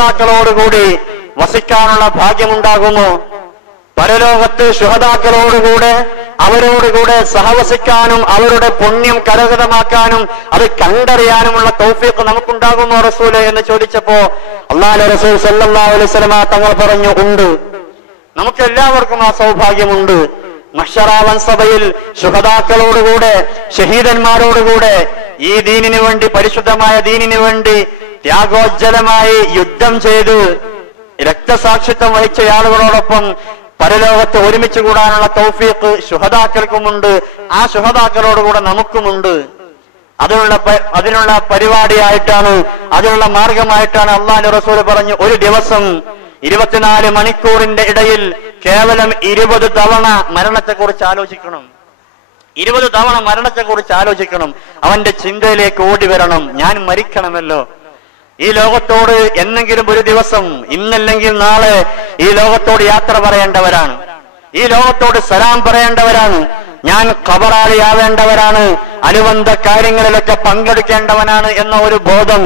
ശുഹദാക്കളോടുകൂടി വസിക്കാനുള്ള ഭാഗ്യമുണ്ടാകുമോ? പരലോകത്ത് ശുഹദാക്കളോടുകൂടെ അവരോടുകൂടെ സഹവസിക്കാനും അവരുടെ പുണ്യം കരഗതമാക്കാനും അത് കണ്ടറിയാനുമുള്ള തൗഫീഖ് നമുക്കുണ്ടാകുമോ റസൂലേ എന്ന് ചോദിച്ചപ്പോ അല്ലാഹുവിന്റെ റസൂൽ സല്ലല്ലാഹു അലൈഹി വസല്ലം തങ്ങൾ പറഞ്ഞു, ഉണ്ട്. നമുക്ക് എല്ലാവർക്കും ആ സൗഭാഗ്യമുണ്ട്. മഹ്ശറാവൻ സഭയിൽ ശുഹദാക്കളോടുകൂടെ ഷഹീദന്മാരോടുകൂടെ ഈ ദീനിനു വേണ്ടി, പരിശുദ്ധമായ ദീനിനു വേണ്ടി ത്യാഗോജ്ജലമായി യുദ്ധം ചെയ്ത് രക്തസാക്ഷിത്വം വഹിച്ച ആളുകളോടൊപ്പം പരലോകത്ത് ഒരുമിച്ച് കൂടാനുള്ള തൗഫീഖ് ശുഹദാക്കൾക്കുമുണ്ട്. ആ ശുഹദാക്കളോടുകൂടെ നമുക്കുമുണ്ട്. അതിനുള്ള പരിപാടിയായിട്ടാണ്, അതിനുള്ള മാർഗമായിട്ടാണ് അല്ലാഹുവിന്റെ റസൂൽ പറഞ്ഞു, ഒരു ദിവസം 24 മണിക്കൂറിന്റെ ഇടയിൽ കേവലം 20 തവണ മരണത്തെക്കുറിച്ച് ആലോചിക്കണം. 20 തവണ മരണത്തെക്കുറിച്ച് ആലോചിക്കണം. അവന്റെ ചിന്തയിലേക്ക് ഓടി വരണം, ഞാൻ മരിക്കണമല്ലോ. ഈ ലോകത്തോട് എന്നെങ്കിലും ഒരു ദിവസം, ഇന്നല്ലെങ്കിൽ നാളെ ഈ ലോകത്തോട് യാത്ര പറയേണ്ടവരാണ്. ഈ ലോകത്തോട് സലാം പറയേണ്ടവരാണ്. ഞാൻ ഖബറാളിയാവേണ്ടവരാണ്. അനുബന്ധ കാര്യങ്ങളിലൊക്കെ പങ്കെടുക്കേണ്ടവനാണ് എന്ന ഒരു ബോധം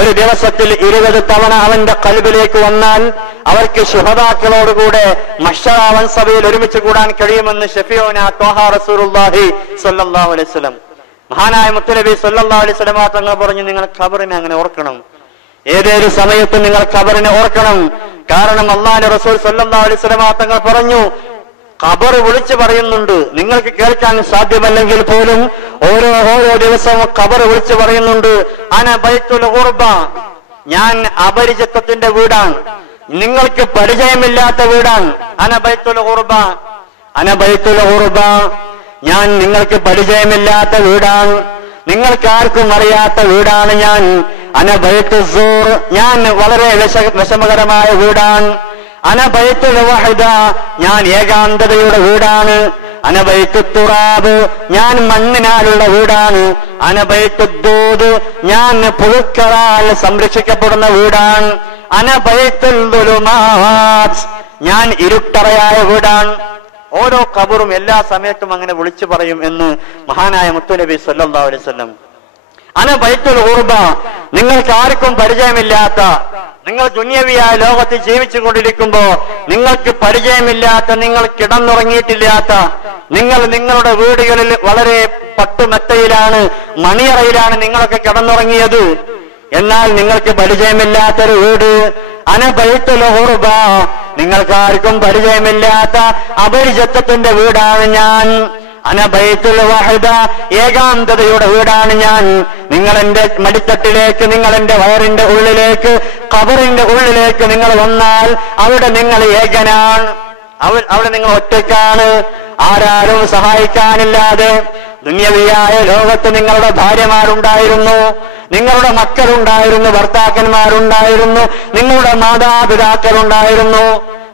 ഒരു ദിവസത്തിൽ 20 തവണ അവന്റെ ഖൽബിലേക്ക് വന്നാൽ അവർക്ക് ശുഹദാക്കളോടുകൂടെ മഹ്ശറാവൻ സഭയിൽ ഒരുമിച്ച് കൂടാൻ കഴിയുമെന്ന് ഷഫീഉന ത്വാഹ റസൂലുള്ളാഹി സ്വല്ലല്ലാഹു അലൈഹി വസല്ലം, മഹാനായ മുത്തുനബി സ്വല്ലല്ലാഹു അലൈഹി വസല്ലം തങ്ങൾ പറഞ്ഞു, നിങ്ങൾ ഖബറിനെ അങ്ങനെ ഓർക്കണം. ഏതൊരു സമയത്തും നിങ്ങൾ ഖബറിനെ ഓർക്കണം. കാരണം അല്ലാഹുവിന്റെ റസൂൽ സ്വല്ലല്ലാഹു അലൈഹി വസല്ലം തങ്ങൾ പറഞ്ഞു, ഖബർ വിളിച്ചു പറയുന്നുണ്ട്. നിങ്ങൾക്ക് കേൾക്കാൻ സാധ്യമല്ലെങ്കിൽ പോലും ഓരോ ദിവസവും ഖബർ വിളിച്ചു പറയുന്നുണ്ട്, അന ബൈത്തുൽ ഖുർബ, ഞാൻ അപരിചിതത്തിന്റെ വീടാണ്, നിങ്ങൾക്ക് പരിചയമില്ലാത്ത വീടാണ്. അന ബൈത്തുൽ ഖുർബ, അന ബൈത്തുൽ ഖുർബ, ഞാൻ നിങ്ങൾക്ക് പരിചയമില്ലാത്ത വീടാണ്, നിങ്ങൾക്ക് ആർക്കും അറിയാത്ത വീടാണ് ഞാൻ. അന ബൈത്തുൽ സൂർ, ഞാൻ വളരെ വിഷമകരമായ വീടാണ്. അന ബൈത്തുൽ വഹദ, ഞാൻ ഏകാന്തതയുടെ വീടാണ്. അന ബൈത്തുൽ തുറാബ്, ഞാൻ മണ്ണിനാലുള്ള വീടാണ്. അന ബൈത്തുൽ ദൂദ്, ഞാൻ പുഴുക്കളാൽ സംരക്ഷിക്കപ്പെടുന്ന വീടാണ്. അന ബൈത്തുൽ ദുലുമാത്, ഞാൻ ഇരുട്ടറയായ വീടാണ്. ഓരോ ഖബറും എല്ലാ സമയത്തും അങ്ങനെ വിളിച്ചു പറയും എന്ന് മഹാനായ മുത്തുനബി സല്ലല്ലാഹു അലൈഹി വസല്ലം. അന ബൈത്തുൽ ഖുർബ, നിങ്ങൾക്ക് ആർക്കും പരിചയമില്ലാത്ത, നിങ്ങൾ ദുനിയവിയായ ലോകത്ത് ജീവിച്ചു കൊണ്ടിരിക്കുമ്പോ നിങ്ങൾക്ക് പരിചയമില്ലാത്ത, നിങ്ങൾ കിടന്നുറങ്ങിയിട്ടില്ലാത്ത, നിങ്ങൾ നിങ്ങളുടെ വീടുകളിൽ വളരെ പട്ടുമെത്തയിലാണ്, മണിയറയിലാണ് നിങ്ങളൊക്കെ കിടന്നുറങ്ങിയത്. എന്നാൽ നിങ്ങൾക്ക് പരിചയമില്ലാത്തൊരു വീട്. അന ബൈത്തുൽ ഖുർബ, നിങ്ങൾക്ക് ആർക്കും പരിചയമില്ലാത്ത അപരിചിതത്തിന്റെ വീടാണ് ഞാൻ. അന ബൈത്തുൽ വഹദ, ഏകാന്തതയുടെ വീടാണ് ഞാൻ. നിങ്ങൾ എന്റെ മടിത്തട്ടിലേക്ക്, നിങ്ങൾ എന്റെ വയറിന്റെ ഉള്ളിലേക്ക്, ഖബറിന്റെ ഉള്ളിലേക്ക് നിങ്ങൾ വന്നാൽ അവിടെ നിങ്ങൾ ഏകനാണ്, അവിടെ നിങ്ങൾ ഒറ്റയ്ക്കാണ്, ആരാരും സഹായിക്കാനില്ലാതെ. ദുനിയവിയായ ലോകത്ത് നിങ്ങളുടെ ഭാര്യമാരുണ്ടായിരുന്നു, നിങ്ങളുടെ മക്കളുണ്ടായിരുന്നു, ഭർത്താക്കന്മാരുണ്ടായിരുന്നു, നിങ്ങളുടെ മാതാപിതാക്കളുണ്ടായിരുന്നു.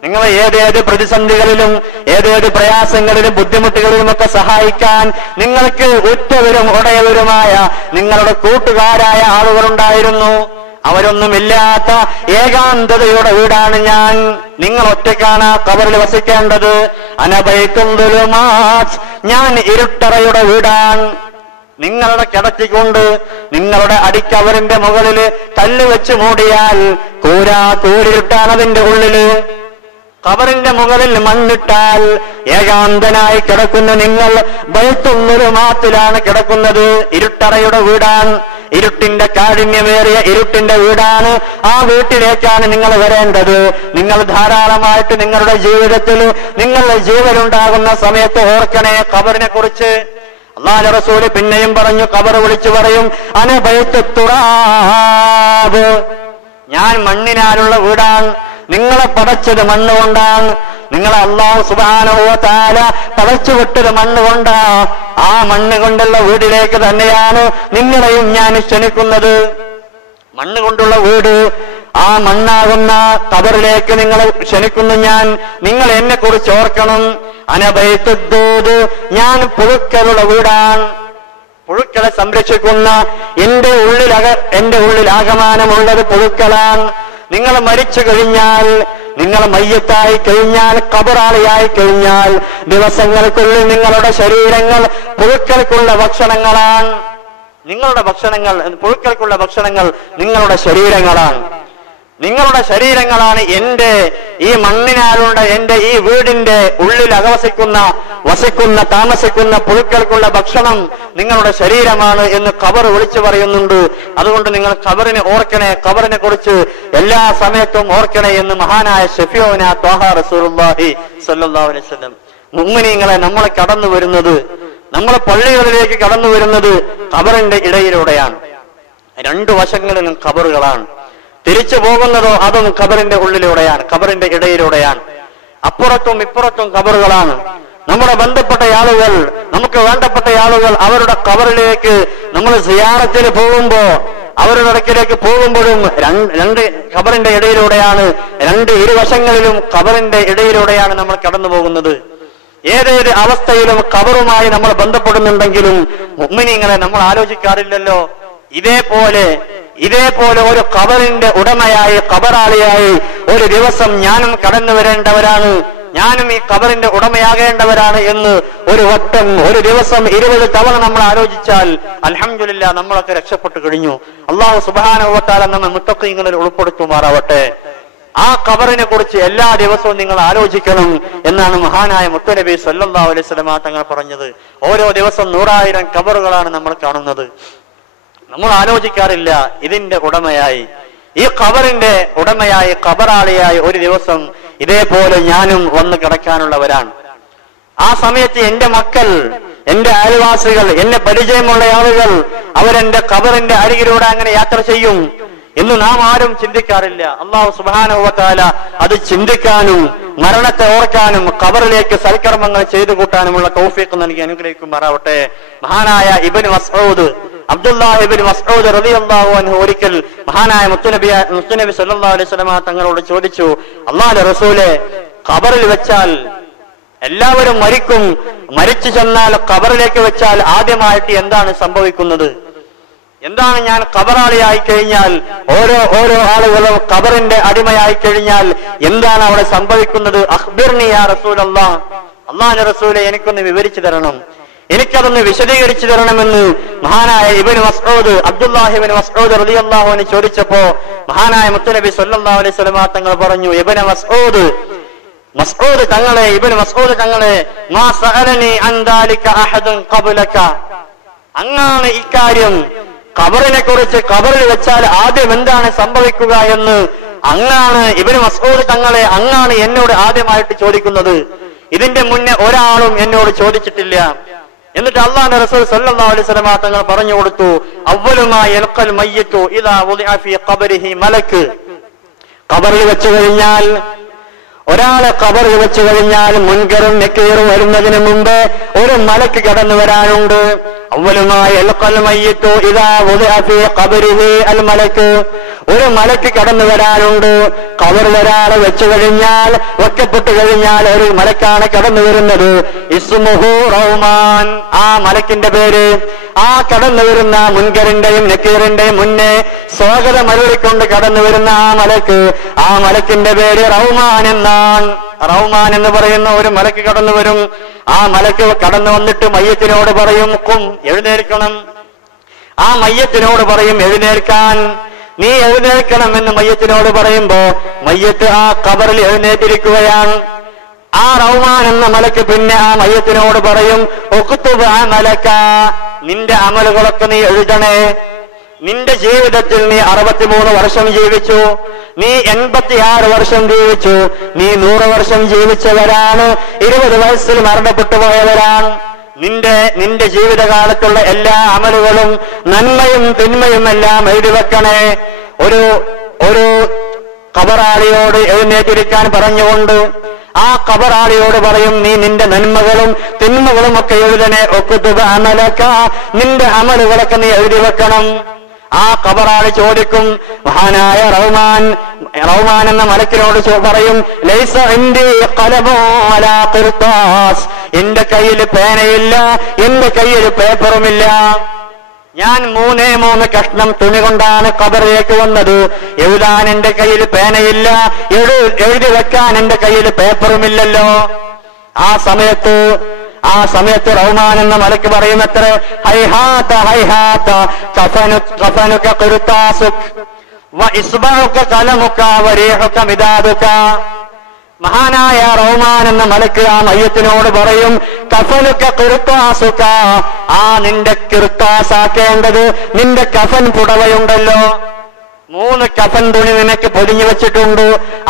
നിങ്ങൾ ഏതേത് പ്രതിസന്ധികളിലും ഏതേത് പ്രയാസങ്ങളിലും ബുദ്ധിമുട്ടുകളിലുമൊക്കെ സഹായിക്കാൻ നിങ്ങൾക്ക് ഉറ്റവരും ഉടയവരുമായ നിങ്ങളുടെ കൂട്ടുകാരായ ആളുകളുണ്ടായിരുന്നു. അവരൊന്നുമില്ലാത്ത ഏകാന്തതയുടെ വീടാണ് ഞാൻ. നിങ്ങൾ ഒറ്റയ്ക്കാണ് ഖബറിൽ വസിക്കേണ്ടത്. അന ബൈത്തുൽ ദുലുമാത്, ഞാൻ ഇരുട്ടറയുടെ വീടാണ്. നിങ്ങളുടെ കിടത്തിക്കൊണ്ട് നിങ്ങളുടെ അടിക്കവറിന്റെ മുകളിൽ കല്ല് വെച്ച് മൂടിയാൽ കൂരിട്ടാണ് അതിന്റെ ഉള്ളില്. ഖബറിന്റെ മുകളിൽ മണ്ണിട്ടാൽ ഏകാന്തനായി കിടക്കുന്ന നിങ്ങൾ ബൈത്തുൽ ദുലുമാത്തിലാണ് കിടക്കുന്നത്. ഇരുട്ടറയുടെ വീടാണ്, ഇരുട്ടിന്റെ കാഠിന്യമേറിയ ഇരുട്ടിന്റെ വീടാണ്. ആ വീട്ടിലേക്കാണ് നിങ്ങൾ വരേണ്ടത്. നിങ്ങൾ ധാരാളമായിട്ട് നിങ്ങളുടെ ജീവിതത്തിൽ നിങ്ങളുടെ ജീവനുണ്ടാകുന്ന സമയത്ത് ഓർക്കണേ ഖബറിനെ കുറിച്ച്. അല്ലാഹുവിന്റെ റസൂല് പിന്നെയും പറഞ്ഞു, ഖബർ വിളിച്ചു പറയും, അന ബൈത്തുൽ തുറാബ്, ഞാൻ മണ്ണിനാലുള്ള വീടാണ്. നിങ്ങളെ പടച്ചത് മണ്ണുകൊണ്ടാണ്. നിങ്ങളെ അല്ലാഹു സുബ്ഹാനഹു വ തആല പടച്ചു വിട്ടത് മണ്ണുകൊണ്ടാ. ആ മണ്ണ് കൊണ്ടുള്ള വീടിലേക്ക് തന്നെയാണ് നിങ്ങളെയും ഞാൻ ക്ഷണിക്കുന്നത്. മണ്ണ് കൊണ്ടുള്ള വീട്, ആ മണ്ണാകുന്ന ഖബറിലേക്ക് നിങ്ങളെ ക്ഷണിക്കുന്നു ഞാൻ. നിങ്ങൾ എന്നെ കുറിച്ച് ഓർക്കണം. അന ബൈത്തുൽ ദൂദ്, ഞാൻ പുഴുക്കളുടെ വീടാണ്. പുഴുക്കളെ സംരക്ഷിക്കുന്ന എന്റെ ഉള്ളിൽ ആകമാനമുള്ളത് പുഴുക്കളാണ്. നിങ്ങൾ മരിച്ചു കഴിഞ്ഞാൽ, നിങ്ങൾ മയ്യത്തായി കഴിഞ്ഞാൽ, ഖബറാളിയായി കഴിഞ്ഞാൽ ദിവസങ്ങൾക്കുള്ളിൽ നിങ്ങളുടെ ശരീരങ്ങൾ പുഴുക്കൾക്കുള്ള ഭക്ഷണങ്ങളാണ്. നിങ്ങളുടെ ഭക്ഷണങ്ങൾ, പുഴുക്കൾക്കുള്ള ഭക്ഷണങ്ങൾ നിങ്ങളുടെ ശരീരങ്ങളാണ്. നിങ്ങളുടെ ശരീരങ്ങളാണ് എന്റെ ഈ മണ്ണിനാലുള്ള എന്റെ ഈ വീടിന്റെ ഉള്ളിൽ വസിക്കുന്ന താമസിക്കുന്ന പുഴുക്കൾക്കുള്ള ഭക്ഷണം നിങ്ങളുടെ ശരീരമാണ് എന്ന് ഖബർ വിളിച്ചു പറയുന്നുണ്ട്. അതുകൊണ്ട് നിങ്ങൾ ഖബറിനെ ഓർക്കണേ, ഖബറിനെ കുറിച്ച് എല്ലാ സമയത്തും ഓർക്കണേ എന്ന് മഹാനായ ശഫീഉന ത്വാഹ റസൂലുള്ളാഹി സ്വല്ലല്ലാഹു അലൈഹി വസല്ലം. മുഅ്മിനീങ്ങളെ, നമ്മളെ കടന്നു വരുന്നത്, നമ്മളെ പള്ളികളിലേക്ക് കടന്നു വരുന്നത് ഖബറിന്റെ ഇടയിലൂടെയാണ്. രണ്ടു വശങ്ങളിലും ഖബറുകളാണ്. തിരിച്ചു പോകുന്നതോ അതും ഖബറിന്റെ ഉള്ളിലൂടെയാണ്, ഖബറിന്റെ ഇടയിലൂടെയാണ്. അപ്പുറത്തും ഇപ്പുറത്തും ഖബറുകളാണ്. നമ്മുടെ ബന്ധപ്പെട്ട ആളുകൾ, നമുക്ക് വേണ്ടപ്പെട്ട ആളുകൾ അവരുടെ ഖബറിലേക്ക് നമ്മൾ സിയാറത്തിന് പോകുമ്പോ, അവരുടെ ഇടയ്ക്കിലേക്ക് പോകുമ്പോഴും രണ്ട് ഖബറിന്റെ ഇടയിലൂടെയാണ്, രണ്ട് ഇരുവശങ്ങളിലും ഖബറിന്റെ ഇടയിലൂടെയാണ് നമ്മൾ കടന്നു പോകുന്നത്. ഏതേത് അവസ്ഥയിലും ഖബറുമായി നമ്മൾ ബന്ധപ്പെടുന്നുണ്ടെങ്കിലും മുഅ്മിനീങ്ങളെ നമ്മൾ ആലോചിക്കാറില്ലല്ലോ, ഇതേപോലെ ഒരു ഖബറിന്റെ ഉടമയായി, ഖബറാളിയായി ഒരു ദിവസം ഞാനും കടന്നു വരേണ്ടവരാണ്, ഞാനും ഈ ഖബറിന്റെ ഉടമയാകേണ്ടവരാണ് എന്ന് ഒരു ദിവസം 20 തവണ നമ്മൾ ആലോചിച്ചാൽ അൽഹംദുലില്ലാ നമ്മളൊക്കെ രക്ഷപ്പെട്ടു കഴിഞ്ഞു. അല്ലാഹു സുബ്ഹാനഹു വ തആല നമ്മെ മുത്തഖീങ്ങളിൽ ഉൾപ്പെടുത്തുമാറാവട്ടെ. ആ ഖബറിനെ കുറിച്ച് എല്ലാ ദിവസവും നിങ്ങൾ ആലോചിക്കണം എന്നാണ് മഹാനായ മുത്തുനബി സല്ലല്ലാഹു അലൈഹി വസല്ലം തങ്ങൾ പറഞ്ഞത്. ഓരോ ദിവസം 100,000 ഖബറുകളാണ് നമ്മൾ കാണുന്നത്. നമ്മൾ ആലോചിക്കാറില്ല ഇതിന്റെ ഉടമയായി, ഈ ഖബറിന്റെ ഉടമയായി, ഖബറാളിയായി ഒരു ദിവസം ഇതേപോലെ ഞാനും വന്ന് കിടക്കാനുള്ളവരാണ്. ആ സമയത്ത് എന്റെ മക്കൾ, എന്റെ അയൽവാസികൾ, എന്നെ പരിചയമുള്ള ആളുകൾ അവരെന്റെ ഖബറിന്റെ അരികിലൂടെ അങ്ങനെ യാത്ര ചെയ്യും എന്ന് നാം ആരും ചിന്തിക്കാറില്ല. അല്ലാഹു സുബ്ഹാനഹു വ തആല അത് ചിന്തിക്കാനും മരണത്തെ ഓർക്കാനും ഖബറിലേക്ക് സൽക്കർമ്മങ്ങൾ ചെയ്തു കൂട്ടാനുമുള്ള തൗഫീഖ് നൽകി അനുഗ്രഹിക്കുമാറാവട്ടെ. മഹാനായ ഇബ്നു മസ്ഊദ്, അബ്ദുല്ലാഹ് ഇബ്നു മസ്ഊദ് റളിയല്ലാഹു അൻഹു ഒരിക്കൽ മഹാനായ മുത്തുനബി സല്ലല്ലാഹു അലൈഹി വസല്ലം തങ്ങളോട് ചോദിച്ചു, അല്ലാഹുവിന്റെ റസൂലേ, ഖബറിൽ വെച്ചാൽ എല്ലാവരും മരിക്കും, മരിച്ചു ചെന്നാൽ ഖബറിലേക്ക് വെച്ചാൽ ആദ്യമായിട്ട് എന്താണ് സംഭവിക്കുന്നത്? എന്താണ് ഞാൻ ഖബറാളിയായി കഴിഞ്ഞാൽ, ഓരോ ആളുകളും ഖബറിന്റെ അടിമയായി കഴിഞ്ഞാൽ എന്താണ് അവിടെ സംഭവിക്കുന്നത്? അഖ്ബിർനി യാ റസൂലല്ലാഹ്, അല്ലാഹുവിന്റെ റസൂലേ എനിക്കൊന്ന് വിവരിച്ചു തരണം, എനിക്കതൊന്ന് വിശദീകരിച്ചു തരണമെന്ന് മഹാനായ ഇബ്നു മസ്ഊദ്, അബ്ദുല്ലാഹി ഇബ്നു മസ്ഊദ് റളിയല്ലാഹു അൻഹു ചോദിച്ചപ്പോ മഹാനായ മുത്തുനബി സല്ലല്ലാഹു അലൈഹി വസല്ലം തങ്ങൾ പറഞ്ഞു, ഇബ്നു മസ്ഊദ് തങ്ങളെ മാ സഅലനി അൻ ദാലിക അഹദുൻ ഖബ്ലക, അങ്ങാണ് ഇക്കാര്യം, ഖബറിനെ കുറിച്ച് ഖബറിൽ വെച്ചാൽ ആദ്യം എന്താണ് സംഭവിക്കുക എന്ന് അങ്ങാണ് ഇബ്നു മസ്ഊദ് തങ്ങളെ, അങ്ങാണ് എന്നോട് ആദ്യമായിട്ട് ചോദിക്കുന്നത്. ഇതിന്റെ മുന്നേ ഒരാളും എന്നോട് ചോദിച്ചിട്ടില്ല. എന്നിട്ട് അല്ലാഹുവിന്റെ റസൂൽ സല്ലല്ലാഹു അലൈഹി വസല്ലം തങ്ങൾ പറഞ്ഞു കൊടുത്തു, അവ്വലുമാ യൽഖൽ മയ്യിതു ഇദാ വുദിഅ ഫീ ഖബരിഹി മലക്, ഖബറിൽ വെച്ച് കഴിഞ്ഞാൽ, ഒരാളെ ഖബറിൽ വെച്ച് കഴിഞ്ഞാൽ മുൻകറും നക്കീറും വരുന്നതിന് മുമ്പ് ഒരു മലക്ക് കടന്നു വരാനുണ്ട്. അവ്വലുമാ യൽഖൽ മയ്യിതു ഇദാ വുദിഅ ഫീ ഖബരിഹി അൽ മലക്, ഒരു മലക്ക് കടന്നു വരാനുണ്ട്. ഖബർ ഒരാളെ വെച്ചു കഴിഞ്ഞാൽ, വെക്കപ്പെട്ടു കഴിഞ്ഞാൽ ഒരു മലക്കാണ് കടന്നു വരുന്നത്. ഇസ്മുഹു റഹ്മാൻ, ആ മലക്കിന്റെ പേര്, ആ കടന്നു വരുന്ന മുൻകറിന്റെയും നക്കീറിന്റെയും മുന്നേ സ്വാഗതം അരുളിക്കൊണ്ട് കടന്നു വരുന്ന ആ മലക്കിന്റെ പേര് റഹ്മാൻ എന്നാണ്. റഹ്മാൻ എന്ന് പറയുന്ന ഒരു മലക്ക് കടന്നു വരും. ആ മലക്ക് കടന്നു വന്നിട്ട് മയ്യത്തിനോട് പറയും, ഖും, എഴുന്നേൽക്കണം. ആ മയ്യത്തിനോട് പറയും എഴുന്നേൽക്കാൻ, നീ എഴുന്നേൽക്കണം എന്ന് മയ്യത്തിനോട് പറയുമ്പോ മയ്യത്ത് ആ ഖബറിൽ എഴുന്നേറ്റിരിക്കുകയാണ്. ആ റഹ്മാൻ എന്ന മലക്ക് പിന്നെ ആ മയ്യത്തിനോട് പറയും, ഉക്തുബ് അമലക, നിന്റെ അമലുകളൊക്കെ നീ എഴുതണേ. നിന്റെ ജീവിതത്തിൽ നീ 63 വർഷം ജീവിച്ചു, നീ 86 വർഷം ജീവിച്ചു, നീ 100 വർഷം ജീവിച്ചവരാണ്, 20 വയസ്സിൽ മരണപ്പെട്ടു പോയവരാണ്. നിന്റെ ജീവിതകാലത്തുള്ള എല്ലാ അമലുകളും നന്മയും തിന്മയും എല്ലാം എഴുതി വെക്കണേ. ഒരു ഖബറാളിയോട് എഴുന്നേറ്റിരിക്കാൻ പറഞ്ഞുകൊണ്ട് ആ ഖബറാളിയോട് പറയും, നീ നിന്റെ നന്മകളും തിന്മകളും ഒക്കെ എഴുതണേ. ഉക്തുബ് അമലക, നിന്റെ അമലുകളൊക്കെ നീ എഴുതി വെക്കണം. ആ ഖബറാളി ചോദിക്കും, മഹാനായ റഹ്മാൻ എന്ന മലക്കിനോട് പറയും, ലൈസ ഇൻദി ഖലമുൻ വലാ ഖിർതാസ്, എന്റെ കയ്യിൽ പേനയില്ല, എന്റെ കയ്യിൽ പേപ്പറുമില്ല. ഞാൻ 3 കഷ്ണം തുണി കൊണ്ടാണ് ഖബറിലേക്ക് വന്നത്. എഴുതാൻ എന്റെ കയ്യിൽ പേനയില്ല, എഴുതി വെക്കാൻ എന്റെ കയ്യിൽ പേപ്പറുമില്ലല്ലോ. ആ സമയത്ത് റഹ്മാൻ എന്ന മലക്ക് പറയുമത്രേ, ഹൈഹാത്ത ഹൈഹാത്ത കഫനുക ഖിർതാസുക്, വഇസ്ബഉക ഖലമുക വരീഹുക മിദാദുക. മഹാനായ റഹ്മാൻ എന്ന മലക്ക് ആ മയ്യത്തിനോട് പറയും, കഫനുക ഖിർതാസുക, ആ നിന്റെ ഖിർതാസാക്കേണ്ടത് നിന്റെ കഫൻ പുടവയുണ്ടല്ലോ, 3 കഫൻ തുണി നിനക്ക് പൊതിഞ്ഞു വെച്ചിട്ടുണ്ട്,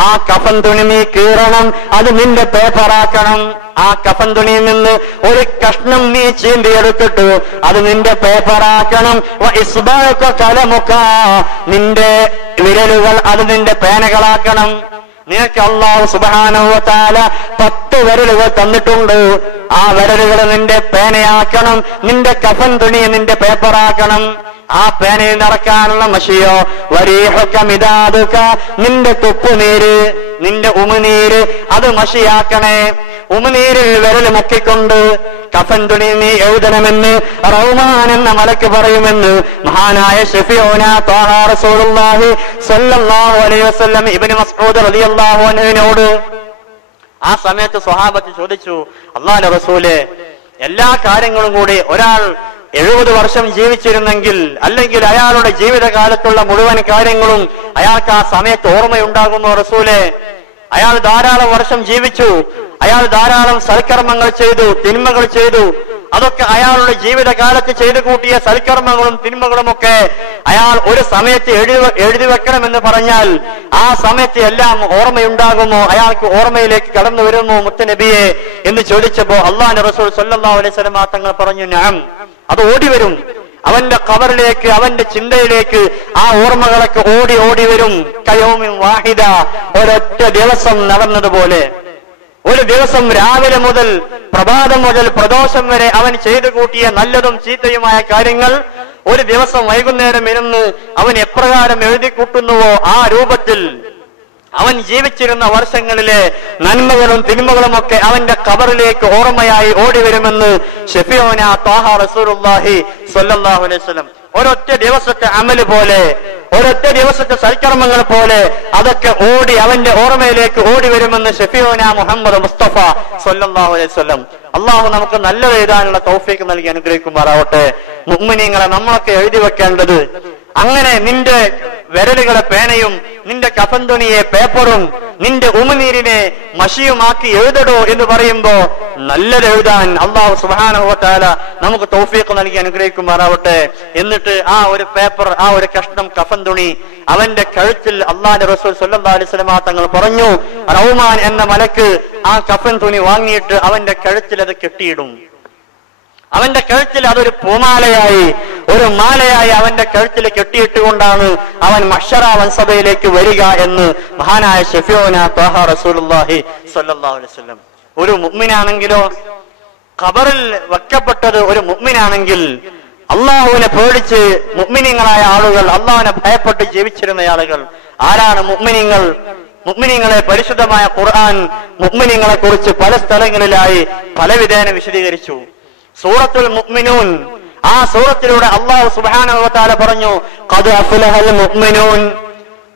ആ കഫൻ തുണി നീ കീറണം, അത് നിന്റെ പേപ്പറാക്കണം. ആ കഫൻ തുണിയിൽ നിന്ന് ഒരു കഷ്ണം നീ ചീന്തിയെടുത്തിട്ട് അത് നിന്റെ പേപ്പറാക്കണം. വഇസ്ബഉക ഖലമുക, നിന്റെ വിരലുകൾ അത് നിന്റെ പേനകളാക്കണം. നിനക്ക് അല്ലാഹു സുബ്ഹാനഹു വ തആല 10 വിരലുകൾ തന്നിട്ടുണ്ട്. ആ വിരലുകൾ നിന്റെ പേനയാക്കണം, നിന്റെ കഫൻ തുണി നിന്റെ പേപ്പറാക്കണം. ആ പേനയിൽ നിറക്കാനുള്ള മഷിയോ വരീഹുക മിദാദുക, നിന്റെ തുപ്പുനീര്, നിന്റെ ഉമിനീര് അത് മഷിയാക്കണേ. ഉമിനീരിൽ വിരൽ മുക്കിക്കൊണ്ട് കഫൻ തുണി നീ എഴുതണമെന്ന് റഹ്മാൻ എന്ന മലക്ക് പറയുമെന്ന് മഹാനായ ശഫീഉന ത്വാഹ റസൂലുള്ളാഹി സ്വല്ലല്ലാഹു അലൈഹി വസല്ലം ഇബ്നു മസ്ഊദ് റളിയല്ലാഹു അൻഹുവിനോട്. ആ സമയത്ത് സ്വഹാബത്ത് ചോദിച്ചു, അല്ലാഹുവിന്റെ റസൂലേ, എല്ലാ കാര്യങ്ങളും കൂടി ഒരാൾ 70 വർഷം ജീവിച്ചിരുന്നെങ്കിൽ, അല്ലെങ്കിൽ അയാളുടെ ജീവിതകാലത്തുള്ള മുഴുവൻ കാര്യങ്ങളും അയാൾക്ക് ആ സമയത്ത് ഓർമ്മയുണ്ടാകുമോ റസൂലേ? അയാൾ ധാരാളം വർഷം ജീവിച്ചു, അയാൾ ധാരാളം സൽക്കർമ്മങ്ങൾ ചെയ്തു, തിന്മകൾ ചെയ്തു, അതൊക്കെ അയാളുടെ ജീവിതകാലത്ത് ചെയ്തു കൂട്ടിയ സൽക്കർമ്മങ്ങളും തിന്മകളുമൊക്കെ അയാൾ ഒരു സമയത്ത് എഴുതി വെക്കണമെന്ന് പറഞ്ഞാൽ ആ സമയത്ത് എല്ലാം ഓർമ്മയുണ്ടാകുമോ? അയാൾക്ക് ഓർമ്മയിലേക്ക് കടന്നു വരുമോ മുത്തനബിയെ എന്ന് ചോദിച്ചപ്പോ അല്ലാഹുവിന്റെ റസൂൽ സ്വല്ലല്ലാഹു അലൈഹി വസല്ലം തങ്ങൾ പറഞ്ഞു, നഅം, അത് ഓടി വരും. അവന്റെ ഖബറിലേക്ക്, അവന്റെ ചിന്തയിലേക്ക് ആ ഓർമ്മകളൊക്കെ ഓടി ഓടി വരും. കയൗമിൻ വാഹിദ, ഒരൊറ്റ ദിവസം നടന്നതുപോലെ. ഒരു ദിവസം രാവിലെ മുതൽ പ്രഭാതം മുതൽ പ്രദോഷം വരെ അവൻ ചെയ്തു കൂട്ടിയ നല്ലതും ചീത്തയുമായ കാര്യങ്ങൾ ഒരു ദിവസം വൈകുന്നേരം ഇരുന്ന് അവൻ എപ്രകാരം എഴുതി കൂട്ടുന്നുവോ ആ രൂപത്തിൽ അവൻ ജീവിച്ചിരുന്ന വർഷങ്ങളിലെ നന്മകളും തിന്മകളും ഒക്കെ അവന്റെ ഖബറിലേക്ക് ഓർമ്മയായി ഓടി വരുമെന്ന് ശഫീഉന ത്വാഹ റസൂലുള്ളാഹി സ്വല്ലല്ലാഹു അലൈഹി വസല്ലം. ഒരൊറ്റ ദിവസത്തെ അമല് പോലെ, ഒരൊറ്റ ദിവസത്തെ സൽക്കർമ്മങ്ങൾ പോലെ അതൊക്കെ ഓടി അവന്റെ ഓർമ്മയിലേക്ക് ഓടി വരുമെന്ന് ശഫീഉന മുഹമ്മദ് മുസ്തഫ സ്വല്ലല്ലാഹു അലൈഹി വസല്ലം. അള്ളാഹു നമുക്ക് നല്ലത് എഴുതാനുള്ള തൗഫീഖ് നൽകി അനുഗ്രഹിക്കുമാറാവട്ടെ. മുഅ്മിനീങ്ങളെ നമ്മളൊക്കെ എഴുതി വെക്കേണ്ടത് അങ്ങനെ നിന്റെ വിരലുകളെ പേനയും നിന്റെ കഫൻ തുണിയെ പേപ്പറും നിന്റെ ഉമിനീരിനെ മഷിയുമാക്കി എഴുതടോ എന്ന് പറയുമ്പോ നല്ലത് എഴുതാൻ അല്ലാഹു സുബ്ഹാനഹു വ തആല നമുക്ക് തൗഫീഖ് നൽകി അനുഗ്രഹിക്കുമാറാവട്ടെ. എന്നിട്ട് ആ ഒരു പേപ്പർ, ആ ഒരു കഷ്ണം കഫൻ തുണി അവന്റെ കഴുത്തിൽ അല്ലാഹുവിന്റെ റസൂൽ സ്വല്ലല്ലാഹു അലൈഹി വസല്ലം തങ്ങൾ പറഞ്ഞു, റഹ്മാൻ എന്ന മലക്ക് ആ കഫൻ തുണി വാങ്ങിയിട്ട് അവന്റെ കഴുത്തിൽ അത് കെട്ടിയിടും. അവന്റെ കഴുത്തിൽ അതൊരു പൂമാലയായി, ഒരു മാലയായി അവന്റെ കഴുത്തിൽ കെട്ടിയിട്ടുകൊണ്ടാണ് അവൻ മഹ്ശറ വൻസഭയിലേക്ക് വരിക എന്ന് മഹാനായ ശഫീഉന ത്വാഹ റസൂലുള്ളാഹി സ്വല്ലല്ലാഹു അലൈഹി വസല്ലം. ഒരു മുഅ്മിനാണെങ്കിലോ, ഖബറിൽ വെക്കപ്പെട്ടത് ഒരു മുഅ്മിനാണെങ്കിൽ, അള്ളാഹുവിനെ പേടിച്ച് മുഅ്മിനീങ്ങളായ ആളുകൾ, അള്ളാഹുവിനെ ഭയപ്പെട്ട് ജീവിച്ചിരുന്ന ആളുകൾ ആരാണ് മുഅ്മിനീങ്ങൾ? മുഅ്മിനീങ്ങളെ പരിശുദ്ധമായ ഖുർആൻ മുഅ്മിനീങ്ങളെ കുറിച്ച് പല സ്ഥലങ്ങളിലായി പലവിധേന വിശദീകരിച്ചു. സൂറത്തുൽ മുഅ്മിനൂൻ, ആ സൂറത്തിലൂടെ അല്ലാഹു സുബ്ഹാനഹു വ തആല പറഞ്ഞു, ഖദ് അഫ്ലഹൽ മുഅ്മിനൂൻ,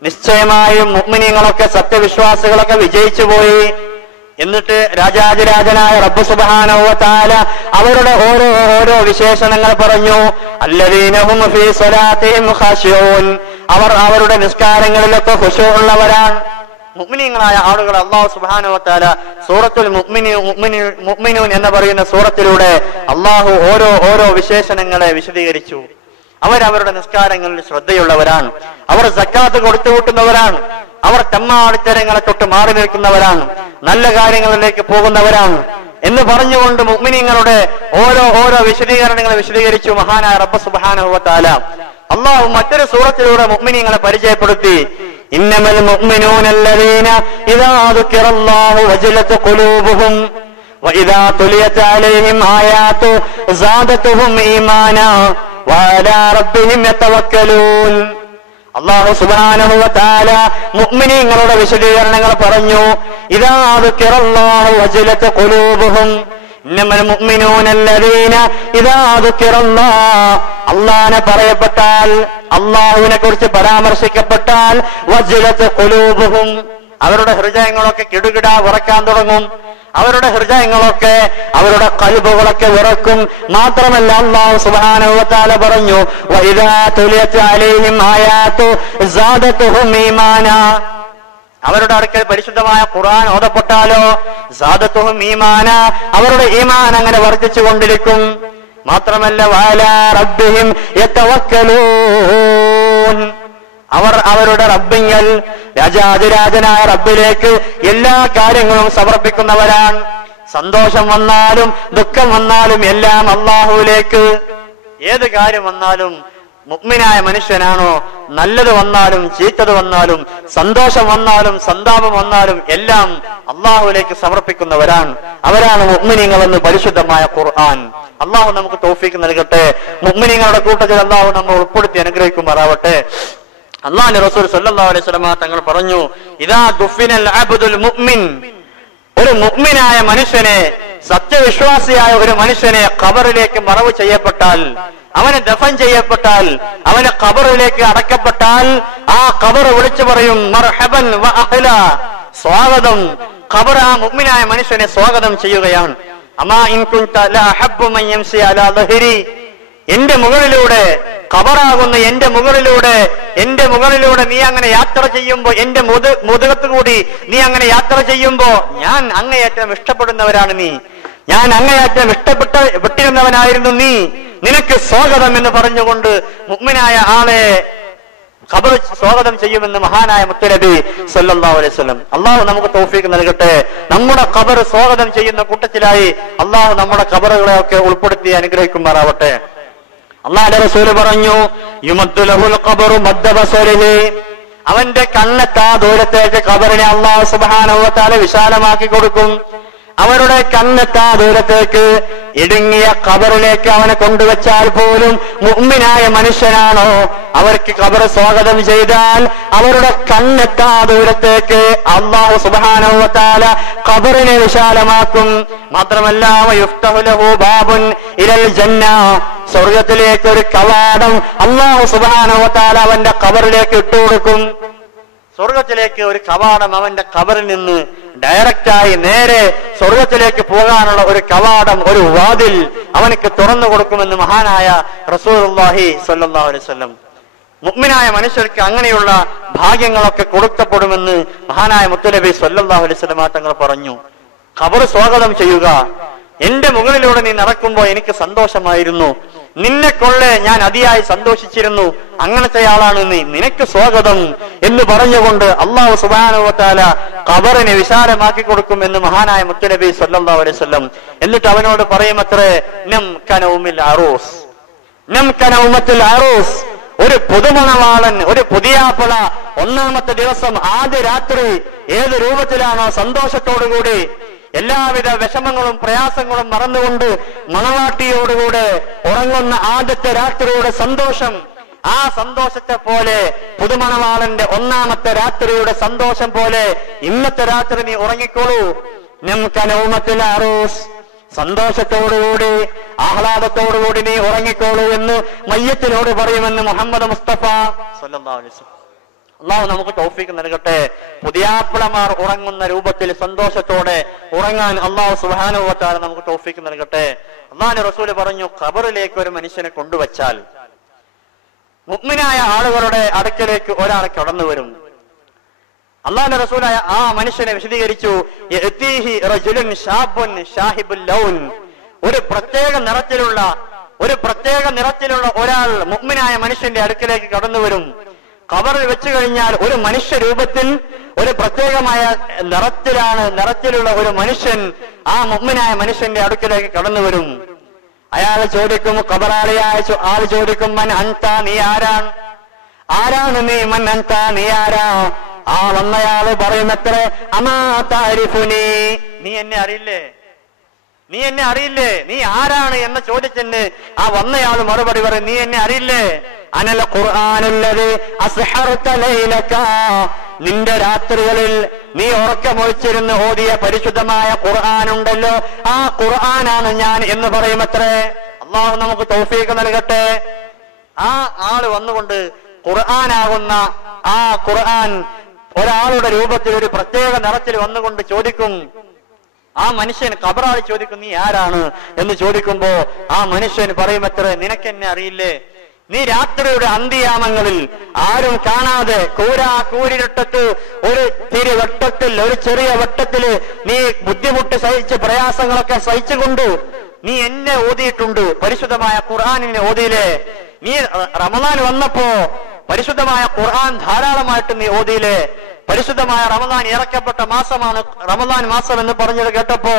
നിശ്ചയമായും മുഅ്മിനീങ്ങളൊക്കെ സത്യവിശ്വാസികളൊക്കെ വിജയിച്ചു പോയി. എന്നിട്ട് രാജാതിരാജനായ റബ്ബ് സുബ്ഹാനഹു വ തആല അവരുടെ ഓരോ വിശേഷണങ്ങൾ പറഞ്ഞു. അല്ലദീന ഹും ഫീ സ്വലാത്തിഹിം ഖാശിഊൻ, അവർ അവരുടെ നിസ്കാരങ്ങളിലൊക്കെ ഖുശൂ ഉള്ളവരാണ്. മുഅ്മിനീങ്ങളായ ആളുകൾ അല്ലാഹു സുബ്ഹാനഹു വ തആല സൂറത്തുൽ മുഅ്മിനൂൻ എന്ന് പറയുന്ന സൂറത്തിലൂടെ അല്ലാഹു ഓരോ വിശേഷണങ്ങളെ വിശദീകരിച്ചു. അവരവരുടെ നിസ്കാരങ്ങളിൽ ശ്രദ്ധയുള്ളവരാണ്, അവർ സക്കാത്ത് കൊടുത്തുകൂട്ടുന്നവരാണ്, അവർ തെമ്മാടിത്തരങ്ങളെ തൊട്ട് മാറി നിൽക്കുന്നവരാണ്, നല്ല കാര്യങ്ങളിലേക്ക് പോകുന്നവരാണ് എന്ന് പറഞ്ഞുകൊണ്ട് മുഅ്മിനീങ്ങളുടെ ഓരോ വിശദീകരണങ്ങൾ വിശദീകരിച്ചു മഹാനായ റബ്ബ് സുബ്ഹാനഹു വ തആല. അല്ലാഹു മറ്റൊരു സൂറത്തിലൂടെ മുഅ്മിനീങ്ങളെ പരിചയപ്പെടുത്തി. ഇന്നമൽ മുഅ്മിനൂന അല്ലദീന ഇദാ ദുകിറല്ലാഹു വജലത് ഖുലൂബുഹും വഇദാ തുലിയത് അലൈഹിം ആയാതു സാദതുഹും ഈമാനാ വഅലാ റബ്ബിഹിം യതവക്കലൂൻ. അല്ലാഹു സുബ്ഹാനഹു വ തആല മുഅ്മിനീങ്ങളുടെ വിശദീകരണങ്ങൾ പറഞ്ഞു. ഇദാ ദുകിറല്ലാഹു വജലത് ഖുലൂബുഹും, ഇന്നമൽ മുഅ്മിനൂന അല്ലദീന ഇദാ ദുകിറല്ലാഹ്, അല്ലാഹുവിനെ പറയപ്പെട്ടാൽ, അല്ലാഹുവിനെ കുറിച്ച് പരാമർശിക്കപ്പെട്ടാൽ, വജലത് ഖുലൂബുഹും, അവരുടെ ഹൃദയങ്ങളൊക്കെ കിടുകിട വിറക്കാൻ തുടങ്ങും. അവരുടെ ഹൃദയങ്ങളൊക്കെ, അവരുടെ ഖൽബുകളൊക്കെ വിറക്കും. മാത്രമല്ല അല്ലാഹു സുബ്ഹാനഹു വ തആല പറഞ്ഞു, വഇദാ തുലിയത് അലൈഹിം ആയാതു സാദതുഹും ഈമാനാ. അവരുടെ അടുക്കൽ പരിശുദ്ധമായ ഖുർആൻ ഓതപ്പെട്ടാലോ സാദതുഹും ഈമാനാ, അവരുടെ ഈമാൻ അങ്ങനെ വർദ്ധിച്ചു കൊണ്ടിരിക്കും. മാത്രമല്ല വഅലാ റബ്ബിഹിം യതവക്കലൂൻ, അവർ അവരുടെ റബ്ബിങ്കൽ, രാജാതിരാജനായ റബ്ബിലേക്ക് എല്ലാ കാര്യങ്ങളും സമർപ്പിക്കുന്നവരാണ്. സന്തോഷം വന്നാലും ദുഃഖം വന്നാലും എല്ലാം അല്ലാഹുവിലേക്ക്. ഏത് കാര്യം വന്നാലും മുഅ്മിനായ മനുഷ്യനാണോ, നല്ലത് വന്നാലും ചീത്തത് വന്നാലും സന്തോഷം വന്നാലും സന്താപം വന്നാലും എല്ലാം അല്ലാഹുവിലേക്ക് സമർപ്പിക്കുന്നവരാണ്. അവരാണ് മുഅ്മിനീങ്ങൾ എന്ന് പരിശുദ്ധമായ ഖുർആൻ. അല്ലാഹു നമുക്ക് തൗഫീഖ് നൽകട്ടെ. മുഅ്മിനീങ്ങളുടെ കൂട്ടത്തിൽ അല്ലാഹു നമ്മെ ഉൾപ്പെടുത്തി അനുഗ്രഹിക്കുമാറാവട്ടെ. അല്ലാഹുവിന്റെ റസൂൽ സല്ലല്ലാഹു അലൈഹി വസല്ലം തങ്ങൾ പറഞ്ഞു, ഇദാ ദുഫിനൽ അബ്ദുൽ മുഅ്മിൻ, ഒരു മുഅ്മിനായ മനുഷ്യനെ, സത്യവിശ്വാസിയായ ഒരു മനുഷ്യനെ ഖബറിലേക്ക് മറവ് ചെയ്യപ്പെട്ടാൽ, അവന് ദഫൻ ചെയ്യപ്പെട്ടാൽ, അവന് ഖബറിലേക്ക് അടക്കപ്പെട്ടാൽ, ആ ഖബർ വിളിച്ചു പറയും മർഹബൻ വ അഹ്ലാ, സ്വാഗതം. ഖബർ ആ മുഅ്മിനായ മനുഷ്യനെ സ്വാഗതം ചെയ്യുകയാണ്. അമാ ഇൻ കുൻത ലാ ഹബ്ബു മൻ യംസി അലാ ദഹരി, എന്റെ മുകളിലൂടെ, ഖബറാകുന്ന എന്റെ മുകളിലൂടെ നീ അങ്ങനെ യാത്ര ചെയ്യുമ്പോ, എന്റെ മുതുകത്ത് കൂടി നീ അങ്ങനെ യാത്ര ചെയ്യുമ്പോ ഞാൻ അങ്ങേയറ്റം ഇഷ്ടപ്പെടുന്നവരാണ് നീ, ഞാൻ അങ്ങേയറ്റം വിട്ടിരുന്നവനായിരുന്നു നീ, നിനക്ക് സ്വാഗതം എന്ന് പറഞ്ഞുകൊണ്ട് മുഅ്മിനായ ആളെ ഖബർ സ്വാഗതം ചെയ്യുമെന്ന് മഹാനായ മുത്തനബി സല്ലല്ലാഹു അലൈഹി വസല്ലം. അല്ലാഹു നമുക്ക് തൗഫീഖ് നൽകട്ടെ. നമ്മുടെ ഖബർ സ്വാഗതം ചെയ്യുന്ന കൂട്ടത്തിലായി അല്ലാഹു നമ്മുടെ ഖബറുകളെയൊക്കെ ഉൾപ്പെടുത്തി അനുഗ്രഹിക്കുമാറാവട്ടെ. അല്ലാഹുവിന്റെ റസൂല് പറഞ്ഞു, യുമദ്ദു ലഹുൽ ഖബറു മദ്ദ ബസരിഹി, അവന്റെ കണ്ണെത്താ ദൂരത്തേക്ക് ഖബറിനെ അല്ലാഹു സുബ്ഹാനഹു വ തആല വിശാലമാക്കി കൊടുക്കും. അവരുടെ കണ്ണെത്താ ദൂരത്തേക്ക്, ഇടുങ്ങിയ ഖബറിലേക്ക് അവനെ കൊണ്ടുവച്ചാൽ പോലും മുഅ്മിനായ മനുഷ്യനാണോ, അവർക്ക് ഖബർ സ്വാഗതം ചെയ്താൽ അവരുടെ കണ്ണെത്താ ദൂരത്തേക്ക് അല്ലാഹു സുബ്ഹാനഹു വ തആല ഖബറിനെ വിശാലമാക്കും. മാത്രമല്ല വയുഫ്തഹു ലഹു ബാബുൻ ഇലൽ ജന്ന, സ്വർഗ്ഗത്തിലേക്ക് ഒരു കവാടം അല്ലാഹു സുബ്ഹാനഹു വ തആല അവന്റെ ഖബറിലേക്ക് ഇട്ടുകൊടുക്കും. സ്വർഗത്തിലേക്ക് ഒരു കവാടം, അവന്റെ ഖബറിൽ നിന്ന് ഡയറക്റ്റായി നേരെ സ്വർഗത്തിലേക്ക് പോകാനുള്ള ഒരു കവാടം, ഒരു വാതിൽ അവനക്ക് തുറന്നു കൊടുക്കുമെന്ന് മഹാനായ റസൂലുള്ളാഹി സ്വല്ലല്ലാഹു അലൈഹി വസല്ലം. മുഅ്മിനായ മനുഷ്യർക്ക് അങ്ങനെയുള്ള ഭാഗ്യങ്ങളൊക്കെ കൊടുക്കപ്പെടുമെന്ന് മഹാനായ മുത്തുനബി സ്വല്ലല്ലാഹു അലൈഹി വസല്ലം തങ്ങൾ പറഞ്ഞു. ഖബർ സ്വാഗതം ചെയ്യുക, എന്റെ മുകളിലൂടെ നീ നടക്കുമ്പോൾ എനിക്ക് സന്തോഷമായിരുന്നു, നിന്നെ കൊള്ളെ ഞാൻ അതിയായി സന്തോഷിച്ചിരുന്നു, അങ്ങനത്തെ ആളാണ് നീ, നിനക്ക് സ്വാഗതം എന്ന് പറഞ്ഞുകൊണ്ട് അല്ലാഹു സുബ്ഹാനഹു വ തആല ഖബറിനെ വിശാലമാക്കി കൊടുക്കും എന്ന് മഹാനായ മുത്തുനബി സല്ലല്ലാഹു അലൈഹി വസല്ലം. എന്നിട്ട് അവനോട് പറയുമത്രേ, നം കനൗമിൽ അറൂസ്, നം കനൗമത്തുൽ അറൂസ്, ഒരു പുതുമണവാളൻ, ഒരു പുതിയാപ്പള ഒന്നാമത്തെ ദിവസം ആദ്യ രാത്രി ഏത് രൂപത്തിലാണോ സന്തോഷത്തോടുകൂടി എല്ലാവിധ വിഷമങ്ങളും പ്രയാസങ്ങളും മറന്നുകൊണ്ട് മണവാട്ടിയോടുകൂടെ ഉറങ്ങുന്ന ആദ്യത്തെ രാത്രിയുടെ സന്തോഷം, ആ സന്തോഷത്തെ പോലെ പുതുമണവാളന്റെ ഒന്നാമത്തെ രാത്രിയുടെ സന്തോഷം പോലെ ഇന്നത്തെ രാത്രി നീ ഉറങ്ങിക്കോളൂ. നമുക്കനൗമത്തുൽ അറൂസ്, സന്തോഷത്തോടുകൂടി ആഹ്ലാദത്തോടുകൂടി നീ ഉറങ്ങിക്കോളൂ എന്ന് മയ്യത്തിനോട് പറയുമെന്ന് മുഹമ്മദ് മുസ്തഫ സല്ലല്ലാഹു അലൈഹി വസല്ലം. അല്ലാഹു നമുക്ക് തൗഫീഖ് നൽകട്ടെ. പുതിയാപ്പിളമാർ ഉറങ്ങുന്ന രൂപത്തിൽ സന്തോഷത്തോടെ ഉറങ്ങാൻ അല്ലാഹു സുബ്ഹാനഹു വ തആല നമുക്ക് തൗഫീഖ് നൽകട്ടെ. അല്ലാഹുവിന്റെ റസൂല് പറഞ്ഞു, ഖബറിലേക്ക് ഒരു മനുഷ്യനെ കൊണ്ടുവച്ചാൽ മുഅ്മിനായ ആളുകളുടെ അടുക്കലേക്ക് ഒരാൾ കടന്നു വരും. അല്ലാഹുവിന്റെ റസൂലായ ആ മനുഷ്യനെ വിശദീകരിച്ചു, യഅതീഹി റജുലുൻ ശാബുൻ ഷാഹിബുൽ ലൗൻ, ഒരു പ്രത്യേക നിറത്തിലുള്ള ഒരാൾ മുഅ്മിനായ മനുഷ്യന്റെ അടുക്കലേക്ക് കടന്നു വരും. ഖബറിൽ വെച്ചു കഴിഞ്ഞാൽ ഒരു മനുഷ്യ രൂപത്തിൽ ഒരു പ്രത്യേകമായ നിറത്തിലുള്ള ഒരു മനുഷ്യൻ ആ മുഅ്മിനായ മനുഷ്യന്റെ അടുക്കലേക്ക് കടന്നു വരും. അയാൾ ചോദിക്കും, ഖബറാളിയായ ആൾ ചോദിക്കും, മൻ അൻത, നീ ആരാണ് നീ, മൻ അൻത, നീ ആരാ? ആ വന്നയാള് പറയുമത്രേ, അമാ തഅരിഫുനി, നീ എന്നെ അറിയില്ലേ, നീ ആരാണ് എന്ന ചോദ്യത്തിന് ആ വന്നയാള് മറുപടി പറയും, നീ എന്നെ അറിയില്ലേ? അനൽ ഖുർആനുല്ലദി അസ്ഹറത ലൈലക, നിന്റെ രാത്രികളിൽ നീ ഉറക്കമൊഴിച്ചിരുന്ന് ഓതിയ പരിശുദ്ധമായ ഖുർആൻ ഉണ്ടല്ലോ, ആ ഖുർആനാണ് ഞാൻ എന്ന് പറയുമത്രേ. അല്ലാഹു നമുക്ക് തൗഫീഖ് നൽകട്ടെ. ആ ആള് വന്നുകൊണ്ട് ഖുർആനാകുന്ന ആ ഖുർആൻ ഒരാളുടെ രൂപത്തിൽ ഒരു പ്രത്യേക നിറത്തിൽ വന്നുകൊണ്ട് ചോദിക്കും. ആ മനുഷ്യൻ ഖബറാളി ചോദിക്കും, നീ ആരാണ് എന്ന് ചോദിക്കുമ്പോ ആ മനുഷ്യൻ പറയുമത്രേ, നിനക്കെന്നെ അറിയില്ലേ? നീ രാത്രിയുടെ അന്ത്യയാമങ്ങളിൽ ആരും കാണാതെ കൂരിരുട്ടത്ത് ഒരു തിരുവട്ടത്തിൽ, ഒരു ചെറിയ വട്ടത്തില് നീ ബുദ്ധിമുട്ട് സഹിച്ച് പ്രയാസങ്ങളൊക്കെ സഹിച്ചുകൊണ്ട് നീ എന്നെ ഓതിയിട്ടുണ്ട്. പരിശുദ്ധമായ ഖുർആനിനെ ഓതിയില്ലേ? നീ റമദാൻ വന്നപ്പോ പരിശുദ്ധമായ ഖുർആൻ ധാരാളമായിട്ട് നീ ഓതിയില്ലേ? പരിശുദ്ധമായ റമദാൻ ഇറക്കപ്പെട്ട മാസമാണ് റമദാൻ മാസം എന്ന് പറഞ്ഞത് കേട്ടപ്പോ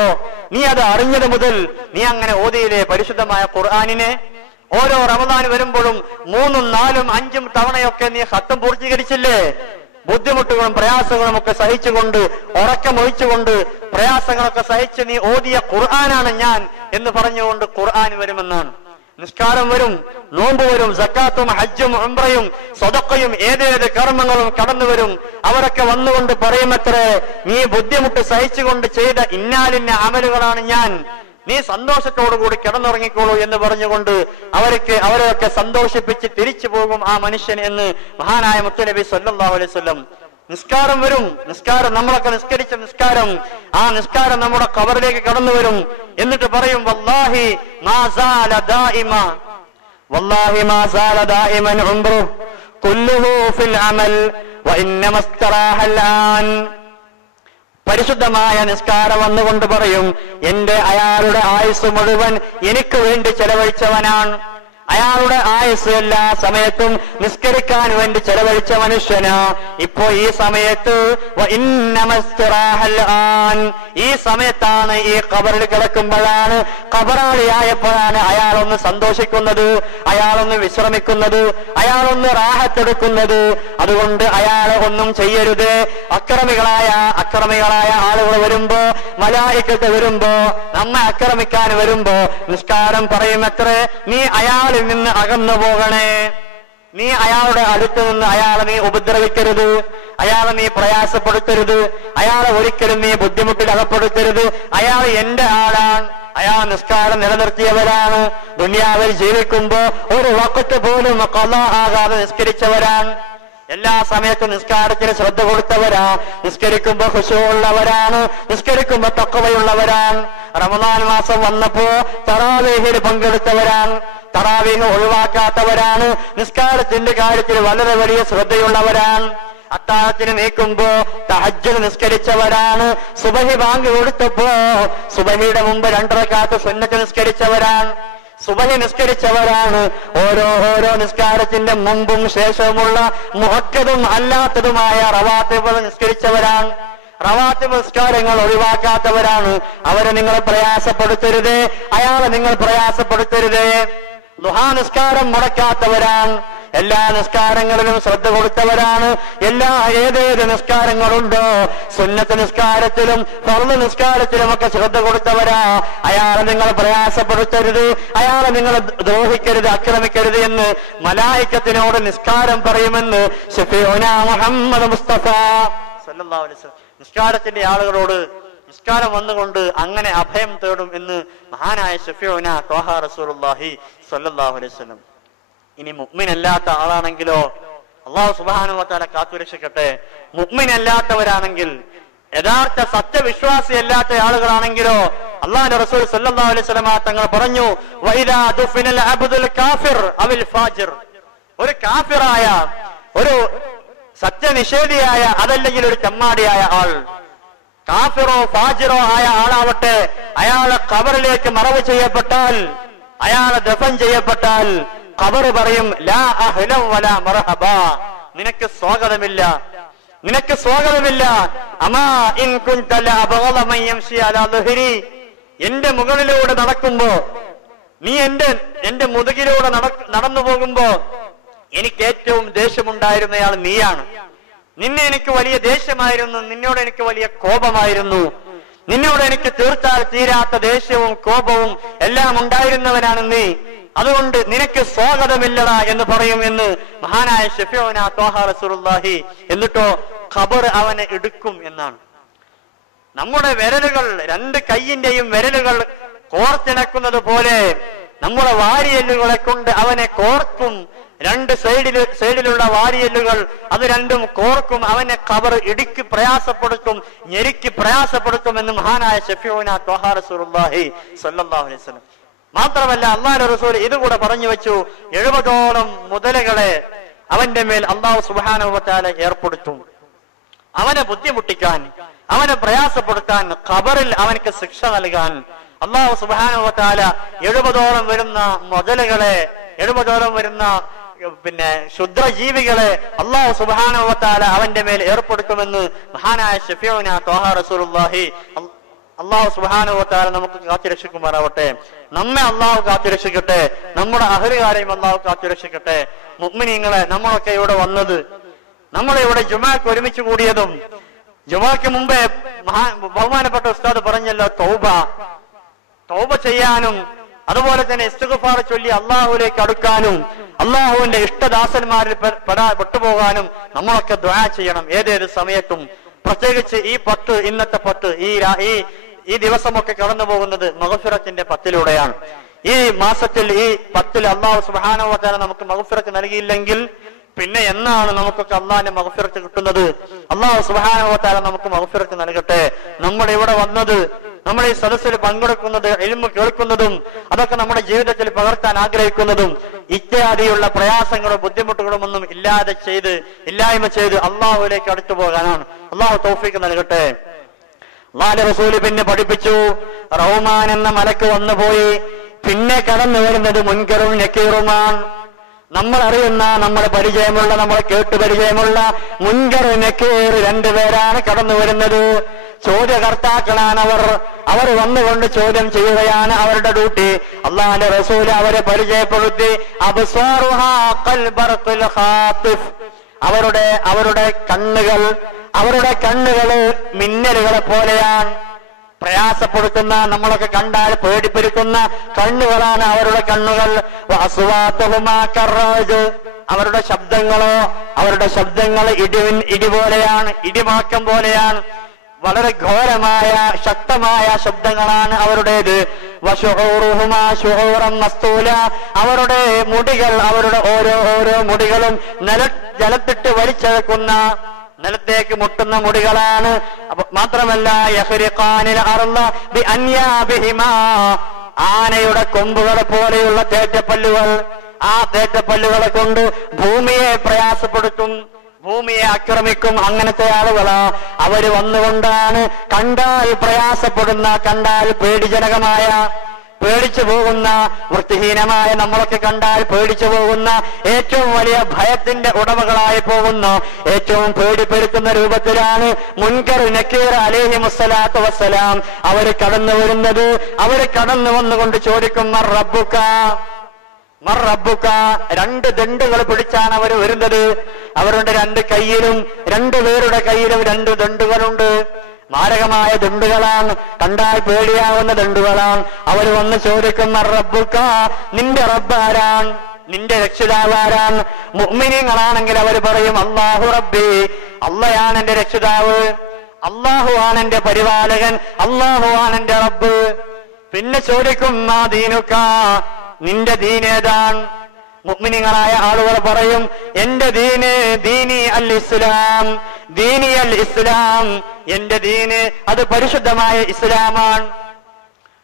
നീ അത് അറിഞ്ഞത് മുതൽ നീ അങ്ങനെ ഓതിയില്ലേ പരിശുദ്ധമായ ഖുർആനിനെ? ഓരോ റമദാൻ വരുമ്പോഴും 3, 4, 5 തവണയൊക്കെ നീ ഖത്ം പൂർത്തീകരിച്ചില്ലേ? ബുദ്ധിമുട്ടുകളും പ്രയാസങ്ങളും ഒക്കെ സഹിച്ചുകൊണ്ട്, ഉറക്കമൊഴിച്ചുകൊണ്ട്, പ്രയാസങ്ങളൊക്കെ സഹിച്ച് നീ ഓതിയ ഖുർആനാണ് ഞാൻ എന്ന് പറഞ്ഞുകൊണ്ട് ഖുർആൻ വരുമെന്നാണ്. നിസ്കാരം വരും, നോമ്പ് വരും, സക്കാത്തും ഹജ്ജും ഉംറയും സദഖയും ഏതേത് കർമ്മങ്ങളും കടന്നു വരും. അവരൊക്കെ വന്നുകൊണ്ട് പറയുമത്രേ, നീ ബുദ്ധിമുട്ട് സഹിച്ചുകൊണ്ട് ചെയ്ത ഇന്നാലിന്ന അമലുകളാണ് ഞാൻ, നീ സന്തോഷത്തോടുകൂടി കിടന്നുറങ്ങിക്കോളൂ എന്ന് പറഞ്ഞുകൊണ്ട് അവരെയൊക്കെ സന്തോഷിപ്പിച്ച് തിരിച്ചു പോകും ആ മനുഷ്യൻ എന്ന് മഹാനായ മുത്തുനബി സല്ലല്ലാഹു അലൈഹി വസല്ലം. നിസ്കാരം വരും, നിസ്കാരം നമ്മളൊക്കെ നിസ്കരിച്ച നിസ്കാരം, ആ നിസ്കാരം നമ്മുടെ ഖബറിലേക്ക് കടന്നു വരും. എന്നിട്ട് പറയും, വല്ലാഹി മാ സാല ദായിമ, വല്ലാഹി മാ സാല ദായിമൻ ഉംറു കുല്ലുഹു ഫിൽ അമൽ വ ഇന്നമസ്തറാഹൽ ആൻ. പരിശുദ്ധമായ നിസ്കാരം വന്നുകൊണ്ട് പറയും, അയാളുടെ ആയുസ് മുഴുവൻ എനിക്ക് വേണ്ടി ചെലവഴിച്ചവനാണ്. അയാളുടെ ആയുസ് എല്ലാ സമയത്തും നിസ്കരിക്കാൻ വേണ്ടി ചെലവഴിച്ച മനുഷ്യനാ. ഇപ്പോ ഈ സമയത്ത് ഈ സമയത്താണ്, ഈ ഖബറിൽ കിടക്കുമ്പോഴാണ്, ഖബറാളിയായപ്പോഴാണ് അയാളൊന്ന് സന്തോഷിക്കുന്നത്, അയാളൊന്ന് വിശ്രമിക്കുന്നത്, അയാളൊന്ന് റാഹത്തെടുക്കുന്നത്. അതുകൊണ്ട് അയാളെ ഒന്നും ചെയ്യരുത്. അക്രമികളായ ആളുകൾ വരുമ്പോ, മലായിക്കത്ത് വരുമ്പോ, നമ്മെ ആക്രമിക്കാൻ വരുമ്പോ നിസ്കാരം പറയുമത്രേ, നീ അയാളിൽ നിന്ന് അകന്നു പോകണേ, നീ അയാളുടെ അടുത്ത് നിന്ന് അയാളെ നീ ഉപദ്രവിക്കരുത്, അയാളെ നീ പ്രയാസപ്പെടുത്തരുത്, അയാളെ ഒരിക്കലും നീ ബുദ്ധിമുട്ടിൽ അകപ്പെടുത്തരുത്. അയാൾ എന്റെ ആളാണ്, അയാൾ നിസ്കാരം നിലനിർത്തിയവരാണ്, ദുനിയാവിൽ ജീവിക്കുമ്പോ ഒരു വഖത്ത് പോലും ഖളാ ആകാതെ നിസ്കരിച്ചവരാണ്, എല്ലാ സമയത്തും നിസ്കാരത്തിന് ശ്രദ്ധ കൊടുത്തവരാ, നിസ്കരിക്കുമ്പോ ഖുശൂഉള്ളവരാണ്, നിസ്കരിക്കുമ്പോ തഖ്വയുള്ളവരാണ്. റമദാൻ മാസം വന്നപ്പോ തറാവീഹിൽ പങ്കെടുത്തവരാണ്, തറാവീഹ് ഒഴിവാക്കാത്തവരാണ്, നിസ്കാരത്തിന്റെ കാര്യത്തിൽ വളരെ വലിയ ശ്രദ്ധയുള്ളവരാണ്. അത്താഴത്തിന് നീക്കുമ്പോ തഹജ്ജുദ് നിസ്കരിച്ചവരാണ്, സുബഹി ബാങ്ക് കൊടുത്തപ്പോ സുബഹിയുടെ മുമ്പ് 2 റക്അത്ത് സുന്നത്ത് നിസ്കരിച്ചവരാണ്, സുബഹി നിസ്കരിച്ചവരാണ്. ഓരോ നിസ്കാരത്തിന്റെ മുമ്പും ശേഷവുമുള്ള മുഅക്കദും അല്ലാത്തതുമായ റവാത്തിബ് നിസ്കരിച്ചവരാണ്, റവാത്തിബ് നിസ്കാരങ്ങൾ ഒഴിവാക്കാത്തവരാണ്. അവരെ നിങ്ങൾ പ്രയാസപ്പെടുത്തരുതേ, അയാളെ നിങ്ങൾ പ്രയാസപ്പെടുത്തരുതേ. ദുഹാ നിസ്കാരം മുടക്കാത്തവരാണ്, എല്ലാ നിസ്കാരങ്ങളിലും ശ്രദ്ധ കൊടുത്തവരാണ്. ഏതേത് നിസ്കാരങ്ങളുണ്ടോ സുന്നത്ത് നിസ്കാരത്തിലും ഫർള് നിസ്കാരത്തിലും ഒക്കെ ശ്രദ്ധ കൊടുത്തവരാ. അയാളെ നിങ്ങൾ പ്രയാസപ്പെടുത്തരുത്, അയാളെ നിങ്ങൾ ദ്രോഹിക്കരുത്, ആക്രമിക്കരുത് എന്ന് മലായിക്കത്തിനോട് നിസ്കാരം പറയുമെന്ന് ശഫീഉനാ മുഹമ്മദ് മുസ്തഫ സല്ലല്ലാഹു അലൈഹി വസല്ലം നിസ്കാരത്തിന്റെ ആളുകളോട് നിസ്കാരം വന്നുകൊണ്ട് അങ്ങനെ അഭയം തേടും എന്ന് മഹാനായ ശഫീഉനാ ത്വാഹ റസൂലുള്ളാഹി സ്വല്ലല്ലാഹു അലൈഹി വസല്ലം. ഇനി മുഅ്മിനല്ലാത്ത ആളാണെങ്കിലോ അല്ലാഹു സുബ്ഹാനഹു വ തആല കാത്തുരക്ഷിക്കട്ടെ. മുഅ്മിനല്ലാത്തവരാണെങ്കിൽ, യഥാർത്ഥ സത്യവിശ്വാസി അല്ലാത്ത ആളുകളാണെങ്കിലോ അല്ലാഹുവിന്റെ റസൂൽ സ്വല്ലല്ലാഹു അലൈഹി വസല്ലം തങ്ങൾ പറഞ്ഞു, വഇദാ ദുഫിനൽ അബ്ദുൽ കാഫിർ അവിൽ ഫാജിർ, ഒരു കാഫിറായ, ഒരു സത്യനിഷേധിയായ, അതല്ലെങ്കിൽ ഒരു ചമ്മാടിയായ ആൾ, കാഫിറോ ഫാജിറോ ആയ ആളാവട്ടെ, അയാളെ ഖബറിലേക്ക് മറവ് ചെയ്യപ്പെട്ടാൽ, അയാളെ ദഫൻ ചെയ്യപ്പെട്ടാൽ ഖബർ പറയും, ലാ അഹ്ലൻ വലാ മർഹബാ, നിനക്ക് സ്വാഗതമില്ല, നിനക്ക് സ്വാഗതമില്ല. അമാ ഇൻ കുൻത ലാ അബ്ഗള മൻ യംശി അലാ ദുഹരി, എന്റെ മുകളിലൂടെ നടക്കുമ്പോ, നീ എന്റെ മുതുകിലൂടെ നടന്നു പോകുമ്പോ എനിക്ക് ഏറ്റവും ദേഷ്യമുണ്ടായിരുന്നയാൾ നീയാണ്. നിന്നെ എനിക്ക് വലിയ ദേഷ്യമായിരുന്നു, നിന്നോട് എനിക്ക് വലിയ കോപമായിരുന്നു, നിന്നോട് എനിക്ക് തീർത്താൽ തീരാത്ത ദേഷ്യവും കോപവും എല്ലാം ഉണ്ടായിരുന്നവനാണ് നീ, അതുകൊണ്ട് നിനക്ക് സ്വാഗതമില്ലടാ എന്ന് പറയും എന്ന് മഹാനായ ശഫീഉനാ ത്വാഹ റസൂലുള്ളാഹി. എന്നിട്ടോ ഖബർ അവനെ എടുക്കും എന്നാണ്. നമ്മുടെ വിരലുകൾ, 2 കൈയിന്റെയും വിരലുകൾ കോർത്തിണക്കുന്നത് പോലെ നമ്മുടെ വാരിയെല്ലുകളെ കൊണ്ട് അവനെ കോർക്കും. രണ്ട് സൈഡിലുള്ള വാരിയല്ലുകൾ അത് രണ്ടും കോർക്കും, അവനെ ഖബർ ഇടുക്കി പ്രയാസപ്പെടുത്തും, ഞെരുക്കി പ്രയാസപ്പെടുത്തും എന്ന് മഹാനായ ശഫീഉന ത്വഹ റസൂലുള്ളാഹി സ്വല്ലല്ലാഹു അലൈഹി വസല്ലം. മാത്രമല്ല അല്ലാഹുവിന്റെ റസൂൽ ഇതുകൂടെ പറഞ്ഞു വെച്ചു, 70ഓളം മുതലകളെ അവന്റെ മേൽ അല്ലാഹു സുബ്ഹാനഹു വ തആല ഏർപ്പെടുത്തും. അവനെ ബുദ്ധിമുട്ടിക്കാൻ, അവനെ പ്രയാസപ്പെടുത്താൻ, ഖബറിൽ അവനക്ക് ശിക്ഷ നൽകാൻ അല്ലാഹു സുബ്ഹാനഹു വ തആല 70ഓളം വരുന്ന മുതലകളെ, 70ഓളം വരുന്ന ക്ഷുദ്രജീവികളെ അല്ലാഹു സുബ്ഹാനഹു വ തആല അവന്റെ മേൽ ഏർപ്പെടുത്തുമെന്ന് മഹാനായ ശഫീഉന ത്വഹ റസൂലുള്ളാഹി. അല്ലാഹു സുബ്ഹാനഹു വ തആല നമുക്ക് കാത്തുരക്ഷിക്കുമാറാവട്ടെ. നമ്മെ അല്ലാഹു കാത്തുരക്ഷിക്കട്ടെ, നമ്മുടെ അഹ്ലുകാരെയും അല്ലാഹു കാത്തുരക്ഷിക്കട്ടെ. മുഅ്മിനീങ്ങളെ, നമ്മളൊക്കെ ഇവിടെ വന്നത്, നമ്മളിവിടെ ജുമാക്ക് ഒരുമിച്ച് കൂടിയതും, ജുമാക്ക് മുമ്പേ ബഹുമാനപ്പെട്ട ഉസ്താദ് പറഞ്ഞല്ലോ, തൗബ ചെയ്യാനും അതുപോലെ തന്നെ ഇസ്തിഗ്ഫാർ ചൊല്ലി അള്ളാഹുവിലേക്ക് അടുക്കാനും അള്ളാഹുവിന്റെ ഇഷ്ടദാസന്മാരിൽ പെട്ടുപോകാനും നമ്മളൊക്കെ ദുആ ചെയ്യണം ഏതേത് സമയത്തും. പ്രത്യേകിച്ച് ഈ 10, ഇന്നത്തെ 10, ഈ ദിവസമൊക്കെ കടന്നു പോകുന്നത് മഗ്ഫിറത്തിന്റെ 10ലൂടെയാണ്. ഈ മാസത്തിൽ, ഈ 10 അല്ലാഹു സുബ്ഹാനഹു വ തആല നമുക്ക് മഗ്ഫിറത്ത് നൽകിയില്ലെങ്കിൽ പിന്നെ എന്നാണ് നമുക്കൊക്കെ അള്ളാഹിന്റെ മഗ്ഫിറത്ത് കിട്ടുന്നത്? അല്ലാഹു സുബ്ഹാനഹു വ തആല നമുക്ക് മഗ്ഫിറത്ത് നൽകട്ടെ. നമ്മൾ ഇവിടെ വന്നത്, നമ്മൾ ഈ സദസ്സിൽ പങ്കെടുക്കുന്നത്, ഇൽമു കേൾക്കുന്നതും അതൊക്കെ നമ്മുടെ ജീവിതത്തിൽ പകർത്താൻ ആഗ്രഹിക്കുന്നതും ഇത്യാദിയുള്ള പ്രയാസങ്ങളും ബുദ്ധിമുട്ടുകളും ഒന്നും ഇല്ലായ്മ ചെയ്ത് അള്ളാഹുവിലേക്ക് അടുത്തു പോകാനാണ്. അള്ളാഹു തൗഫീഖ് നൽകട്ടെ. അല്ലാഹുവിന്റെ റസൂൽ പിന്നെ പഠിപ്പിച്ചു, റഹ്മാൻ എന്ന മലക്ക് വന്നുപോയി, പിന്നെ കടന്നു വരുന്നത് മുൻകറും നക്കീറുമാണ്. നമ്മൾ അറിയുന്ന, നമ്മുടെ പരിചയമുള്ള, നമ്മളെ കേട്ട് പരിചയമുള്ള മുൻകർ നക്കീർ 2 പേരാണ് കടന്നു വരുന്നത്. ചോദ്യകർത്താക്കളാണ് അവർ വന്നുകൊണ്ട് ചോദ്യം ചെയ്യുകയാണ് അവരുടെ ഡ്യൂട്ടി. അല്ലാഹുവിന്റെ റസൂൽ അവരെ പരിചയപ്പെടുത്തി, അബ്സാറുഹാ ഖൽബർഖിൽ ഖാതിഫ്, അവരുടെ കണ്ണുകൾ മിന്നലുകളെ പോലെയാണ്. പ്രയാസപ്പെടുത്തുന്ന, നമ്മളൊക്കെ കണ്ടാൽ പേടിപ്പെടുത്തുന്ന കണ്ണുകളാണ് അവരുടെ കണ്ണുകൾ. വഅസ്വാതുഹുമാ കർറാജ്, അവരുടെ ശബ്ദങ്ങൾ ഇടി പോലെയാണ്, ഇടിമാക്കം പോലെയാണ്. വളരെ ഘോരമായ ശക്തമായ ശബ്ദങ്ങളാണ് അവരുടേത്. വശുഊറുഹുമാ ശുഊറൻ മസ്തൂല, അവരുടെ മുടികൾ, അവരുടെ ഓരോ മുടികളും ജലത്തിട്ട് വലിച്ചെടുക്കുന്ന, നിലത്തേക്ക് മുട്ടുന്ന മുടികളാണ്. മാത്രമല്ല യഹ്രിഖാനിൽ അർള ബിഅൻയാബിഹിമാ, ആനയുടെ കൊമ്പുകളെ പോലെയുള്ള തേറ്റപ്പല്ലുകൾ, ആ തേറ്റപ്പല്ലുകളെ കൊണ്ട് ഭൂമിയെ പ്രയാസപ്പെടുത്തും, ഭൂമിയെ ആക്രമിക്കും. അങ്ങനത്തെ ആളുകളാ അവര് വന്നുകൊണ്ടാണ് കണ്ടാൽ പ്രയാസപ്പെടുന്ന, കണ്ടാൽ പേടിജനകമായ, പേടിച്ചു പോകുന്ന, വൃത്തിഹീനമായ, നമ്മളൊക്കെ കണ്ടാൽ പേടിച്ചു പോകുന്ന, ഏറ്റവും വലിയ ഭയത്തിന്റെ ഉടമകളായി പോകുന്ന, ഏറ്റവും പേടിപ്പെടുത്തുന്ന രൂപത്തിലാണ് മുൻകർ നക്കീർ അലൈഹിമുസ്സലാത്തു വസ്സലാം അവര് കടന്നു വരുന്നത്. അവര് കടന്നു വന്നുകൊണ്ട് ചോദിക്കും, മർ റബ്ബുക, 2 ദണ്ടുകൾ പിടിച്ചാണ് അവർ വരുന്നത്. അവരുടെ 2 കൈയിലും, 2 പേരുടെ കയ്യിലും 2 ദണ്ടുകളുണ്ട്. മാരകമായ ദണ്ടുകളാണ്, കണ്ടാൽ പേടിയാവുന്ന ദണ്ടുകളാണ്. അവർ വന്ന് ചോദിക്കും, മർ റബ്ബുക, നിന്റെ റബ്ബാരാൻ, നിന്റെ രക്ഷിതാവാരാൻ? മുഅ്മിനീങ്ങളാണെങ്കിൽ അവർ പറയും, അല്ലാഹു റബ്ബി, അള്ളയാണ് എന്റെ രക്ഷിതാവ്, അല്ലാഹു ആണ് എന്റെ പരിപാലകൻ, അല്ലാഹു ആണ് എന്റെ റബ്ബ്. പിന്നെ ചോദിക്കും, മാ ദീനുക, നിന്റെ ദീനേതാണ്? മുഅ്മിനീങ്ങളായ ആളുകൾ പറയും, എന്റെ ദീനി അൽ ഇസ്ലാം, ദീനി അൽ ഇസ്ലാം, എന്റെ ദീന് അത് പരിശുദ്ധമായ ഇസ്ലാമാണ്.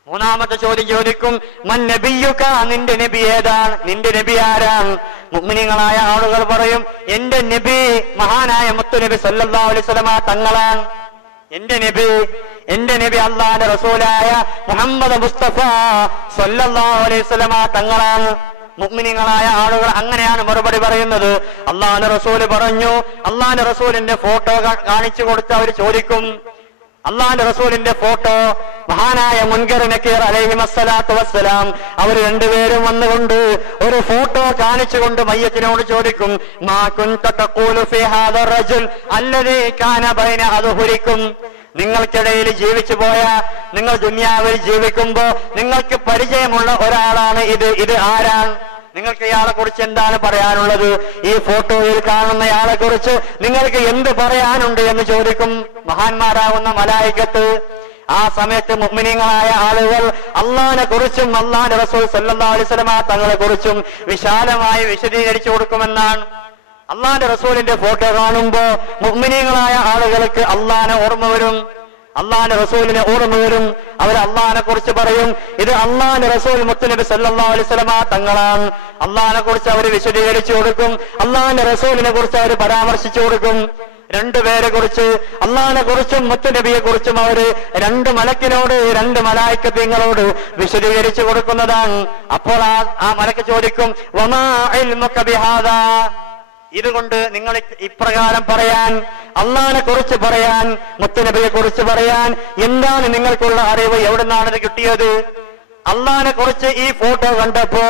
മൂന്നാമത്തെ ചോദ്യം ചോദിക്കും, മൻ നബിയുക, നിന്റെ നബി ഏതാണ്? നിന്റെ നബി ആരാണ്? മുഅ്മിനീങ്ങളായ ആളുകൾ പറയും, എന്റെ നബി മഹാനായ മുത്തുനബി സല്ലല്ലാഹു അലൈഹി വസല്ലമ തങ്ങളാണ്. എന്റെ നബി അല്ലാഹുവിന്റെ റസൂലായ മുഹമ്മദ് മുസ്തഫ സല്ലല്ലാഹു അലൈഹി വസല്ലമ തങ്ങളാണ്. മുഅ്മിനീങ്ങളായ ആളുകൾ അങ്ങനെയാണ് മറുപടി പറയുന്നത്. അല്ലാഹുവിന്റെ റസൂൽ പറഞ്ഞു, അല്ലാഹുവിന്റെ റസൂലിന്റെ ഫോട്ടോ കാണിച്ചു കൊടുത്ത് അവർ ചോദിക്കും, അല്ലാഹുവിന്റെ റസൂലിന്റെ ഫോട്ടോ, മഹാനായ മുൻകർ നക്കീർ അലൈഹിമസ്സലാത്തു വസ്സലാം അവർ 2 പേരും വന്നുകൊണ്ട് ഒരു ഫോട്ടോ കാണിച്ചുകൊണ്ട് മയ്യത്തിനോട് ചോദിക്കും, മാ കുൻത തഖൂലു ഫീ ഹാദാ റജുൽ അല്ലദീ കാന ബൈന അദ്ഹുരിക്കും, നിങ്ങൾക്കിടയിൽ ജീവിച്ചു പോയ, നിങ്ങൾ ദുനിയാവിൽ ജീവിക്കുമ്പോ നിങ്ങൾക്ക് പരിചയമുള്ള ഒരാളാണ് ഇത് ആരാണ്? നിങ്ങൾക്ക് ഇയാളെ കുറിച്ച് എന്താണ് പറയാനുള്ളത്? ഈ ഫോട്ടോയിൽ കാണുന്നയാളെ കുറിച്ച് നിങ്ങൾക്ക് എന്ത് പറയാനുണ്ട് എന്ന് ചോദിക്കും മഹാന്മാരാകുന്ന മലായികത്ത്. ആ സമയത്ത് മുഅ്മിനീങ്ങളായ ആളുകൾ അള്ളാഹിനെ കുറിച്ചും അള്ളാഹിന്റെ റസൂൽ സല്ലല്ലാഹു അലൈഹി വസല്ലമ തങ്ങളെ കുറിച്ചും വിശാലമായി വിശദീകരിച്ചു കൊടുക്കുമെന്നാണ്. അള്ളാഹിന്റെ റസൂലിന്റെ ഫോട്ടോ കാണുമ്പോ മുഅ്മിനീങ്ങളായ ആളുകൾക്ക് അള്ളാഹിനെ ഓർമ്മ വരും, അള്ളാഹിന്റെ റസൂലിനെ ഓർമ്മ വരും. അവർ അള്ളാഹിനെ കുറിച്ച് പറയും, ഇത് അള്ളാഹിന്റെ റസൂൽ മുത്തുനബി സല്ലല്ലാഹു അലൈഹി വസല്ലമ തങ്ങളാണ്. അള്ളാഹിനെ കുറിച്ച് അവർ വിശദീകരിച്ചു കൊടുക്കും, അള്ളാഹിന്റെ റസൂലിനെ കുറിച്ച് അവർ പരാമർശിച്ചു കൊടുക്കും. രണ്ടുപേരെ കുറിച്ച്, അള്ളാഹിനെ കുറിച്ചും മുത്തുനബിയെ കുറിച്ചും അവര് രണ്ട് മലക്കിനോട്, രണ്ട് മലായിക്കത്തീങ്ങളോട് വിശദീകരിച്ചു കൊടുക്കുന്നതാണ്. അപ്പോൾ ആ മലക്ക് ചോദിക്കും, വമാ ഇൽമുക ബിഹാദാ, ഇതുകൊണ്ട് നിങ്ങൾ ഇപ്രകാരം പറയാൻ, അള്ളാഹിനെ കുറിച്ച് പറയാൻ, മുത്തുനബിയെ കുറിച്ച് പറയാൻ എന്താണ് നിങ്ങൾക്കുള്ള അറിവ്? എവിടെ നിന്നാണ് ഇത് കിട്ടിയത്? അള്ളാഹിനെ കുറിച്ച് ഈ ഫോട്ടോ കണ്ടപ്പോ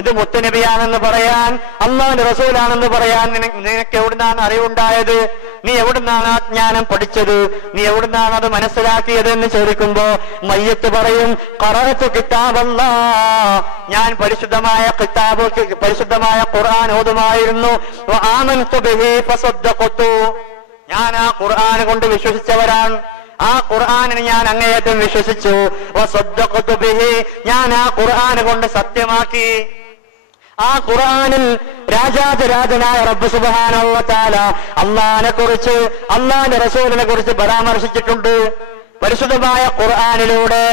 ഇത് മുത്തുനബിയാണെന്ന് പറയാൻ, അള്ളാഹിന്റെ റസൂലാണെന്ന് പറയാൻ നിനക്ക് എവിടുന്നാണ് അറിവുണ്ടായത്? നീ എവിടുന്നാണ് ആ ജ്ഞാനം പഠിച്ചത്? നീ എവിടുന്നാണ് അത് മനസ്സിലാക്കിയത് എന്ന് ചോദിക്കുമ്പോ മയ്യത്ത് പറയും, ഖറഅതു കിതാബല്ലാഹ്, ഞാൻ പരിശുദ്ധമായ കിതാബ്, പരിശുദ്ധമായ ഖുർആൻ ഓതുമായിരുന്നു. വആമൻതു ബിഹി ഫസദ്ദഖതു, ഞാൻ ആ ഖുർആൻ കൊണ്ട് വിശ്വസിച്ചവരാണ്. ആ ഖുർആനിനെ ഞാൻ അങ്ങേയറ്റം വിശ്വസിച്ചു. വസദ്ദഖതു ബിഹി, ഞാൻ ആ ഖുർആൻ കൊണ്ട് സത്യമാക്കി. ആ ഖുർആനിൽ രാജാതിരാജനായ റബ്ബ് സുബ്ഹാനഹു വ തആല അല്ലാഹനെ കുറിച്ച്, അല്ലാഹുവിന്റെ റസൂലിനെ കുറിച്ച് പരാമർശിച്ചിട്ടുണ്ട്. പരിശുദ്ധമായ ഖുർആനിലൂടെ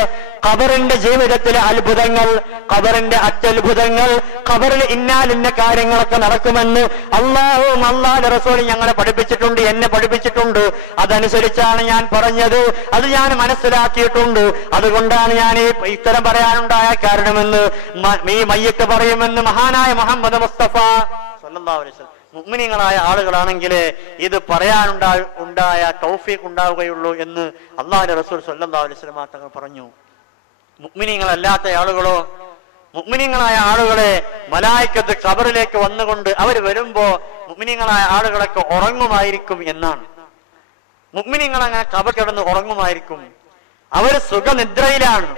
ഖബറിന്റെ ജീവിതത്തിലെ അത്ഭുതങ്ങൾ, ഖബറിന്റെ അത്യത്ഭുതങ്ങൾ, ഖബറിൽ ഇന്നാലിന്ന കാര്യങ്ങളൊക്കെ നടക്കുമെന്ന് അള്ളാഹുവും അള്ളാഹുവിന്റെ റസൂലും ഞങ്ങളെ പഠിപ്പിച്ചിട്ടുണ്ട്, എന്നെ പഠിപ്പിച്ചിട്ടുണ്ട്. അതനുസരിച്ചാണ് ഞാൻ പറഞ്ഞത്, അത് ഞാൻ മനസ്സിലാക്കിയിട്ടുണ്ട്. അതുകൊണ്ടാണ് ഞാൻ ഇത്തരം പറയാനുണ്ടായ കാരണമെന്ന് ഈ മയ്യത്ത് പറയുമെന്ന് മഹാനായ മുഹമ്മദ് മുസ്തഫ സല്ലല്ലാഹു അലൈഹി വസല്ലം. മുഅ്മിനീങ്ങളായ ആളുകളാണെങ്കിൽ ഇത് പറയാനുണ്ടായ തൗഫീഖ് ഉണ്ടാവുകയുള്ളൂ എന്ന് അള്ളാഹുവിന്റെ റസൂൽ സല്ലല്ലാഹു അലൈഹി വസല്ലം തങ്ങൾ പറഞ്ഞു. മുഅ്മിനീങ്ങളല്ലാത്ത ആളുകളോ, മുഅ്മിനീങ്ങളായ ആളുകളെ മലായിക്കത്ത് ഖബറിലേക്ക് വന്നുകൊണ്ട് അവർ വരുമ്പോ മുഅ്മിനീങ്ങളായ ആളുകളൊക്കെ ഉറങ്ങുമായിരിക്കും എന്നാണ്. മുഅ്മിനീങ്ങൾ അങ്ങനെ ഖബർ കിടന്ന് ഉറങ്ങുമായിരിക്കും. അവര് സുഖനിദ്രയിലാണ്,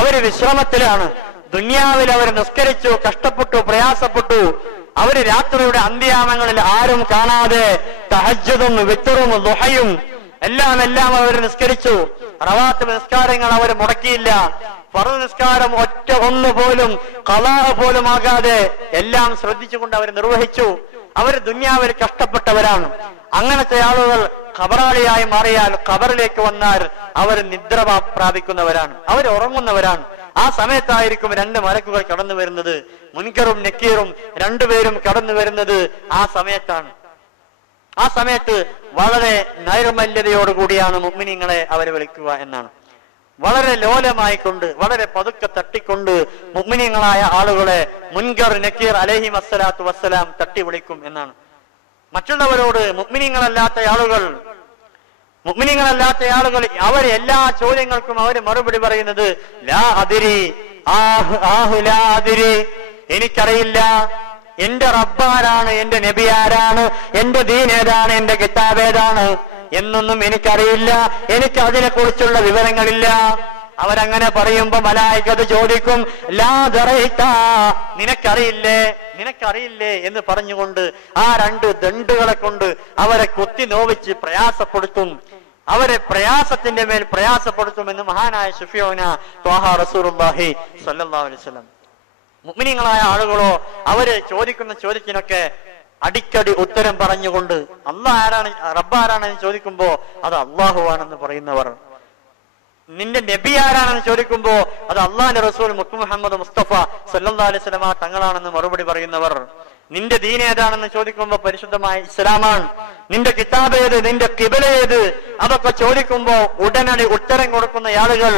അവര് വിശ്രമത്തിലാണ്. ദുനിയാവിൽ അവർ നിസ്കരിച്ചു, കഷ്ടപ്പെട്ടു, പ്രയാസപ്പെട്ടു. അവര് രാത്രിയുടെ അന്ത്യാമങ്ങളിൽ ആരും കാണാതെ തഹജ്ജുദും വിത്റും ദുഹയും എല്ലാം അവർ നിസ്കരിച്ചു. റവാത്തിബ് നിസ്കാരങ്ങൾ അവർ മുടക്കിയില്ല. ഫർദ് നിസ്കാരം ഒറ്റ ഒന്നുപോലും ഖളാ പോലും ആകാതെ എല്ലാം ശ്രദ്ധിച്ചുകൊണ്ട് അവർ നിർവഹിച്ചു. അവർ ദുനിയാവിൽ കഷ്ടപ്പെട്ടവരാണ്. അങ്ങനത്തെ ആളുകൾ ഖബറാളിയായി മാറിയാൽ, ഖബറിലേക്ക് വന്നാൽ അവർ നിദ്ര പ്രാപിക്കുന്നവരാണ്, അവർ ഉറങ്ങുന്നവരാണ്. ആ സമയത്തായിരിക്കും രണ്ട് മലക്കുകൾ കടന്നു വരുന്നത്. മുൻകറും നക്കീറും രണ്ടുപേരും കടന്നു വരുന്നത് ആ സമയത്താണ്. ആ സമയത്ത് വളരെ നൈർമല്യതയോടുകൂടിയാണ് മുഅ്മിനീങ്ങളെ അവരെ വിളിക്കുക എന്നാണ്. വളരെ ലോലമായിക്കൊണ്ട്, വളരെ പതുക്കെ തട്ടിക്കൊണ്ട് മുഅ്മിനീങ്ങളായ ആളുകളെ മുൻകർ നക്കീർ അലൈഹി വസ്സലാത്തു വസ്സലാം തട്ടി വിളിക്കും എന്നാണ്. മറ്റുള്ളവരോട് മുഅ്മിനീങ്ങളല്ലാത്ത ആളുകൾ അവർ എല്ലാ ചോദ്യങ്ങൾക്കും അവർ മറുപടി പറയുന്നത് ലാ അദിരി, ലാ അദിരി, എനിക്കറിയില്ല, എന്റെ റബ്ബാരാണ്, എന്റെ നബി ആരാണ്, എന്റെ ദീൻ ഏതാണ്, എന്റെ കിതാബ് ഏതാണ് എന്നൊന്നും എനിക്കറിയില്ല, എനിക്ക് അതിനെ കുറിച്ചുള്ള വിവരങ്ങളില്ല. അവരങ്ങനെ പറയുമ്പോ മലായികത്ത് ചോദിക്കും, ലാ ദറൈത, നിനക്കറിയില്ലേ എന്ന് പറഞ്ഞുകൊണ്ട് ആ രണ്ട് ദണ്ടുകളെ കൊണ്ട് അവരെ കുത്തി നോവിച്ച് പ്രയാസപ്പെടുത്തും. അവരെ പ്രയാസത്തിന്റെ മേൽ പ്രയാസപ്പെടുത്തുമെന്ന് മഹാനായ ശഫീഉന ത്വാഹ റസൂലുള്ളാഹി സ്വല്ലല്ലാഹു അലൈഹി വസല്ലം. മുഅ്മിനീങ്ങളായ ആളുകളോ അവര് ചോദിക്കുന്ന ചോദ്യത്തിനൊക്കെ അടിക്കടി ഉത്തരം പറഞ്ഞുകൊണ്ട് അല്ലാഹ് ആരാണ്, റബ്ബ് ആരാണെന്ന് ചോദിക്കുമ്പോ അത് അല്ലാഹു ആണെന്ന് പറയുന്നവർ. നിന്റെ നബി ആരാണെന്ന് ചോദിക്കുമ്പോ അത് അള്ളാഹിന്റെ റസൂൽ മുഹമ്മദ് മുസ്തഫ സല്ലല്ലാഹു അലൈഹി വസല്ലം തങ്ങളാണെന്ന് മറുപടി പറയുന്നവർ. നിന്റെ ദീൻ ഏതാണെന്ന് ചോദിക്കുമ്പോ പരിശുദ്ധമായ ഇസ്ലാമാണ്. നിന്റെ കിതാബ് ഏത്, നിന്റെ ഖിബല ഏത്, അതൊക്കെ ചോദിക്കുമ്പോ ഉടനടി ഉത്തരം കൊടുക്കുന്ന ആളുകൾ,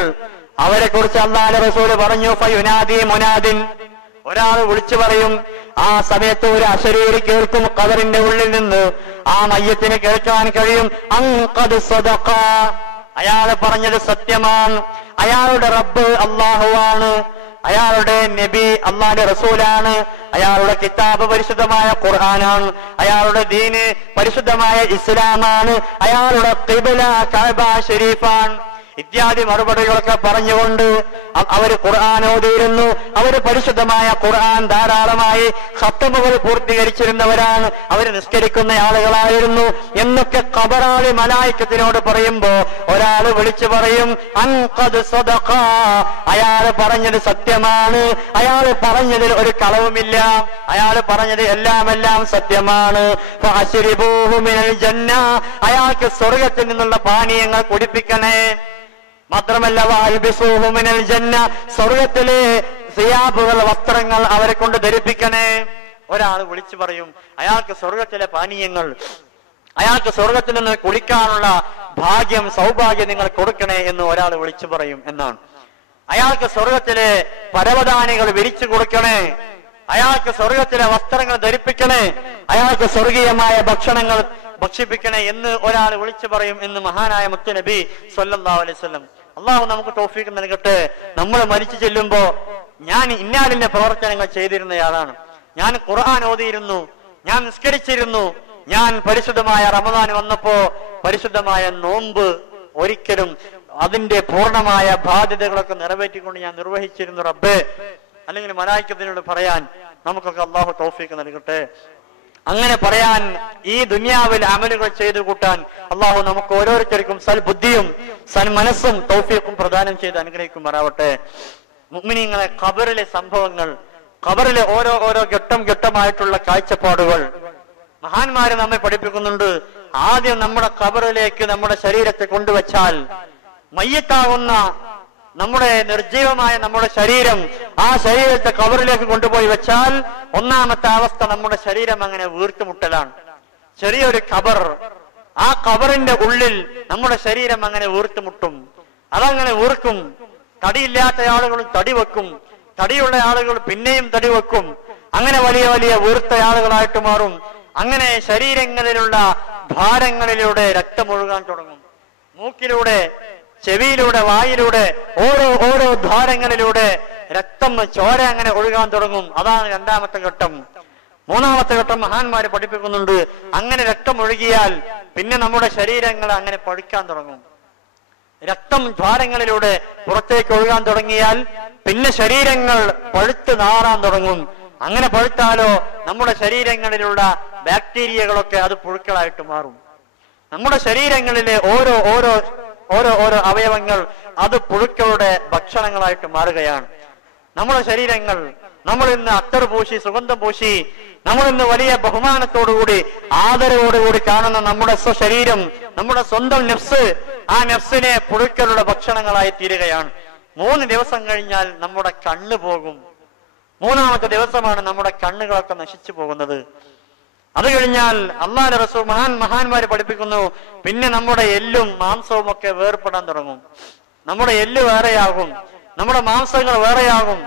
അവരെ കുറിച്ച് അള്ളാഹിന്റെ റസൂൽ പറഞ്ഞു, ഫയുനാദി മുനാദിൻ, ഒരാൾ വിളിച്ചു പറയും. ആ സമയത്ത് ഒരു അശരീരി കേൾക്കും ഖബറിന്റെ ഉള്ളിൽ നിന്ന്. ആ മയ്യത്തിന് കേൾക്കാൻ കഴിയും, അൻഖദ് സദഖ, അയാൾ പറഞ്ഞത് സത്യമാണ്, അയാളുടെ റബ്ബ് അള്ളാഹുവാണ്, അയാളുടെ നബി അള്ളാഹിന്റെ റസൂലാണ്, അയാളുടെ കിതാബ് പരിശുദ്ധമായ ഖുർആനാണ്, അയാളുടെ ദീന് പരിശുദ്ധമായ ഇസ്ലാമാണ്, അയാളുടെ ഖിബല കഅബ ഷരീഫാണ്. ഇത്യാദി മറുപടികളൊക്കെ പറഞ്ഞുകൊണ്ട് അവര് ഖുർആൻ ഓതിയിരുന്നു. അവര് പരിശുദ്ധമായ ഖുർആൻ ധാരാളമായി ഖത്മുകൾ പൂർത്തീകരിച്ചിരുന്നവരാണ്. അവര് നിസ്കരിക്കുന്ന ആളുകളായിരുന്നു എന്നൊക്കെ ഖബറാളി മലായിക്കത്തിനോട് പറയുമ്പോ ഒരാള് വിളിച്ചു പറയും, അൻഖദ് സദഖ, അയാള് പറഞ്ഞത് സത്യമാണ്, അയാള് പറഞ്ഞതിൽ ഒരു കളവുമില്ല, അയാള് പറഞ്ഞത് എല്ലാം സത്യമാണ്. ഫഅശ്രിബൂഹു മിനൽ ജന്ന, അയാൾക്ക് സ്വർഗ്ഗത്തിൽ നിന്നുള്ള പാനീയങ്ങൾ കുടിപ്പിക്കണേ. മാത്രമല്ല വഅൽബിസൂഹു മിനൽ ജന്ന, സ്വർഗ്ഗത്തിലെ സിയാബുകൾ വസ്ത്രങ്ങൾ അവരെ കൊണ്ട് ധരിപ്പിക്കണേ. ഒരാൾ വിളിച്ചു പറയും അയാൾക്ക് സ്വർഗ്ഗത്തിലെ പാനീയങ്ങൾ, അയാൾക്ക് സ്വർഗ്ഗത്തിൽ നിന്ന് കുടിക്കാനുള്ള ഭാഗ്യം സൗഭാഗ്യം നിങ്ങൾ കൊടുക്കണേ എന്ന് ഒരാൾ വിളിച്ചു പറയും എന്നാണ്. അയാൾക്ക് സ്വർഗ്ഗത്തിലെ പരവതാനികൾ വിരിച്ചു കൊടുക്കണേ, അയാൾക്ക് സ്വർഗ്ഗത്തിലെ വസ്ത്രങ്ങൾ ധരിപ്പിക്കണേ, അയാൾക്ക് സ്വർഗീയമായ ഭക്ഷണങ്ങൾ ഭക്ഷിപ്പിക്കണേ എന്ന് ഒരാൾ വിളിച്ചു പറയും എന്ന് മഹാനായ മുത്തുനബി സ്വല്ലല്ലാഹു അലൈഹി വസല്ലം. അള്ളാഹു നമുക്ക് തൗഫീഖ് നൽകട്ടെ. നമ്മൾ മരിച്ചു ചെല്ലുമ്പോ ഞാൻ ഇന്നാലിന്റെ പ്രവർത്തനങ്ങൾ ചെയ്തിരുന്നയാളാണ്, ഞാൻ ഖുർആൻ ഓതിയിരുന്നു, ഞാൻ നിസ്കരിച്ചിരുന്നു, ഞാൻ പരിശുദ്ധമായ റമദാൻ വന്നപ്പോ പരിശുദ്ധമായ നോമ്പ് ഒരിക്കലും അതിന്റെ പൂർണ്ണമായ ബാധ്യതകളൊക്കെ നിറവേറ്റിക്കൊണ്ട് ഞാൻ നിർവഹിച്ചിരുന്നു റബ്ബേ, അല്ലെങ്കിൽ മലായിക്കത്തിനോട് പറയാൻ നമുക്കൊക്കെ അള്ളാഹു തൗഫീഖ് നൽകട്ടെ. അങ്ങനെ പറയാൻ ഈ ദുനിയാവിൽ അമലുകൾ ചെയ്തു കൂട്ടാൻ അള്ളാഹു നമുക്ക് ഓരോരുത്തർക്കും സൽബുദ്ധിയും സന്മനസ്സും തൗഫീഖും പ്രദാനം ചെയ്ത് അനുഗ്രഹിക്കുമാറാവട്ടെ. മുഅ്മിനീങ്ങളെ, ഖബറിലെ സംഭവങ്ങൾ, ഖബറിലെ ഓരോ ഘട്ടമായിട്ടുള്ള കാഴ്ചപ്പാടുകൾ മഹാന്മാര് നമ്മെ പഠിപ്പിക്കുന്നുണ്ട്. ആദ്യം നമ്മുടെ ഖബറിലേക്ക് നമ്മുടെ ശരീരത്തെ കൊണ്ടുവച്ചാൽ, മയ്യത്താകുന്ന നമ്മുടെ നിർജീവമായ നമ്മുടെ ശരീരം ആ ശരീരത്തെ ഖബറിലേക്ക് കൊണ്ടുപോയി വെച്ചാൽ ഒന്നാമത്തെ അവസ്ഥ നമ്മുടെ ശരീരം അങ്ങനെ വീർത്തുമുട്ടലാണ്. ചെറിയൊരു ഖബർ, ആ ഖബറിന്റെ ഉള്ളിൽ നമ്മുടെ ശരീരം അങ്ങനെ വീർത്തുമുട്ടും, അതങ്ങനെ വീർക്കും. തടിയില്ലാത്ത ആളുകളും തടി വെക്കും, തടിയുള്ള ആളുകൾ പിന്നെയും തടി വെക്കും, അങ്ങനെ വലിയ വലിയ വീർത്ത ആളുകളായിട്ട് മാറും. അങ്ങനെ ശരീരങ്ങളിലുള്ള ഭാരങ്ങളിലൂടെ രക്തമൊഴുകാൻ തുടങ്ങും. മൂക്കിലൂടെ, ചെവിയിലൂടെ, വായിലൂടെ ഓരോ ദ്വാരങ്ങളിലൂടെ രക്തം, ചോര അങ്ങനെ ഒഴുകാൻ തുടങ്ങും. അതാണ് രണ്ടാമത്തെ ഘട്ടം. മൂന്നാമത്തെ ഘട്ടം മഹാന്മാര് പഠിപ്പിക്കുന്നുണ്ട്, അങ്ങനെ രക്തം ഒഴുകിയാൽ പിന്നെ നമ്മുടെ ശരീരങ്ങൾ അങ്ങനെ പഴുക്കാൻ തുടങ്ങും. രക്തം ദ്വാരങ്ങളിലൂടെ പുറത്തേക്ക് ഒഴുകാൻ തുടങ്ങിയാൽ പിന്നെ ശരീരങ്ങൾ പഴുത്ത് നാറാൻ തുടങ്ങും. അങ്ങനെ പഴുത്താലോ നമ്മുടെ ശരീരങ്ങളിലുള്ള ബാക്ടീരിയകളൊക്കെ അത് പുഴുക്കളായിട്ട് മാറും. നമ്മുടെ ശരീരങ്ങളിലെ ഓരോ അവയവങ്ങൾ അത് പുഴുക്കളുടെ ഭക്ഷണങ്ങളായിട്ട് മാറുകയാണ്. നമ്മുടെ ശരീരങ്ങൾ, നമ്മൾ ഇന്ന് അത്തർ പൂശി, സുഗന്ധം പൂശി, നമ്മൾ ഇന്ന് വലിയ ബഹുമാനത്തോടുകൂടി ആദരവോടുകൂടി കാണുന്ന നമ്മുടെ ശരീരം, നമ്മുടെ സ്വന്തം നഫ്സ്, ആ നഫ്സിനെ പുഴുക്കളുടെ ഭക്ഷണങ്ങളായി തീരുകയാണ്. 3 ദിവസം കഴിഞ്ഞാൽ നമ്മുടെ കണ്ണ് പോകും. 3-ാമത്തെ ദിവസമാണ് നമ്മുടെ കണ്ണുകളൊക്കെ നശിച്ചു പോകുന്നത്. അത് കഴിഞ്ഞാൽ അല്ലാഹുവിന്റെ റസൂൽ മഹാന്മാര് പഠിപ്പിക്കുന്നു, പിന്നെ നമ്മുടെ എല്ലും മാംസവും ഒക്കെ വേർപെടാൻ തുടങ്ങും. നമ്മുടെ എല്ല് വേറെയാകും, നമ്മുടെ മാംസങ്ങൾ വേറെയാകും.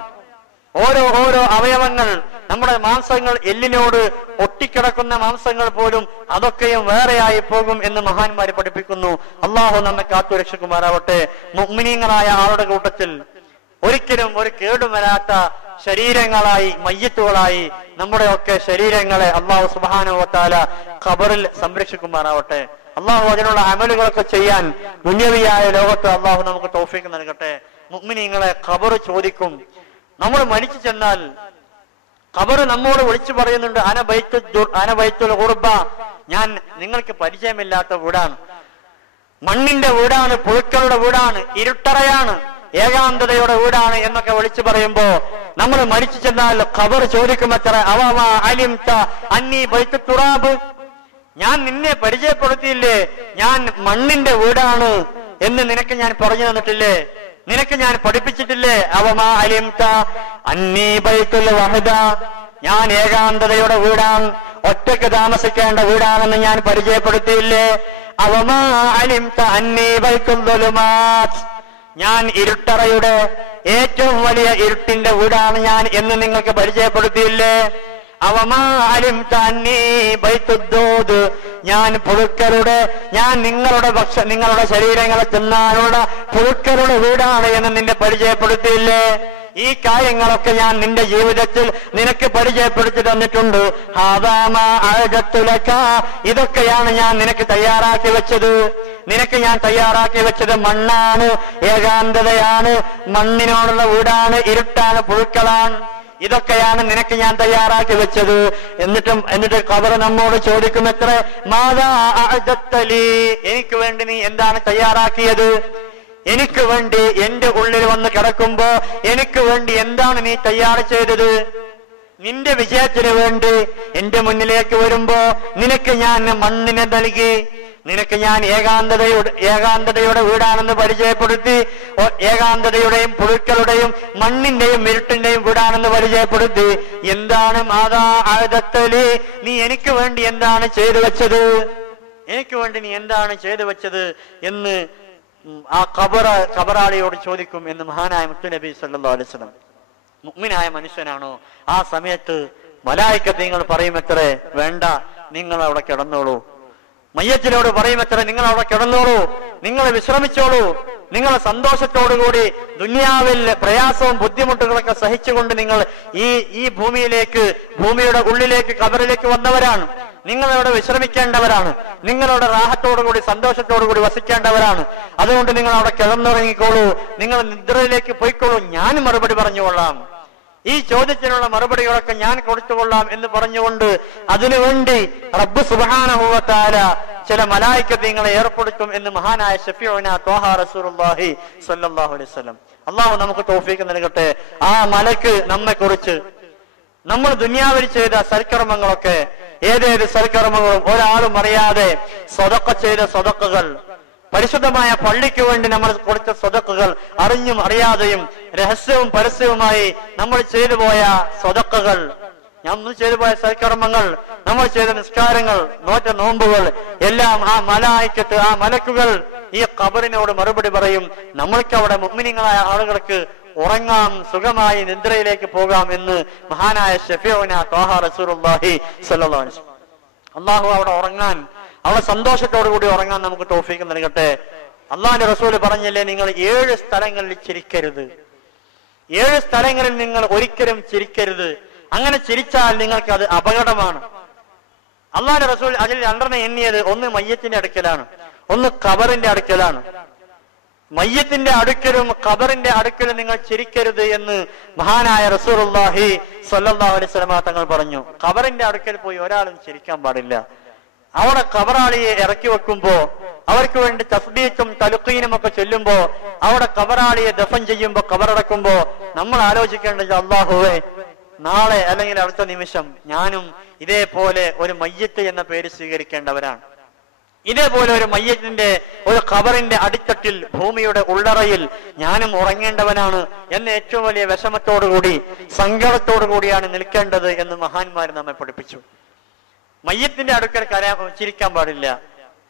ഓരോ അവയവങ്ങൾ, നമ്മുടെ മാംസങ്ങൾ, എല്ലിനോട് ഒട്ടിക്കിടക്കുന്ന മാംസങ്ങൾ പോലും അതൊക്കെയും വേറെയായി പോകും എന്ന് മഹാന്മാര് പഠിപ്പിക്കുന്നു. അള്ളാഹു നമ്മെ കാത്തുരക്ഷിക്കുമാറാവട്ടെ. മുഅ്മിനീങ്ങളായ ആളുടെ കൂട്ടത്തിൽ ഒരിക്കലും ഒരു കേടും വരാത്ത ശരീരങ്ങളായി, മയ്യത്തുകളായി നമ്മുടെ ഒക്കെ ശരീരങ്ങളെ അള്ളാഹു സുബ്ഹാനഹു വ തആല ഖബറിൽ സംരക്ഷിക്കുമാറാവട്ടെ. അള്ളാഹു അതിനുള്ള അമലുകളൊക്കെ ചെയ്യാൻ ദുനിയവിയായ ലോകത്ത് അള്ളാഹു നമുക്ക് തൗഫീഖ് നൽകട്ടെ. മുഅ്മിനീങ്ങളെ, ഖബർ ചോദിക്കും. നമ്മൾ മരിച്ചു ചെന്നാൽ ഖബർ നമ്മോട് വിളിച്ചു പറയുന്നുണ്ട്, അന ബൈത്തുൽ ഖുർബ, ഞാൻ നിങ്ങൾക്ക് പരിചയമില്ലാത്ത വീടാണ്, മണ്ണിന്റെ വീടാണ്, പുഴുക്കളുടെ വീടാണ്, ഇരുട്ടറയാണ്, ഏകാന്തതയുടെ വീടാണ് എന്നൊക്കെ വിളിച്ചു പറയുമ്പോ നമ്മൾ മരിച്ചു ചെന്നാൽ ഖബർ ചോദിക്കുമത്ര, അവമാ അലിംത അന്നീ ബൈത്തു തുറാബ്, ഞാൻ നിന്നെ പരിചയപ്പെടുത്തിയില്ലേ, ഞാൻ മണ്ണിന്റെ വീടാണ് എന്ന് നിനക്ക് ഞാൻ പറഞ്ഞു തന്നിട്ടില്ലേ, നിനക്ക് ഞാൻ പഠിപ്പിച്ചിട്ടില്ലേ? അവമാ അലിംത അന്നീ ബൈത്തുൽ വഹദ, ഞാൻ ഏകാന്തതയുടെ വീടാണ്, ഒറ്റയ്ക്ക് താമസിക്കേണ്ട വീടാണെന്ന് ഞാൻ പരിചയപ്പെടുത്തിയില്ലേ? അവമാ അലിംത അന്നീ ബൈത്തുൽ ദുലുമാത്, ഞാൻ ഇരുട്ടറയുടെ ഏറ്റവും വലിയ ഇരുട്ടിന്റെ വീടാണ് ഞാൻ എന്ന് നിങ്ങൾക്ക് പരിചയപ്പെടുത്തിയില്ലേ? അവമാ അലിംത അന്നീ ബൈത്തുദ്ദൂദ്, ഞാൻ പുഴുക്കളുടെ, ഞാൻ നിങ്ങളുടെ ശരീരങ്ങളെ തിന്നാനുള്ള പുഴുക്കളുടെ വീടാണ് എന്ന് നിന്നെ പരിചയപ്പെടുത്തിയില്ലേ? ഈ കാര്യങ്ങളൊക്കെ ഞാൻ നിന്റെ ജീവിതത്തിൽ നിനക്ക് പരിചയപ്പെടുത്തി തന്നിട്ടുണ്ട്. ഇതൊക്കെയാണ് ഞാൻ നിനക്ക് തയ്യാറാക്കി വെച്ചത്. നിനക്ക് ഞാൻ തയ്യാറാക്കി വെച്ചത് മണ്ണാണ്, ഏകാന്തതയാണ്, മണ്ണിനോടുള്ള വീടാണ്, ഇരുട്ടാണ്, പുഴുക്കളാണ്. ഇതൊക്കെയാണ് നിനക്ക് ഞാൻ തയ്യാറാക്കി വെച്ചത്. എന്നിട്ട് ഖബർ നമ്മോട് ചോദിക്കുമത്ര, മാദാ അഅദത്തലി, എനിക്ക് വേണ്ടി നീ എന്താണ് തയ്യാറാക്കിയത്? എനിക്ക് വേണ്ടി എന്റെ ഉള്ളിൽ വന്ന് കിടക്കുമ്പോ എനിക്ക് വേണ്ടി എന്താണ് നീ തയ്യാർ ചെയ്തത്? നിന്റെ വിജയത്തിന് വേണ്ടി എന്റെ മുന്നിലേക്ക് വരുമ്പോ നിനക്ക് ഞാൻ മണ്ണിനെ നൽകി, നിനക്ക് ഞാൻ ഏകാന്തതയുടെ വീടാണെന്ന് പരിചയപ്പെടുത്തി, ഏകാന്തതയുടെയും പുഴുക്കളുടെയും മണ്ണിന്റെയും ഇരുട്ടിന്റെയും വീടാണെന്ന് പരിചയപ്പെടുത്തി. എന്താണ് മാതാ ആദത്തലി, നീ എനിക്ക് വേണ്ടി എന്താണ് ചെയ്തു വെച്ചത്? എനിക്ക് വേണ്ടി നീ എന്താണ് ചെയ്തു വെച്ചത് എന്ന് ആ ഖബറാളിയോട് ചോദിക്കും എന്ന് മഹാനായ മുത്തുനബി സല്ലല്ലാഹു അലൈഹി വസല്ലം. മുഅ്മിനായ മനുഷ്യനാണോ ആ സമയത്ത് മലായിക്കത്ത് നിങ്ങൾ പറയുമത്രേ, വേണ്ട, നിങ്ങൾ അവിടെ കിടന്നോളൂ. മയ്യത്തിനോട് പറയുമത്ര, നിങ്ങൾ അവിടെ കിടന്നോളൂ, നിങ്ങൾ വിശ്രമിച്ചോളൂ, നിങ്ങൾ സന്തോഷത്തോടുകൂടി ദുനിയാവിൽ പ്രയാസവും ബുദ്ധിമുട്ടുകളൊക്കെ സഹിച്ചുകൊണ്ട് നിങ്ങൾ ഈ ഭൂമിയുടെ ഉള്ളിലേക്ക് ഖബറിലേക്ക് വന്നവരാണ്. നിങ്ങളവിടെ വിശ്രമിക്കേണ്ടവരാണ്, നിങ്ങളുടെ റാഹത്തോടുകൂടി സന്തോഷത്തോടുകൂടി വസിക്കേണ്ടവരാണ്. അതുകൊണ്ട് നിങ്ങൾ അവിടെ കിടന്നുറങ്ങിക്കോളൂ, നിങ്ങൾ നിദ്രയിലേക്ക് പോയിക്കോളൂ, ഞാൻ മറുപടി പറഞ്ഞുകൊള്ളാം, ഈ ചോദ്യത്തിനുള്ള മറുപടികളൊക്കെ ഞാൻ കൊടുത്തുകൊള്ളാം എന്ന് പറഞ്ഞുകൊണ്ട് അതിനുവേണ്ടി റബ്ബ് സുബ്ഹാനഹു വ തആല ചില മലായിക്കത്ത് നിങ്ങളെ ഏർപ്പെടുത്തും എന്ന് മഹാനായ ശഫീഉനാ ത്വാഹ റസൂലുള്ളാഹി സ്വല്ലല്ലാഹു അലൈഹി വസല്ലം. അല്ലാഹു നമുക്ക് തൗഫീഖ് നൽകട്ടെ. ആ മലക്ക് നമ്മെ കുറിച്ച് നമ്മൾ ദുനിയാവിൽ ചെയ്ത സൽക്കർമ്മങ്ങളൊക്കെ, ഏതേത് സൽക്കർമ്മങ്ങളും ഒരാളും അറിയാതെ സ്വതക്ക ചെയ്ത സ്വതക്കകൾ, പരിശുദ്ധമായ പള്ളിക്ക് വേണ്ടി നമ്മൾ കൊടുത്ത സ്വതക്കകൾ, അറിഞ്ഞും അറിയാതെയും രഹസ്യവും പരസ്യവുമായി നമ്മൾ ചെയ്തു പോയ സ്വതക്കകൾ, നമ്മൾ ചെയ്തു പോയ സൽക്കർമ്മങ്ങൾ, നമ്മൾ ചെയ്ത നിസ്കാരങ്ങൾ, നോറ്റ നോമ്പുകൾ എല്ലാം ആ മലായിക്കത്ത്, ആ മലക്കുകൾ ഈ ഖബറിനോട് മറുപടി പറയും. നമ്മൾക്ക് അവിടെ മുഅ്മിനീങ്ങളായ ആളുകൾക്ക് ഉറങ്ങാം, സുഖമായി നിദ്രയിലേക്ക് പോകാം എന്ന് മഹാനായ ശഫീഉനാ ത്വാഹ റസൂലുള്ളാഹി സ്വല്ലല്ലാഹു അലൈഹി വസല്ലം. അല്ലാഹു അവിടെ ഉറങ്ങാൻ, അവിടെ സന്തോഷത്തോടു കൂടി ഉറങ്ങാൻ നമുക്ക് തൗഫീഖ് നൽകട്ടെ. അള്ളാഹുവിന്റെ റസൂൽ പറഞ്ഞില്ലേ, നിങ്ങൾ 7 സ്ഥലങ്ങളിൽ ചിരിക്കരുത്, 7 സ്ഥലങ്ങളിൽ നിങ്ങൾ ഒരിക്കലും ചിരിക്കരുത്. അങ്ങനെ ചിരിച്ചാൽ നിങ്ങൾക്ക് അത് അപകടമാണ്. അള്ളാഹുവിന്റെ റസൂൽ അതിൽ 2 എണ്ണിയത്, ഒന്ന് മയ്യത്തിന്റെ അടുക്കലാണ്, ഒന്ന് ഖബറിന്റെ അടുക്കലാണ്. മയ്യത്തിന്റെ അടുക്കലും ഖബറിന്റെ അടുക്കലും നിങ്ങൾ ചിരിക്കരുത് എന്ന് മഹാനായ റസൂലുള്ളാഹി സ്വല്ലല്ലാഹു അലൈഹി വസല്ലം തങ്ങൾ പറഞ്ഞു. ഖബറിന്റെ അടുക്കൽ പോയി ഒരാളും ചിരിക്കാൻ പാടില്ല. അവിടെ ഖബറാളിയെ ഇറക്കി വെക്കുമ്പോ, അവർക്ക് വേണ്ടി തസ്ബീഹും തൽഖീനും ഒക്കെ ചൊല്ലുമ്പോ, അവിടെ ഖബറാളിയെ ദഫൻ ചെയ്യുമ്പോ, ഖബറടക്കുമ്പോ നമ്മൾ ആലോചിക്കേണ്ടത്, അല്ലാഹുവേ, നാളെ അല്ലെങ്കിൽ അടുത്ത നിമിഷം ഞാനും ഇതേപോലെ ഒരു മയ്യത്ത് എന്ന പേര് സ്വീകരിക്കേണ്ടവരാണ്. ഇതേപോലെ ഒരു മയ്യത്തിന്റെ, ഒരു ഖബറിന്റെ അടിത്തട്ടിൽ, ഭൂമിയുടെ ഉള്ളറയിൽ ഞാനും ഉറങ്ങേണ്ടവനാണ് എന്ന ഏറ്റവും വലിയ വിഷമത്തോടുകൂടി, സങ്കടത്തോടു കൂടിയാണ് നിൽക്കേണ്ടത് എന്ന് മഹാന്മാർ നമ്മെ പഠിപ്പിച്ചു. മയ്യത്തിന്റെ അടുക്കൽ ചിരിക്കാൻ പാടില്ല,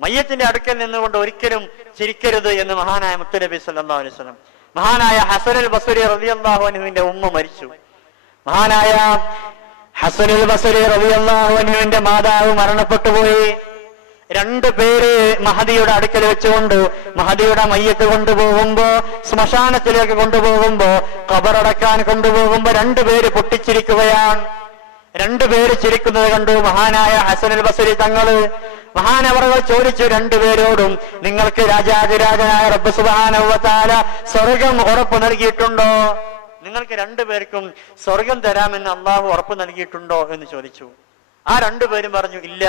മയ്യത്തിന്റെ അടുക്കൽ നിന്നുകൊണ്ട് ഒരിക്കലും ചിരിക്കരുത് എന്ന് മഹാനായ മുത്തുനബി സല്ലല്ലാഹു അലൈഹി വസല്ലം. മഹാനായ ഹസനുൽ ബസ്രി റളിയല്ലാഹു അൻഹുവിന്റെ ഉമ്മ മരിച്ചു. മഹാനായ ഹസനുൽ ബസ്രി റളിയല്ലാഹു അൻഹുവിന്റെ മാതാവ് മരണപ്പെട്ടു പോയി. 2 പേര് മഹദിയുടെ അടുക്കൽ വെച്ചുകൊണ്ട് മഹദിയുടെ മയ്യത്ത് കൊണ്ടുപോകുമ്പോ, ശ്മശാനത്തിലേക്ക് കൊണ്ടുപോകുമ്പോ, ഖബറടക്കാൻ കൊണ്ടുപോകുമ്പോ 2 പേര് പൊട്ടിച്ചിരിക്കുകയാണ്. 2 പേര് ചിരിക്കുന്നത് കണ്ടു മഹാനായ ഹസനുൽ ബസ്രി തങ്ങള്. മഹാനവറുകൾ ചോദിച്ചു 2 പേരോടും, നിങ്ങൾക്ക് രാജാതിരാജനായ റബ്ബ് സുബ്ഹാനഹു വ തആല സ്വർഗം ഉറപ്പ് നൽകിയിട്ടുണ്ടോ? നിങ്ങൾക്ക് 2 പേർക്കും സ്വർഗം തരാമെന്ന് അള്ളാഹു ഉറപ്പ് നൽകിയിട്ടുണ്ടോ എന്ന് ചോദിച്ചു. ആ 2 പേരും പറഞ്ഞു, ഇല്ല,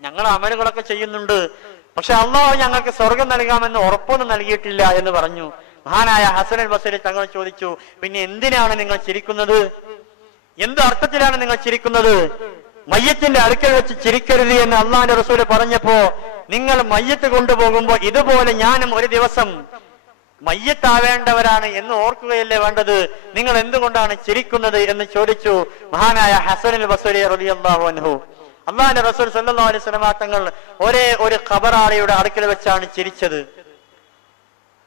ഞങ്ങൾ അമലുകളൊക്കെ ചെയ്യുന്നുണ്ട്, പക്ഷെ അള്ളാഹു ഞങ്ങൾക്ക് സ്വർഗം നൽകാമെന്ന് ഉറപ്പൊന്നും നൽകിയിട്ടില്ല എന്ന് പറഞ്ഞു. മഹാനായ ഹസനുൽ ബസ്രി തങ്ങൾ ചോദിച്ചു, പിന്നെ എന്തിനാണ് നിങ്ങൾ ചിരിക്കുന്നത്? എന്ത് അർത്ഥത്തിലാണ് നിങ്ങൾ ചിരിക്കുന്നത്? മയ്യത്തിന്റെ അടുക്കൽ വെച്ച് ചിരിക്കരുത് എന്ന് അള്ളാഹുവിന്റെ റസൂല് പറഞ്ഞപ്പോ, നിങ്ങൾ മയ്യത്ത് കൊണ്ടുപോകുമ്പോ ഇതുപോലെ ഞാനും ഒരു ദിവസം മയ്യത്താവേണ്ടവരാണ് എന്ന് ഓർക്കുകയല്ലേ വേണ്ടത്, നിങ്ങൾ എന്തുകൊണ്ടാണ് ചിരിക്കുന്നത് എന്ന് ചോദിച്ചു മഹാനായ ഹസനുൽ ബസ്രി റളിയല്ലാഹു അൻഹു. അള്ളാഹുവിന്റെ റസൂൽ സല്ലല്ലാഹു അലൈഹി വസല്ലം തങ്ങൾ ഒരേ ഒരു ഖബറാളിയുടെ അടുക്കൽ വെച്ചാണ് ചിരിച്ചത്.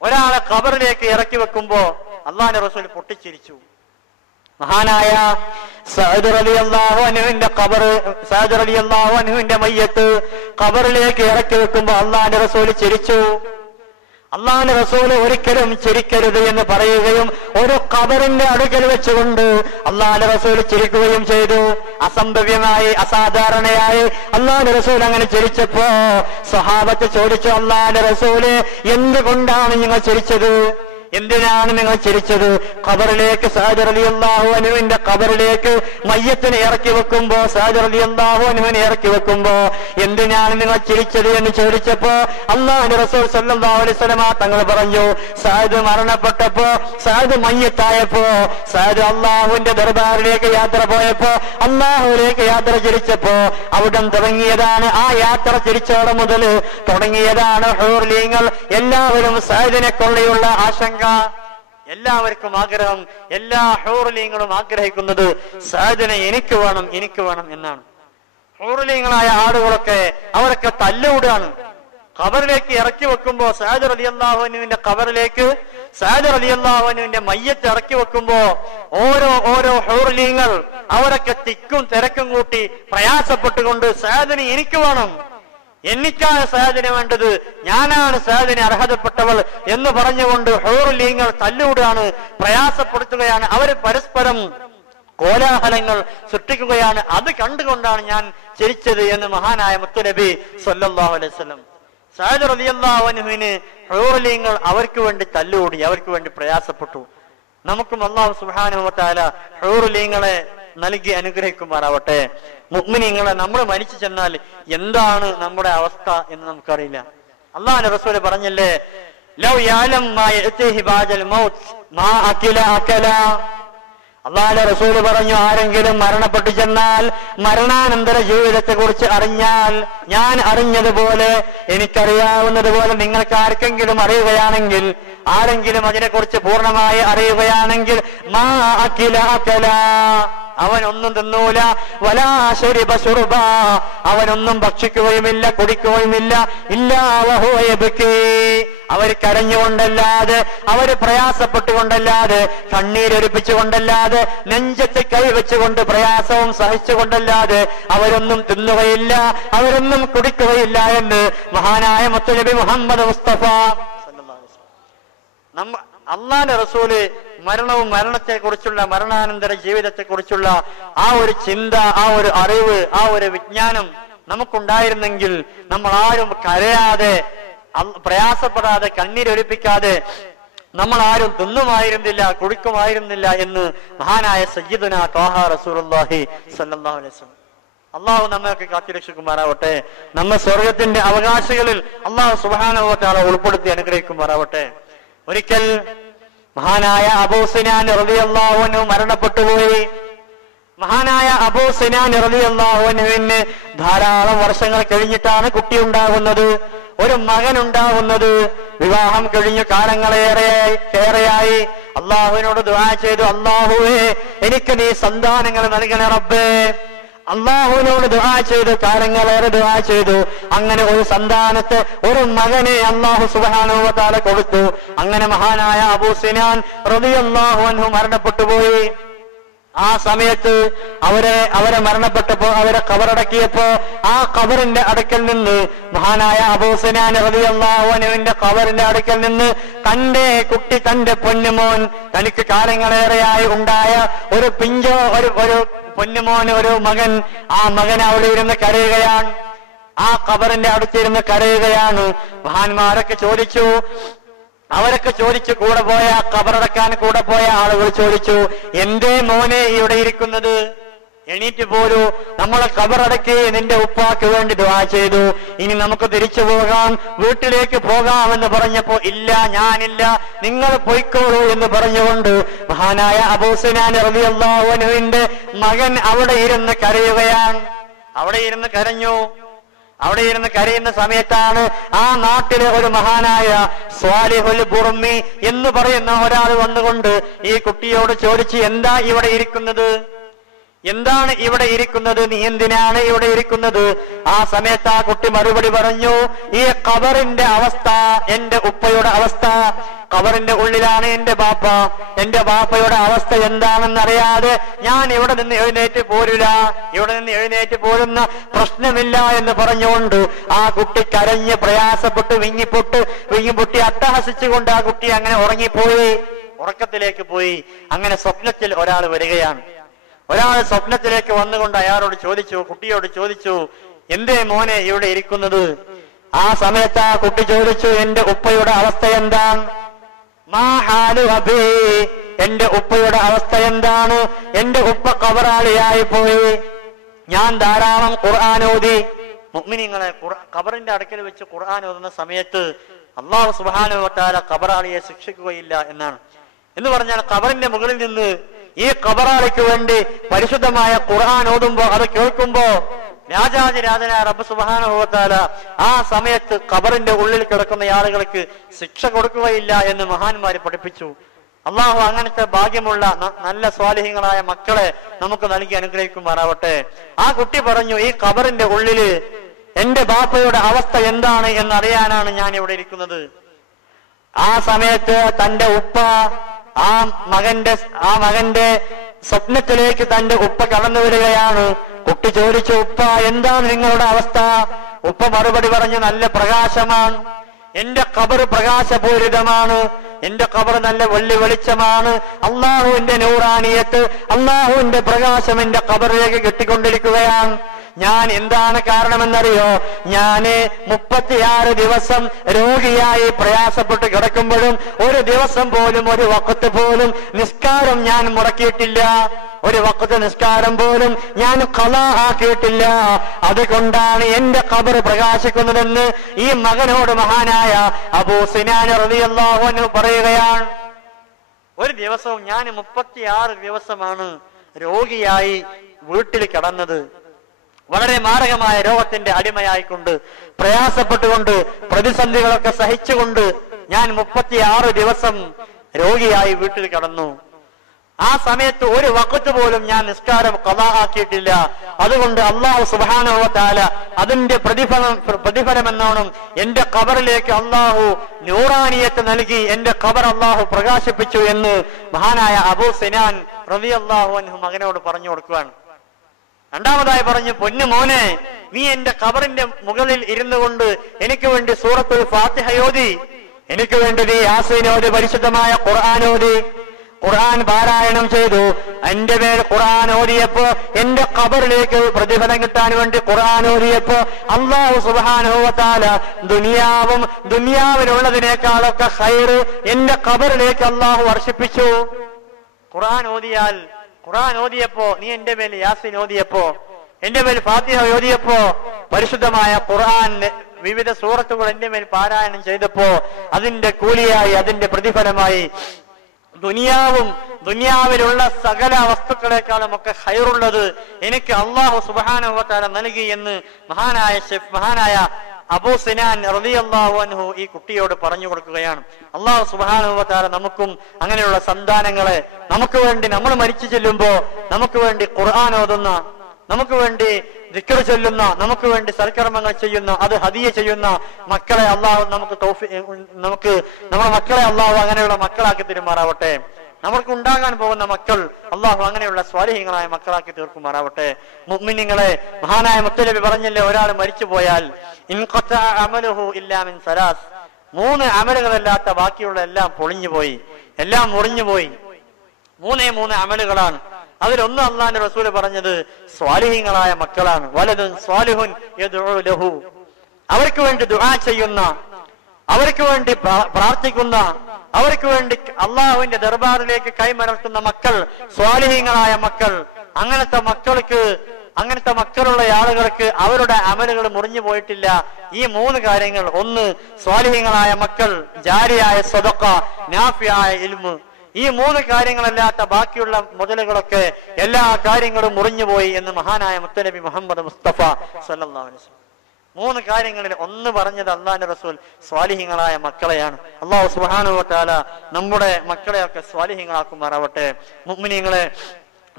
ഒരാളെ ഖബറിലേക്ക് ഇറക്കി വെക്കുമ്പോ അള്ളാഹുവിന്റെ റസൂൽ പൊട്ടിച്ചിരിച്ചു. മഹാനായ സഅദ് റളിയല്ലാഹു അൻഹുവിന്റെ ഖബർ, സഅദ് റളിയല്ലാഹു അൻഹുവിന്റെ മയ്യത്ത് ഖബറിലേക്ക് ഇറക്കി വെക്കുമ്പോൾ അള്ളാഹുവിന്റെ റസൂൽ ചിരിച്ചു. അള്ളാഹുവിന്റെ റസൂൽ ഒരിക്കലും ചിരിക്കരുത് എന്ന് പറയുകയും ഒരു ഖബറിന്റെ അടുക്കൽ വെച്ചുകൊണ്ട് അള്ളാഹുവിന്റെ റസൂൽ ചിരിക്കുകയും ചെയ്തു. അസംഭവ്യമായി, അസാധാരണയായി അള്ളാഹുവിന്റെ റസൂൽ അങ്ങനെ ചിരിച്ചപ്പോ സ്വഹാബത്ത് ചോദിച്ചു, അള്ളാഹുവിന്റെ റസൂല് എന്തുകൊണ്ടാണ് നിങ്ങൾ ചിരിച്ചത്? എന്തിനാണ് നിങ്ങൾ ചിരിച്ചത്? ഖബറിലേക്ക് സഅദ് റളിയല്ലാഹു അൻഹുവിന്റെ ഖബറിലേക്ക് മയ്യത്തിനെ ഇറക്കി വെക്കുമ്പോ, സഅദ് റളിയല്ലാഹു അൻഹുവിനെ ഇറക്കി വെക്കുമ്പോ എന്തിനാണ് നിങ്ങൾ ചിരിച്ചത് എന്ന് ചോദിച്ചപ്പോ അല്ലാഹുവിന്റെ റസൂൽ സല്ലല്ലാഹു അലൈഹി വസല്ലം തങ്ങൾ പറഞ്ഞു, സഅദ് മരണപ്പെട്ടപ്പോ, സഅദ് മയ്യത്തായപ്പോ, സഅദ് അള്ളാഹുവിന്റെ ദർബാറിലേക്ക് യാത്ര പോയപ്പോ, അള്ളാഹുവിലേക്ക് യാത്ര തിരിച്ചപ്പോ അവിടം തുടങ്ങിയതാണ്, ആ യാത്ര തിരിച്ചോടെ മുതൽ തുടങ്ങിയതാണ് ഹൂർലീങ്ങൾ. എല്ലാവരും സഅദിനെ കൊള്ളയുള്ള ആശങ്ക, എല്ലാവർക്കും ആഗ്രഹം, എല്ലാ ഹൂർലീങ്ങളും ആഗ്രഹിക്കുന്നത് സഅദിനെ എനിക്ക് വേണം, എനിക്ക് വേണം എന്നാണ്. ഹൂർലീങ്ങളായ ആളുകളൊക്കെ അവരൊക്കെ തല്ലുകൂടാണ്. ഖബറിലേക്ക് ഇറക്കി വെക്കുമ്പോ സഅദ് റളിയല്ലാഹു അൻഹുവിന്റെ ഖബറിലേക്ക് സഅദ് റളിയല്ലാഹു അൻഹുവിന്റെ മയ്യത്ത് ഇറക്കി വെക്കുമ്പോ ഓരോ ഹൂർലീങ്ങൾ അവരൊക്കെ തിക്കും തിരക്കും കൂട്ടി പ്രയാസപ്പെട്ടുകൊണ്ട് സഅദിനെ എനിക്ക് വേണം, എനിക്കാണ് സഅദിനെ വേണ്ടത്, ഞാനാണ് സഅദിനെ അർഹതപ്പെട്ടവൾ എന്ന് പറഞ്ഞുകൊണ്ട് ഹൂർലീങ്ങൾ തല്ലുകൂടാണ്, പ്രയാസപ്പെടുത്തുകയാണ്. അവർ പരസ്പരം കോലാഹലങ്ങൾ സൃഷ്ടിക്കുകയാണ്. അത് കണ്ടുകൊണ്ടാണ് ഞാൻ ചിരിച്ചത് എന്ന് മഹാനായ മുത്തുനബി സല്ലല്ലാഹു അലൈഹി വസല്ലം. സഅദ് റളിയല്ലാഹു അൻഹുവിന് ഹൂർലീങ്ങൾ അവർക്ക് വേണ്ടി തല്ലുകൂടി, അവർക്ക് വേണ്ടി പ്രയാസപ്പെട്ടു. നമുക്കും അല്ലാഹു സുബ്ഹാനഹു വ തആല ഹൂർലീങ്ങളെ നൽകി അനുഗ്രഹിക്കുമാറാവട്ടെ. മുഅ്മിനീങ്ങളെ നമ്മൾ മരിച്ചു ചെന്നാൽ എന്താണ് നമ്മുടെ അവസ്ഥ എന്ന് നമുക്കറിയില്ല. അല്ലാഹുവിന്റെ റസൂൽ പറഞ്ഞില്ലേ, ലൗ യഅലം മാ യഅതിഹി ബഅദൽ മൗത്ത് മാ അകില അകല. അല്ലാഹുവിന്റെ റസൂൽ പറഞ്ഞു, ആരെങ്കിലും മരണപ്പെട്ടു ചെന്നാൽ മരണാനന്തര ജീവിതത്തെ കുറിച്ച് അറിഞ്ഞാൽ, ഞാൻ അറിഞ്ഞതുപോലെ, എനിക്കറിയാവുന്നതുപോലെ നിങ്ങൾക്ക് ആർക്കെങ്കിലും അറിയുകയാണെങ്കിൽ, ആരെങ്കിലും അതിനെക്കുറിച്ച് പൂർണ്ണമായി അറിയുകയാണെങ്കിൽ, മാ അകില അകല, അവനൊന്നും തിന്നൂല, വലാ ശരിബ ശുർബ, അവനൊന്നും ഭക്ഷിക്കുകയുമില്ല, കുടിക്കുകയുമില്ല, ഇല്ലാ വഹുവ യബ്കി, അവർ കരഞ്ഞുകൊണ്ടല്ലാതെ, അവർ പ്രയാസപ്പെട്ടുകൊണ്ടല്ലാതെ, കണ്ണീരൊലിപ്പിച്ചുകൊണ്ടല്ലാതെ, നെഞ്ചത്ത് കൈവച്ചുകൊണ്ട് പ്രയാസവും സഹിച്ചുകൊണ്ടല്ലാതെ അവരൊന്നും തിന്നുകയില്ല, അവരൊന്നും കുടിക്കുകയില്ല എന്ന് മഹാനായ മുത്തുനബി മുഹമ്മദ് മുസ്തഫ സല്ലല്ലാഹു അലൈഹി വസല്ലം. അല്ലാഹുവിന്റെ റസൂല് മരണവും മരണത്തെ കുറിച്ചുള്ള, മരണാനന്തര ജീവിതത്തെ കുറിച്ചുള്ള ആ ഒരു ചിന്ത, ആ ഒരു അറിവ്, ആ ഒരു വിജ്ഞാനം നമുക്കുണ്ടായിരുന്നെങ്കിൽ നമ്മൾ ആരും കരയാതെ, പ്രയാസപ്പെടാതെ, കണ്ണീരൊലിപ്പിക്കാതെ നമ്മൾ ആരും തിന്നുമായിരുന്നില്ല, കുടിക്കുമായിരുന്നില്ല എന്ന് മഹാനായ സയ്യിദുനാ ത്വാഹ റസൂലുള്ളാഹി സ്വല്ലല്ലാഹു അലൈഹി വസല്ലം. അള്ളാഹു നമ്മയൊക്കെ കാത്തിരക്ഷിക്കുമാറാവട്ടെ. നമ്മെ സ്വർഗത്തിന്റെ അവകാശികളിൽ അള്ളാഹു സുബ്ഹാനഹു വ തആല ഉൾപ്പെടുത്തി അനുഗ്രഹിക്കുമാറാവട്ടെ. ഒരിക്കൽ മഹാനായ അബൂ സിനാൻ റളിയല്ലാഹു അൻഹു മരണപ്പെട്ടുപോയി. മഹാനായ അബൂ സിനാൻ റളിയല്ലാഹു അൻഹുവിന് ധാരാളം വർഷങ്ങൾ കഴിഞ്ഞിട്ടാണ് കുട്ടി ഉണ്ടാകുന്നത്, ഒരു മകൻ ഉണ്ടാകുന്നത്. വിവാഹം കഴിഞ്ഞു കാലങ്ങളേറെയായി അള്ളാഹുവിനോട് ദുആ ചെയ്തു, അല്ലാഹുവേ എനിക്ക് നീ സന്താനങ്ങൾ നൽകണേ റബ്ബേ. അള്ളാഹുവിനോട് ദുആ ചെയ്തു, കാലങ്ങളേറെ ദുആ ചെയ്തു. അങ്ങനെ ഒരു സന്താനത്തെ, ഒരു മകനെ അല്ലാഹു സുബ്ഹാനഹു വ തആല കൊടുത്തു. അങ്ങനെ മഹാനായ അബൂ സിനാൻ റളിയല്ലാഹു അൻഹു മരണപ്പെട്ടുപോയി. ആ സമയത്ത് അവരെ മരണപ്പെട്ടപ്പോ, അവരെ ഖബറടക്കിയപ്പോ, ആ ഖബറിന്റെ അടുക്കൽ നിന്ന് മഹാനായ അബൂ സിനാൻ റളിയല്ലാഹു അൻഹുവിന്റെ ഖബറിന്റെ അടുക്കൽ നിന്ന് തന്റെ കുട്ടി, തന്റെ പൊന്നുമോൻ, തനിക്ക് കാലങ്ങളേറെയായി ഉണ്ടായ ഒരു ഒരു പൊന്നുമോൻ, ഒരു മകൻ, ആ മകൻ അവിടെ ഇരുന്ന് കരയുകയാണ്. ആ ഖബറിന്റെ അടുത്തിരുന്ന് കരയുകയാണ്. മഹാന്മാരൊക്കെ ചോദിച്ചു, അവരൊക്കെ ചോദിച്ചു, കൂടെ പോയ, ഖബറടക്കാൻ കൂടെ പോയ ആളുകൾ ചോദിച്ചു, എന്തേ മോനെ ഇവിടെ ഇരിക്കുന്നത്? എണീറ്റ് പോരൂ, നമ്മളെ ഖബറടക്കി നിന്റെ ഉപ്പാക്ക് വേണ്ടി ദുആ ചെയ്തു, ഇനി നമുക്ക് തിരിച്ചു പോകാം, വീട്ടിലേക്ക് പോകാമെന്ന് പറഞ്ഞപ്പോ, ഇല്ല, ഞാനില്ല, നിങ്ങൾ പോയിക്കോളൂ എന്ന് പറഞ്ഞുകൊണ്ട് മഹാനായ അബൂ സിനാൻ റളിയല്ലാഹു അൻഹുവിന്റെ മകൻ അവിടെ ഇരുന്ന് കരയുകയാണ്. അവിടെ ഇരുന്ന് കരഞ്ഞു. അവിടെ ഇരുന്ന് കരയുന്ന സമയത്താണ് ആ നാട്ടിലെ ഒരു മഹാനായ സ്വാലിഹുൽ ബുർമി എന്ന് പറയുന്ന ഒരാൾ വന്നുകൊണ്ട് ഈ കുട്ടിയോട് ചോദിച്ചു, എന്താ ഇവിടെ ഇരിക്കുന്നത്? എന്താണ് ഇവിടെ ഇരിക്കുന്നത്? നീ എന്തിനാണ് ഇവിടെ ഇരിക്കുന്നത്? ആ സമയത്ത് ആ കുട്ടി മറുപടി പറഞ്ഞു, ഈ ഖബറിന്റെ അവസ്ഥ എന്റെ ഉപ്പയുടെ അവസ്ഥ, ഖബറിന്റെ ഉള്ളിലാണ് എന്റെ ബാപ്പ, എന്റെ ബാപ്പയുടെ അവസ്ഥ എന്താണെന്നറിയാതെ ഞാൻ ഇവിടെ നിന്ന് എഴുന്നേറ്റ് പോരില്ല, ഇവിടെ നിന്ന് എഴുന്നേറ്റ് പോരുന്ന പ്രശ്നമില്ല എന്ന് പറഞ്ഞുകൊണ്ട് ആ കുട്ടി കരഞ്ഞ് പ്രയാസപ്പെട്ട് വിങ്ങിപ്പൊട്ടി അട്ടഹസിച്ചുകൊണ്ട് ആ കുട്ടി അങ്ങനെ ഉറങ്ങിപ്പോയി, ഉറക്കത്തിലേക്ക് പോയി. അങ്ങനെ സ്വപ്നത്തിൽ ഒരാൾ വരികയാണ്. ഒരാൾ സ്വപ്നത്തിലേക്ക് വന്നുകൊണ്ട് അയാളോട് ചോദിച്ചു, കുട്ടിയോട് ചോദിച്ചു, എന്തേ മോനെ ഇവിടെ ഇരിക്കുന്നത്? ആ സമയത്ത് ആ കുട്ടി ചോദിച്ചു, എന്റെ ഉപ്പയുടെ അവസ്ഥ എന്താണ്? മാ ഹാലു അബീ, എന്റെ ഉപ്പയുടെ അവസ്ഥ എന്താണ്? എന്റെ ഉപ്പ ഖബറാളിയായി പോയി. ഞാൻ ധാരാളം ഖുർആൻ ഓതി. മുഅ്മിനീങ്ങളെ, ഖബറിന്റെ അടുക്കൽ വെച്ച് ഖുർആൻ ഓതുന്ന സമയത്ത് അല്ലാഹു സുബ്ഹാനഹു വ തആല ഖബറാളിയെ ശിക്ഷിക്കുകയില്ല എന്നാണ്. എന്ന് പറഞ്ഞാൽ ഖബറിന്റെ മുകളിൽ നിന്ന് ഈ ഖബറാളിക്ക് വേണ്ടി പരിശുദ്ധമായ ഖുർആൻ ഓതുമ്പോ, അത് കേൾക്കുമ്പോ രാജാതിരാജനായ റബ്ബ് സുബ്ഹാനഹു വ തആല ആ സമയത്ത് ഖബറിന്റെ ഉള്ളിൽ കിടക്കുന്ന ആളുകൾക്ക് ശിക്ഷ കൊടുക്കുകയില്ല എന്ന് മഹാന്മാര് പഠിപ്പിച്ചു. അള്ളാഹു അങ്ങനത്തെ ഭാഗ്യമുള്ള നല്ല സ്വാലിഹീങ്ങളായ മക്കളെ നമുക്ക് നൽകി അനുഗ്രഹിക്കുമാറാവട്ടെ. ആ കുട്ടി പറഞ്ഞു, ഈ ഖബറിന്റെ ഉള്ളില് എന്റെ ബാപ്പയുടെ അവസ്ഥ എന്താണ് എന്നറിയാനാണ് ഞാൻ ഇവിടെ ഇരിക്കുന്നത്. ആ സമയത്ത് തന്റെ ഉപ്പ ആ മകന്റെ സ്വപ്നത്തിലേക്ക് തന്റെ ഉപ്പ കടന്നു വരികയാണ്. കുട്ടി ചോദിച്ചു, ഉപ്പ എന്താണ് നിങ്ങളുടെ അവസ്ഥ? ഉപ്പ മറുപടി പറഞ്ഞു, നല്ല പ്രകാശമാണ്, എന്റെ ഖബർ പ്രകാശപൂരിതമാണ്, എന്റെ ഖബർ നല്ല വെളിച്ചമാണ്. അള്ളാഹുവിന്റെ നൂറാനിയത്ത്, അള്ളാഹുവിന്റെ പ്രകാശം എന്റെ ഖബറിലേക്ക് കിട്ടിക്കൊണ്ടിരിക്കുകയാണ്. ഞാൻ എന്താണ് കാരണമെന്നറിയോ? ഞാന് 36 ദിവസം രോഗിയായി പ്രയാസപ്പെട്ട് കിടക്കുമ്പോഴും ഒരു ദിവസം പോലും, ഒരു വഖത്ത് പോലും നിസ്കാരം ഞാൻ മുടക്കിയിട്ടില്ല, ഒരു വഖത്ത് നിസ്കാരം പോലും ഞാൻ ഖളാ ആക്കിയിട്ടില്ല. അതുകൊണ്ടാണ് എന്റെ ഖബർ പ്രകാശിക്കുന്നതെന്ന് ഈ മകനോട് മഹാനായ അബൂ സിനാൻ റളിയല്ലാഹു അൻഹു പറയുകയാണ്. ഒരു ദിവസവും ഞാൻ 36 ദിവസമാണ് രോഗിയായി വീട്ടിൽ കിടന്നത്. വളരെ മാരകമായ രോഗത്തിന്റെ അടിമയായിക്കൊണ്ട് പ്രയാസപ്പെട്ടുകൊണ്ട് പ്രതിസന്ധികളൊക്കെ സഹിച്ചുകൊണ്ട് ഞാൻ 36 ദിവസം രോഗിയായി വീട്ടിൽ കിടന്നു. ആ സമയത്ത് ഒരു വഖത്ത് പോലും ഞാൻ നിസ്കാരം ഖളാ ആക്കിയിട്ടില്ല. അതുകൊണ്ട് അല്ലാഹു സുബ്ഹാനഹു വ തആല അതിന്റെ പ്രതിഫലം എന്നോണം എന്റെ ഖബറിലേക്ക് അല്ലാഹു നൂറാനിയത്ത് നൽകി, എന്റെ ഖബർ അല്ലാഹു പ്രകാശിപ്പിച്ചു എന്ന് മഹാനായ അബൂ സിനാൻ റളിയല്ലാഹു അൻഹു മകനോട് പറഞ്ഞു കൊടുക്കുകയാണ്. രണ്ടാമതായി പറഞ്ഞു, പൊന്നു മോനെ, നീ എന്റെ ഖബറിന്റെ മുകളിൽ ഇരുന്നു കൊണ്ട് എനിക്ക് വേണ്ടി സൂറത്തുൽ ഫാത്തിഹ ഓതി, എനിക്ക് വേണ്ടി നീ യാസീൻ ഓതി, പരിശുദ്ധമായ ഖുർആൻ ഓതി, ഖുർആൻ പാരായണം ചെയ്തു. എന്റെ മേൽ ഖുർആൻ ഓതിയപ്പോ, എന്റെ ഖബറിലേക്ക് പ്രതിഫലം കിട്ടാൻ വേണ്ടി ഖുർആൻ ഓതിയപ്പോ അല്ലാഹു സുബ്ഹാനഹു വ തആല ദുനിയാവിലുള്ളതിനേക്കാളൊക്കെ ഖൈറ് എന്റെ ഖബറിലേക്ക് അല്ലാഹു വർഷിപ്പിച്ചു. ഖുർആൻ ഓതിയപ്പോ, നീ എന്റെ മേൽ യാസീൻ ഓതിയപ്പോ, എന്റെ മേൽ ഫാത്തിഹ ഓതിയപ്പോ, പരിശുദ്ധമായ ഖുർആൻ വിവിധ സൂറത്തുകൾ എന്റെ മേൽ പാരായണം ചെയ്തപ്പോ അതിന്റെ കൂലിയായി, അതിന്റെ പ്രതിഫലമായി ദുനിയാവിലുള്ള സകല വസ്തുക്കളെക്കാളും ഒക്കെ ഖൈറുള്ളത് എനിക്ക് അല്ലാഹു സുബ്ഹാനഹു വ തആല നൽകി എന്ന് മഹാനായ അബൂ സിനാൻ റളിയല്ലാഹു അൻഹു ഈ കുട്ടിയോട് പറഞ്ഞു കൊടുക്കുകയാണ്. അല്ലാഹു സുബ്ഹാനഹു വ തആല നമുക്കും അങ്ങനെയുള്ള സന്താനങ്ങളെ, നമുക്ക് വേണ്ടി നമ്മൾ മരിച്ചു ചെല്ലുമ്പോ നമുക്ക് വേണ്ടി ഖുർആൻ ഓതുന്ന, നമുക്ക് വേണ്ടി ദിക്ർ ചൊല്ലുന്ന, നമുക്ക് വേണ്ടി സൽക്കർമ്മങ്ങൾ ചെയ്യുന്ന, അത് ഹദിയ ചെയ്യുന്ന മക്കളെ അല്ലാഹു നമുക്ക് നമ്മുടെ മക്കളെ അല്ലാഹു അങ്ങനെയുള്ള മക്കളാക്കി തിരുമാറാവട്ടെ. നമുക്ക് ഉണ്ടാകാൻ പോകുന്ന മക്കൾ അല്ലാഹു അങ്ങനെയുള്ള സ്വാലിഹീങ്ങളായ മക്കളാക്കി തീർക്കുമാറാവട്ടെ. മുഅ്മിനീങ്ങളെ, മഹാനായ മുത്തനബി പറഞ്ഞില്ലേ, ഒരാൾ മരിച്ചു പോയാൽ ഇൻഖതാ അമലുഹു ഇല്ലാ മിൻ സലാസ്, 3 അമലുകളല്ലാത്ത ബാക്കിയുള്ള എല്ലാം പൊളിഞ്ഞുപോയി, എല്ലാം മുറിഞ്ഞുപോയി. 3 അമലുകളാണ്. അതിലൊന്ന് അല്ലാഹുവിന്റെ റസൂൽ പറഞ്ഞത് സ്വാലിഹീങ്ങളായ മക്കളാണ്. വലദുൻ സ്വാലിഹുൻ യദ്ഉ ലഹു, അവർക്ക് വേണ്ടി ദുആ ചെയ്യുന്ന, അവർക്ക് വേണ്ടി പ്രാർത്ഥിക്കുന്ന, അവർക്ക് വേണ്ടി അള്ളാഹുവിന്റെ ദർബാറിലേക്ക് കൈമലർത്തുന്ന മക്കൾ, സ്വാലിഹീങ്ങളായ മക്കൾ. അങ്ങനത്തെ മക്കളുള്ള ആളുകൾക്ക് അവരുടെ അമലുകൾ മുറിഞ്ഞു പോയിട്ടില്ല. ഈ 3 കാര്യങ്ങൾ, ഒന്ന് സ്വാലിഹീങ്ങളായ മക്കൾ, ജാരിയായ സദഖ, നാഫിയായ ഇൽമ്. ഈ 3 കാര്യങ്ങളല്ലാത്ത ബാക്കിയുള്ള മുതലുകളൊക്കെ എല്ലാ കാര്യങ്ങളും മുറിഞ്ഞുപോയി എന്ന് മഹാനായ മുത്തനബി മുഹമ്മദ് മുസ്തഫ സല്ലല്ലാഹു അലൈഹി വസല്ലം. 3 കാര്യങ്ങളിൽ ഒന്ന് പറഞ്ഞത് അല്ലാഹുവിന്റെ റസൂൽ സ്വാലിഹീങ്ങളായ മക്കളെയാണ്. അല്ലാഹു സുബ്ഹാനഹു വ തആല നമ്മുടെ മക്കളെയൊക്കെ സ്വാലിഹീങ്ങളാക്കുമാറാവട്ടെ. മുഅ്മിനീങ്ങളെ,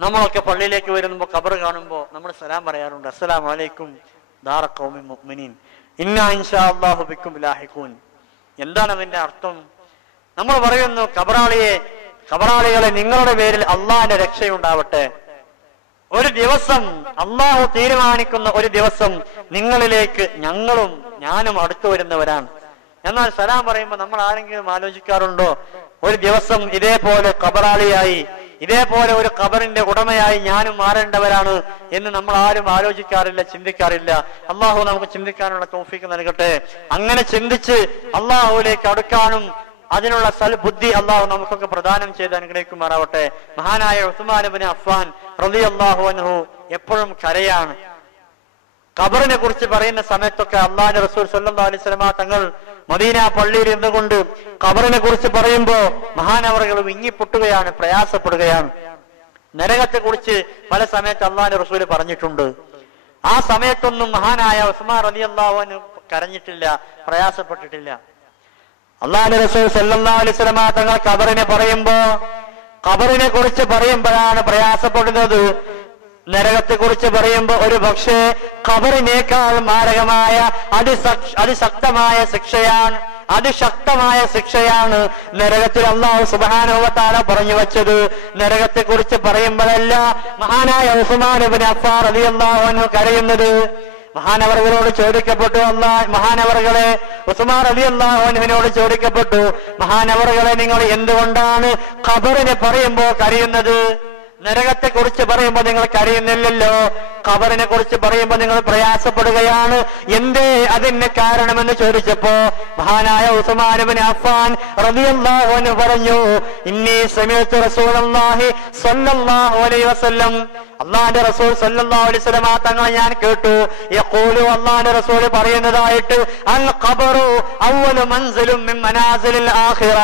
നമ്മളൊക്കെ പള്ളിയിലേക്ക് വരുമ്പോൾ ഖബർ കാണുമ്പോൾ നമ്മൾ സലാം പറയാറുണ്ട്, അസ്സലാമു അലൈക്കും ദാറ ഖൗമി മുഅ്മിനീൻ ഇന്നാ ഇൻഷാ അല്ലാഹു ബിക്കും ലാഹിഖൂൻ. എന്താണ് അതിന്റെ അർത്ഥം? നമ്മൾ പറയുന്നു, ഖബറാളികളെ നിങ്ങളുടെ പേരിൽ അള്ളാഹിന്റെ രക്ഷയുണ്ടാവട്ടെ. ഒരു ദിവസം അള്ളാഹു തീരുമാനിക്കുന്ന ഒരു ദിവസം നിങ്ങളിലേക്ക് ഞാനും അടുത്തു വരുന്നവരാണ്. എന്നാൽ സലാം പറയുമ്പോൾ നമ്മൾ ആരെങ്കിലും ആലോചിക്കാറുണ്ടോ, ഒരു ദിവസം ഇതേപോലെ ഖബറാളിയായി, ഇതേപോലെ ഒരു ഖബറിന്റെ ഉടമയായി ഞാനും മാറേണ്ടവരാണ് എന്ന് നമ്മൾ ആരും ആലോചിക്കാറില്ല, ചിന്തിക്കാറില്ല. അള്ളാഹു നമുക്ക് ചിന്തിക്കാനുള്ള തൗഫീഖ് നൽകട്ടെ. അങ്ങനെ ചിന്തിച്ച് അള്ളാഹുവിലേക്ക് അടുക്കാനും അതിനുള്ള സൽബുദ്ധി അള്ളാഹു നമുക്കൊക്കെ പ്രദാനം ചെയ്ത് അനുഗ്രഹിക്കുമാറാവട്ടെ. മഹാനായ ഉസ്മാൻ ഇബ്നു അഫ്ഫാൻ റളിയല്ലാഹു അൻഹു എപ്പോഴും കരയാണ്. ഖബറിനെ കുറിച്ച് പറയുന്ന സമയത്തൊക്കെ അള്ളാഹുവിന്റെ റസൂൽ സല്ലല്ലാഹു അലൈഹി വസല്ലം തങ്ങൾ മദീന പള്ളിയിൽ ഇരുന്നുകൊണ്ട് ഖബറിനെ കുറിച്ച് പറയുമ്പോ മഹാനവറുകൾ വിങ്ങിപ്പൊട്ടുകയാണ്, പ്രയാസപ്പെടുകയാണ്. നരകത്തെ കുറിച്ച് പല സമയത്ത് അള്ളാഹുവിന്റെ റസൂൽ പറഞ്ഞിട്ടുണ്ട്. ആ സമയത്തൊന്നും മഹാനായ ഉസ്മാൻ റളിയല്ലാഹു അൻഹു കരഞ്ഞിട്ടില്ല, പ്രയാസപ്പെട്ടിട്ടില്ല. അള്ളാഹുവിന്റെ റസൂൽ സല്ലല്ലാഹു അലൈഹി വസല്ലം തങ്ങൾ ഖബറിനെ കുറിച്ച് പറയുമ്പോഴാണ് പ്രയാസപ്പെടുന്നത്. നരകത്തെ കുറിച്ച് പറയുമ്പോ ഒരു പക്ഷേ ഖബറിനേക്കാൾ മാരകമായ അതിശക്തമായ ശിക്ഷയാണ് നരകത്തിൽ അല്ലാഹു സുബ്ഹാനഹു വ തആല പറഞ്ഞു വച്ചത്. നരകത്തെ കുറിച്ച് പറയുമ്പോഴല്ല മഹാനായ ഉസ്മാൻ ഇബ്നു അഫ്ഫാൻ റളിയല്ലാഹു അൻഹു കരയുന്നത്. മഹാനവറുകളോട് ചോദിക്കപ്പെട്ടു, മഹാനവറുകളെ ഉസ്മാൻ റളിയല്ലാഹു അൻഹുവിനോട് ചോദിക്കപ്പെട്ടു, മഹാനവറുകളെ നിങ്ങൾ എന്തുകൊണ്ടാണ് ഖബറിനെ പറയുമ്പോ കരയുന്നത്? നരകത്തെ കുറിച്ച് പറയുമ്പോൾ നിങ്ങൾ കരയുന്നില്ലല്ലോ, ഖബറിനെ കുറിച്ച് പറയുമ്പോൾ നിങ്ങൾ പ്രയാസപ്പെടുകയാണ്, എന്തേ അതിന് കാരണമെന്ന് ചോദിച്ചപ്പോ മഹാനായ ഉസ്മാൻ ഇബ്നു അഫ്ഫാൻ റളിയല്ലാഹു അൻഹു പറഞ്ഞു, ഇന്നി സമീഅതു റസൂലുള്ളാഹി സ്വല്ലല്ലാഹു അലൈഹി വസല്ലം, അല്ലാഹുവിന്റെ റസൂൽ സ്വല്ലല്ലാഹു അലൈഹി വസല്ലം തങ്ങളെ ഞാൻ കേട്ടു, യഖൂലു, അല്ലാഹുവിന്റെ റസൂൽ പറയുന്നതായിട്ട്, അൽ ഖബറു അവ്വലു മൻസിലും മിൻ മനാസിലിൽ ആഖിറ,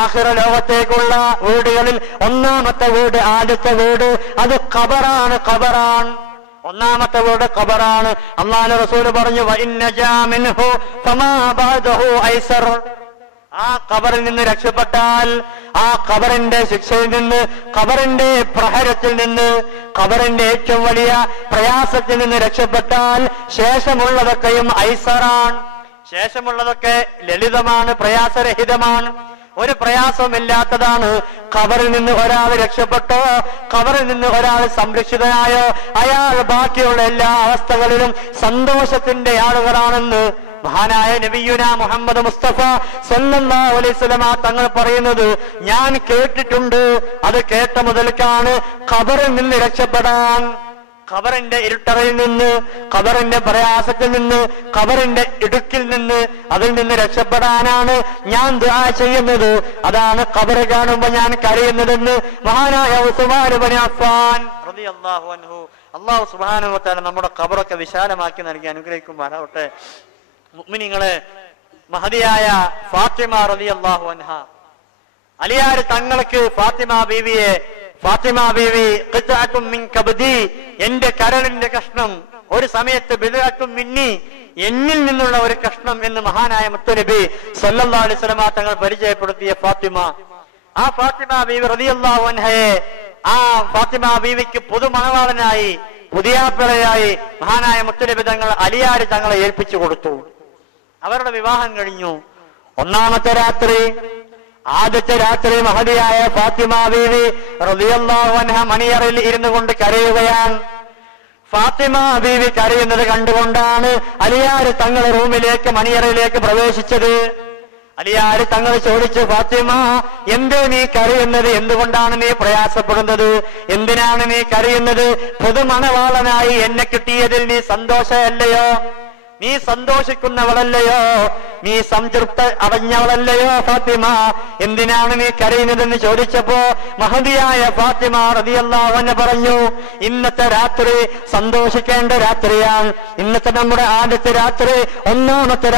ആഖിറ ലോകത്തേക്കുള്ള വീടുകളിൽ ഒന്നാമത്തെ വീട്, ആദ്യത്തെ വീട് അത് ഖബറാണ്. ഒന്നാമത്തെ വീട് ഖബറാണ്. അല്ലാഹുവിന്റെ റസൂൽ പറഞ്ഞു, വഇന്നജാ മിൻഹു ഫമാ ബഅദഹു ഐസർ, ആ ഖബറിൽ നിന്ന് രക്ഷപ്പെട്ടാൽ, ആ ഖബറിന്റെ ശിക്ഷയിൽ നിന്ന്, ഖബറിന്റെ പ്രഹരത്തിൽ നിന്ന്, ഖബറിന്റെ ഏറ്റവും വലിയ പ്രയാസത്തിൽ നിന്ന് രക്ഷപ്പെട്ടാൽ ശേഷമുള്ളതൊക്കെയും ഐസറാണ്. ശേഷമുള്ളതൊക്കെ ലളിതമാണ്, പ്രയാസരഹിതമാണ്, ഒരു പ്രയാസമില്ലാത്തതാണ്. ഖബറിൽ നിന്ന് ഒരാൾ രക്ഷപ്പെട്ടോ, ഖബറിൽ നിന്ന് ഒരാൾ സംരക്ഷിതനായോ, അയാൾ ബാക്കിയുള്ള എല്ലാ അവസ്ഥകളിലും സന്തോഷത്തിന്റെ ആളുകളാണെന്ന് മഹാനായ നബിയുന മുഹമ്മദ് മുസ്തഫ സല്ലല്ലാഹു അലൈഹി വസല്ലം തങ്ങൾ പറയുന്നത് ഞാൻ കേട്ടിട്ടുണ്ട്. അത് കേട്ട മുതൽക്കാണ് ഖബറിൽ നിന്ന് രക്ഷപ്പെടാൻ, ഖബറിന്റെ ഇരുട്ടറയിൽ നിന്ന്, ഖബറിന്റെ പ്രയാസത്തിൽ നിന്ന്, ഖബറിന്റെ ഇടുക്കിൽ നിന്ന്, അതിൽ നിന്ന് രക്ഷപ്പെടാനാണ് ഞാൻ ദുആ ചെയ്യുന്നത്. അതാണ് ഖബർ കാണുമ്പോൾ ഞാൻ കരയുന്നതെന്ന് മഹാനായ ഉസ്മാൻ ഇബ്നു അഫ്ഫാൻ റളിയല്ലാഹു അൻഹു. അല്ലാഹു സുബ്ഹാനഹു വ തആല നമ്മുടെ ഖബറൊക്കെ വിശാലമാക്കി നൽകി അനുഗ്രഹിക്കുമാറാവട്ടെ. മുഅ്മിനീങ്ങളെ, മഹദിയായ ഫാത്തിമ റളിയല്ലാഹു അൻഹ, അലിയാർ തങ്ങൾക്ക് ഫാത്തിമ ബീവി ഖിത്അത്തും മിൻ കബ്ദി, എന്റെ കരളിന്റെ കഷ്ണം, ഒരു സമയത്ത് ബിദ്അത്തും മിന്നി, എന്നിൽ നിന്നുള്ള ഒരു കഷ്ണം എന്ന് മഹാനായ മുത്തുനബി സല്ലല്ലാഹു അലൈഹി വസല്ലം തങ്ങൾ പരിചയപ്പെടുത്തിയ ഫാത്തിമ, ആ ഫാത്തിമ ബീവി റളിയല്ലാഹു അൻഹയെ, ആ ഫാത്തിമ ബീവിക്ക് പുതുമണവാളനായി, പുതിയാപ്പിളയായി മഹാനായ മുത്തുനബി തങ്ങൾ അലിയാർ തങ്ങളെ ഏൽപ്പിച്ചു കൊടുത്തു. അവരുടെ വിവാഹം കഴിഞ്ഞു. ആദ്യത്തെ രാത്രി മഹദിയായ ഫാത്തിമ ബീവി റളിയല്ലാഹു അൻഹ മണിയറയിൽ ഇരുന്നു കൊണ്ട് കരയുകയാണ്. ഫാത്തിമ ബീവി കരയുന്നത് കണ്ടുകൊണ്ടാണ് അലിയാർ തങ്ങൾ റൂമിലേക്ക്, മണിയറയിലേക്ക് പ്രവേശിച്ചത്. അലിയാർ തങ്ങൾ ചോദിച്ചു, ഫാത്തിമ, എന്തേ നീ കരയുന്നത്? എന്തുകൊണ്ടാണ് നീ പ്രയാസപ്പെടുന്നത്? എന്തിനാണ് നീ കരയുന്നത്? പുതുമണവാളനായി എന്നെ കിട്ടിയതിൽ നീ സന്തോഷമല്ലയോ? നീ സന്തോഷിക്കുന്നവളല്ലയോ? നീ സംതൃപ്ത അടഞ്ഞവളല്ലയോ ഫാത്തിമ? എന്തിനാണ് നീ കരയുന്നതെന്ന് ചോദിച്ചപ്പോ മഹദിയായ ഫാത്തിമ റളിയല്ലാഹു അൻഹ പറഞ്ഞു, ഇന്നത്തെ രാത്രി സന്തോഷിക്കേണ്ട രാത്രിയാണ്. ഇന്നത്തെ നമ്മുടെ ആദ്യത്തെ രാത്രി, ഒന്നാമത്തെ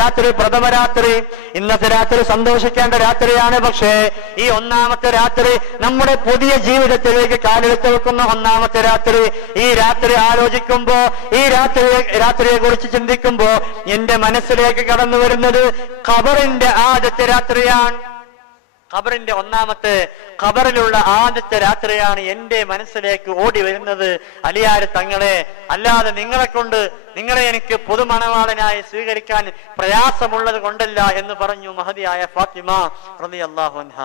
രാത്രി പ്രഥമ രാത്രി, ഇന്നത്തെ രാത്രി സന്തോഷിക്കേണ്ട രാത്രിയാണ്. പക്ഷേ ഈ ഒന്നാമത്തെ രാത്രി നമ്മുടെ പുതിയ ജീവിതത്തിലേക്ക് കാലെടുത്ത് വെക്കുന്ന ഒന്നാമത്തെ രാത്രി. ഈ രാത്രി ആലോചിക്കുമ്പോ, ഈ രാത്രിയെ കുറിച്ച് ചിന്തിക്കുമ്പോ എന്റെ മനസ്സിലേക്ക് കടന്നു വരുന്നത് ഖബറിന്റെ ആദ്യത്തെ രാത്രിയാണ്. ഖബറിന്റെ ഒന്നാമത്തെ ഖബറിലുള്ള ആദ്യത്തെ രാത്രിയാണ് എന്റെ മനസ്സിലേക്ക് ഓടി വരുന്നത് അലിയാർ തങ്ങളെ, അല്ലാതെ നിങ്ങളെ എനിക്ക് പുതുമണവാളനായി സ്വീകരിക്കാൻ പ്രയാസമുള്ളത് കൊണ്ടല്ല എന്ന് പറഞ്ഞു മഹദിയായ ഫാത്തിമ റളിയല്ലാഹു അൻഹ.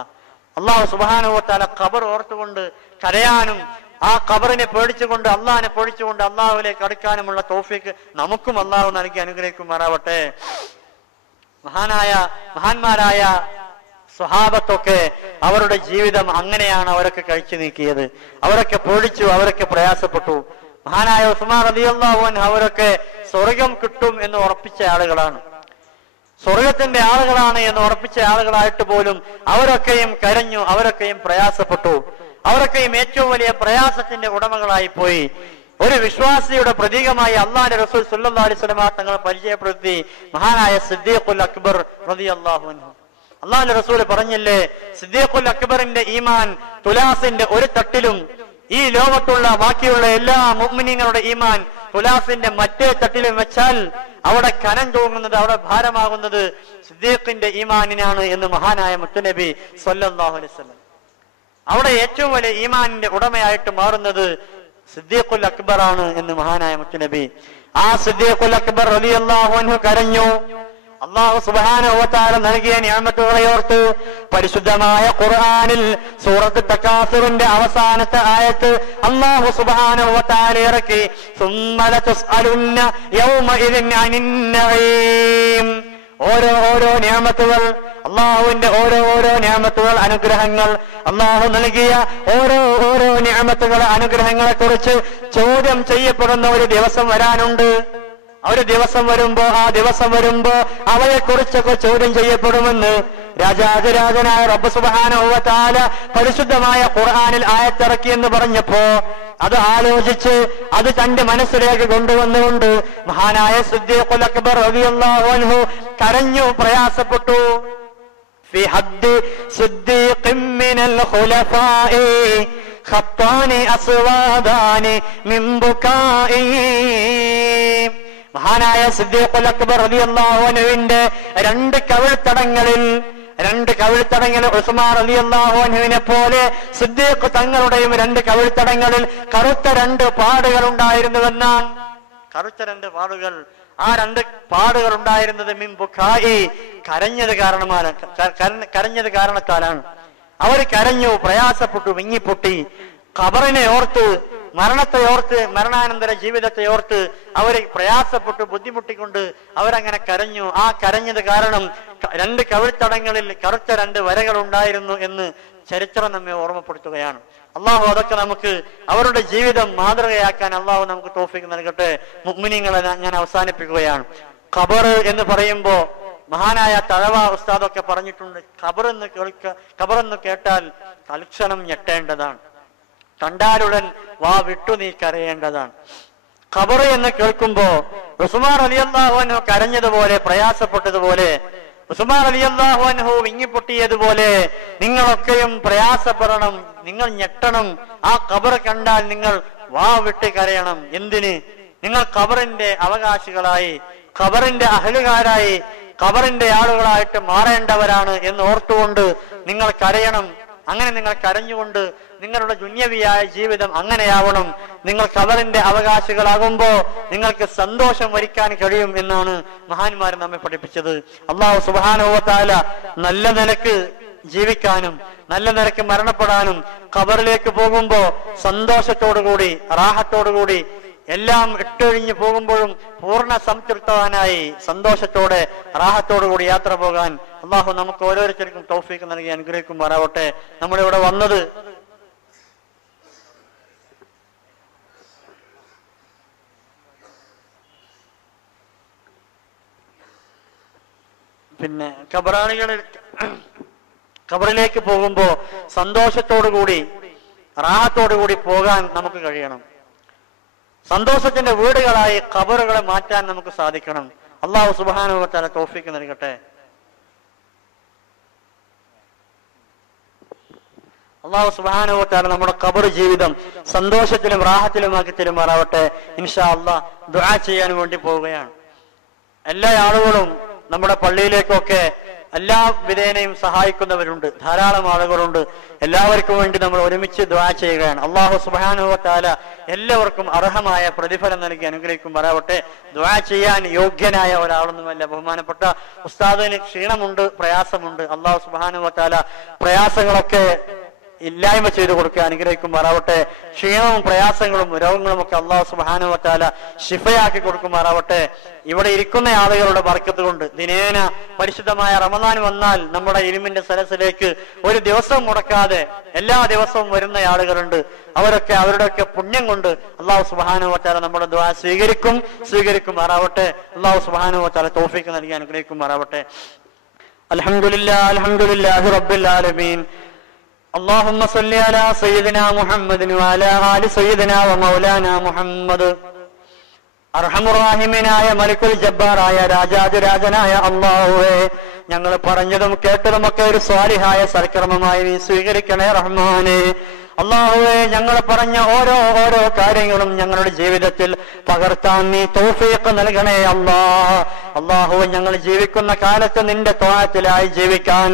അല്ലാഹു സുബ്ഹാനഹു വ തആല ഖബർ ഓർത്തുകൊണ്ട് കരയാനും ആ ഖബറിനെ പേടിച്ചുകൊണ്ട് അള്ളാഹിനെ പേടിച്ചുകൊണ്ട് അള്ളാഹുവിലേക്ക് അടുക്കാനുമുള്ള തൗഫീഖ് നമുക്കും അള്ളാഹു നൽകി അനുഗ്രഹിക്കുമാറാവട്ടെ. മഹാന്മാരായ സ്വഹാബത്തൊക്കെ അവരുടെ ജീവിതം അങ്ങനെയാണ് അവരൊക്കെ കഴിച്ചു നീക്കിയത്. അവരൊക്കെ പേടിച്ചു, അവരൊക്കെ പ്രയാസപ്പെട്ടു. മഹാനായ ഉസ്മാൻ റളിയല്ലാഹു അൻഹു അവരൊക്കെ സ്വർഗം കിട്ടും എന്ന് ഉറപ്പിച്ച ആളുകളാണ്, സ്വർഗത്തിന്റെ ആളുകളാണ് എന്ന് ഉറപ്പിച്ച ആളുകളായിട്ട് പോലും അവരൊക്കെയും കരഞ്ഞു, അവരൊക്കെയും പ്രയാസപ്പെട്ടു. അവരൊക്കെയും ഏറ്റവും വലിയ പ്രയാസത്തിന്റെ ഉടമകളായി പോയി. ഒരു വിശ്വാസിയുടെ പ്രതീകമായി അള്ളാഹുവിന്റെ റസൂൽ സല്ലല്ലാഹു അലൈഹി വസല്ലം തങ്ങൾ പരിചയപ്പെടുത്തി മഹാനായ സിദ്ദീഖുൽ അക്ബർ റളിയല്ലാഹു അൻഹു. അള്ളാഹുവിന്റെ റസൂൽ പറഞ്ഞില്ലേ, സിദ്ദീഖുൽ അക്ബറിന്റെ ഈമാൻ തുലാസിന്റെ ഒരു തട്ടിലും, ഈ ലോകത്തുള്ള ബാക്കിയുള്ള എല്ലാ മുഅ്മിനീങ്ങളുടെ ഈമാൻ തുലാസിന്റെ മറ്റേ തട്ടിലും വെച്ചാൽ അവിടെ കനം തൂങ്ങുന്നത്, അവിടെ ഭാരമാകുന്നത് സിദ്ദീഖിന്റെ ഈമാനിനാണ് എന്ന് മഹാനായ മുത്തുനബി സല്ലല്ലാഹു അലൈഹി വസല്ലം. അവിടെ ഏറ്റവും വലിയ ഈമാനിന്റെ ഉടമയായിട്ട് മാറുന്നത് സിദ്ദീഖുൽ അക്ബർ ആണ് എന്ന് മഹാനായ മുത്തുനബി. ആ സിദ്ദീഖുൽ അക്ബർ റളിയല്ലാഹു അൻഹു കരഞ്ഞു. അല്ലാഹു സുബ്ഹാനഹു വ തആല നൽകിയ നിഅമത്തുകളെ ഓർത്ത് പരിശുദ്ധമായ ഖുർആനിൽ സൂറത്ത് തകാസുറിന്റെ അവസാനത്തെ ആയത്ത് അല്ലാഹു സുബ്ഹാനഹു വ തആല ഇറക്കി, സുമ്മ ലതുസ്അലുന്ന യൗമഇദിൻ അനിൻ നഈം. ഓരോ നിഅമത്തുകൾ, അള്ളാഹുവിന്റെ ഓരോ നിഅമത്തുകൾ, അനുഗ്രഹങ്ങൾ, അള്ളാഹു നൽകിയ ഓരോ നിഅമത്തുകൾ, അനുഗ്രഹങ്ങളെ കുറിച്ച് ചോദ്യം ചെയ്യപ്പെടുന്ന ഒരു ദിവസം വരാനുണ്ട്. ഒരു ദിവസം വരുമ്പോ അവയെ കുറിച്ചൊക്കെ ചോദ്യം ചെയ്യപ്പെടുമെന്ന് രാജാതിരാജനായ റബ്ബ് സുബ്ഹാനഹു വ തആല പരിശുദ്ധമായ ഖുർആനിൽ ആയത്തിറക്കി എന്ന് പറഞ്ഞപ്പോ അത് ആലോചിച്ച് അത് തന്റെ മനസ്സിലേക്ക് കൊണ്ടുവന്നുകൊണ്ട് മഹാനായ സിദ്ദീഖുൽ അക്ബർ റളിയല്ലാഹു അൻഹു കരഞ്ഞു, പ്രയാസപ്പെട്ടു. ഫി ഹദ്ദി സിദ്ദീഖിൻ മിനൽ ഖുലഫാഇ ഖത്താനി അസ്വാദാനി മിൻ ബുകാഇ. മഹാനായ സിദ്ദീഖുൽ അക്ബർ റളിയല്ലാഹു അൻഹുവിന്റെ രണ്ട് കവിൾത്തടങ്ങളിൽ ഉസ്മാൻ റളിയല്ലാഹു അൻഹുവിനെ പോലെ സിദ്ദീഖ് തങ്ങളുടെയും രണ്ട് കവിൾത്തടങ്ങളിൽ കറുത്ത രണ്ട് പാടുകൾ ഉണ്ടായിരുന്നുവെന്നാണ്. കറുത്ത രണ്ട് പാടുകൾ, ആ രണ്ട് പാടുകൾ ഉണ്ടായിരുന്നത് മിൻ ബുകാഇ, കരഞ്ഞത് കാരണത്താലാണ്. അവർ കരഞ്ഞു, പ്രയാസപ്പെട്ടു, വിങ്ങിപ്പൊട്ടി. ഖബറിനെ ഓർത്ത്, മരണത്തെ ഓർത്ത്, മരണാനന്തര ജീവിതത്തെ ഓർത്ത് അവർ പ്രയാസപ്പെട്ടു, ബുദ്ധിമുട്ടിക്കൊണ്ട് അവരങ്ങനെ കരഞ്ഞു. ആ കരഞ്ഞത് കാരണം രണ്ട് കവിൾത്തടങ്ങളിൽ കറുത്ത രണ്ട് വരകൾ ഉണ്ടായിരുന്നു എന്ന് ചരിത്രം നമ്മെ ഓർമ്മപ്പെടുത്തുകയാണ്. അള്ളാഹു അതൊക്കെ നമുക്ക് അവരുടെ ജീവിതം മാതൃകയാക്കാൻ അള്ളാഹു നമുക്ക് തൗഫീഖ് നൽകട്ടെ. മുഅ്മിനീങ്ങളെ ഞാൻ അവസാനിപ്പിക്കുകയാണ്. ഖബർ എന്ന് പറയുമ്പോ മഹാനായ തഴവ ഉസ്താദൊക്കെ പറഞ്ഞിട്ടുണ്ട്, ഖബറെന്ന് കേട്ടാൽ തൽക്ഷണം ഞെട്ടേണ്ടതാണ്, കണ്ടാലുടൻ വാ വിട്ടു നീ കരയേണ്ടതാണ്. ഖബർ എന്ന് കേൾക്കുമ്പോ ഉസ്മാൻ റളിയല്ലാഹു അൻഹു കരഞ്ഞതുപോലെ, പ്രയാസപ്പെട്ടതുപോലെ, ഉസ്മാൻ റളിയല്ലാഹു അൻഹു വിങ്ങിപ്പൊട്ടിയതുപോലെ നിങ്ങളൊക്കെയും പ്രയാസപ്പെടണം, നിങ്ങൾ ഞെട്ടണം. ആ ഖബർ കണ്ടാൽ നിങ്ങൾ വാ വിട്ട് കരയണം. എന്തിന്? നിങ്ങൾ ഖബറിന്റെ അവകാശികളായി, ഖബറിന്റെ അഹലുകാരായി, ഖബറിന്റെ ആളുകളായിട്ട് മാറേണ്ടവരാണ് എന്ന് ഓർത്തുകൊണ്ട് നിങ്ങൾ കരയണം. അങ്ങനെ നിങ്ങൾ കരഞ്ഞുകൊണ്ട് നിങ്ങളുടെ ദുന്യവിയായ ജീവിതം അങ്ങനെയാവണം. നിങ്ങൾ ഖബറിന്റെ അവകാശികളാകുമ്പോ നിങ്ങൾക്ക് സന്തോഷം വരിക്കാൻ കഴിയും എന്നാണ് മഹാന്മാർ നമ്മെ പഠിപ്പിച്ചത്. അല്ലാഹു സുബ്ഹാനഹു വ തആല നല്ല നിലക്ക് ജീവിക്കാനും നല്ല നിലക്ക് മരണപ്പെടാനും ഖബറിലേക്ക് പോകുമ്പോ സന്തോഷത്തോടുകൂടി, റാഹത്തോടുകൂടി, എല്ലാം ഇട്ടൊഴിഞ്ഞു പോകുമ്പോഴും പൂർണ്ണ സംതൃപ്തവാനായി സന്തോഷത്തോടെ റാഹത്തോടുകൂടി യാത്ര പോകാൻ അള്ളാഹു നമുക്ക് ഓരോരുത്തർക്കും തൗഫീഖ് നൽകി അനുഗ്രഹിക്കുമാറാവട്ടെ. നമ്മളിവിടെ വന്നത് പിന്നെ ഖബറിലേക്ക് പോകുമ്പോ സന്തോഷത്തോടുകൂടി, റാഹത്തോടുകൂടി പോകാൻ നമുക്ക് കഴിയണം. സന്തോഷത്തിന്റെ വീടുകളായി ഖബറുകളെ മാറ്റാൻ നമുക്ക് സാധിക്കണം. അല്ലാഹു സുബ്ഹാനഹു വ തആല തൗഫീഖ് നൽകട്ടെ. അല്ലാഹു സുബ്ഹാനഹു വ തആല നമ്മുടെ ഖബർ ജീവിതം സന്തോഷത്തിലും റാഹത്തിലുമാക്കി തരുമാറാവട്ടെ. ഇൻഷാ അല്ലാഹ് ദുആ ചെയ്യാൻ വേണ്ടി പോവുകയാണ്. എല്ലാ ആളുകളും നമ്മുടെ പള്ളിയിലേക്കൊക്കെ എല്ലാ വിധേനയും സഹായിക്കുന്നവരുണ്ട്, ധാരാളം ആളുകളുണ്ട്. എല്ലാവർക്കും വേണ്ടി നമ്മൾ ഒരുമിച്ച് ദുആ ചെയ്യുകയാണ്. അല്ലാഹു സുബ്ഹാനഹു വ തആല എല്ലാവർക്കും അർഹമായ പ്രതിഫലം നൽകി അനുഗ്രഹിക്കുമാറാവട്ടെ. ദുആ ചെയ്യാൻ യോഗ്യനായ ഒരാളൊന്നുമല്ല. ബഹുമാനപ്പെട്ട ഉസ്താദിന് ക്ഷീണമുണ്ട്, പ്രയാസമുണ്ട്. അല്ലാഹു സുബ്ഹാനഹു വ തആല പ്രയാസങ്ങളൊക്കെ ഇല്ലായ്മ ചെയ്തു കൊടുക്കുക, അനുഗ്രഹിക്കുമാറാവട്ടെ. ക്ഷീണവും പ്രയാസങ്ങളും രോഗങ്ങളും ഒക്കെ അല്ലാഹു സുബ്ഹാനഹു വ തആല ശിഫയാക്കി കൊടുക്കുമാറാവട്ടെ. ഇവിടെ ഇരിക്കുന്ന ആളുകളുടെ ബർക്കത്ത് കൊണ്ട് ദിനേന പരിശുദ്ധമായ റമദാൻ വന്നാൽ നമ്മുടെ ഇൽമിന്റെ സരസിലേക്ക് ഒരു ദിവസം മുടക്കാതെ എല്ലാ ദിവസവും വരുന്ന ആളുകളുണ്ട്. അവരുടെയൊക്കെ പുണ്യം കൊണ്ട് അല്ലാഹു സുബ്ഹാനഹു വ തആല നമ്മുടെ ദുആ സ്വീകരിക്കുമാറാവട്ടെ. അല്ലാഹു സുബ്ഹാനഹു വ തആല തൗഫീഖ് നൽകി അനുഗ്രഹിക്കുമാറാവട്ടെ. അൽഹംദുലില്ലാഹി റബ്ബിൽ ആലമീൻ. اللهم صل على سيدنا محمد وعلى آل سيدنا ومولانا محمد. അർഹമുറാഹിമീനായ മലിക്കുൽ ജബ്ബാറായ രാജാതിരാജനായ അല്ലാഹുവേ, ഞങ്ങൾ പറഞ്ഞതും കേട്ടതുമൊക്കെ ഒരു സ്വാലിഹായ സൽക്കർമ്മമായി നീ സ്വീകരിക്കണേ റഹ്മാനേ. അല്ലാഹുവേ, ഞങ്ങൾ പറഞ്ഞ ഓരോ കാര്യങ്ങളും ഞങ്ങളുടെ ജീവിതത്തിൽ പകർത്താൻ നീ തൗഫീഖ് നൽകണേ അല്ലാഹ്. അല്ലാഹുവേ, ഞങ്ങൾ ജീവിക്കുന്ന കാലത്ത് നിന്റെ ത്വാഅത്തിലായി ജീവിക്കാൻ,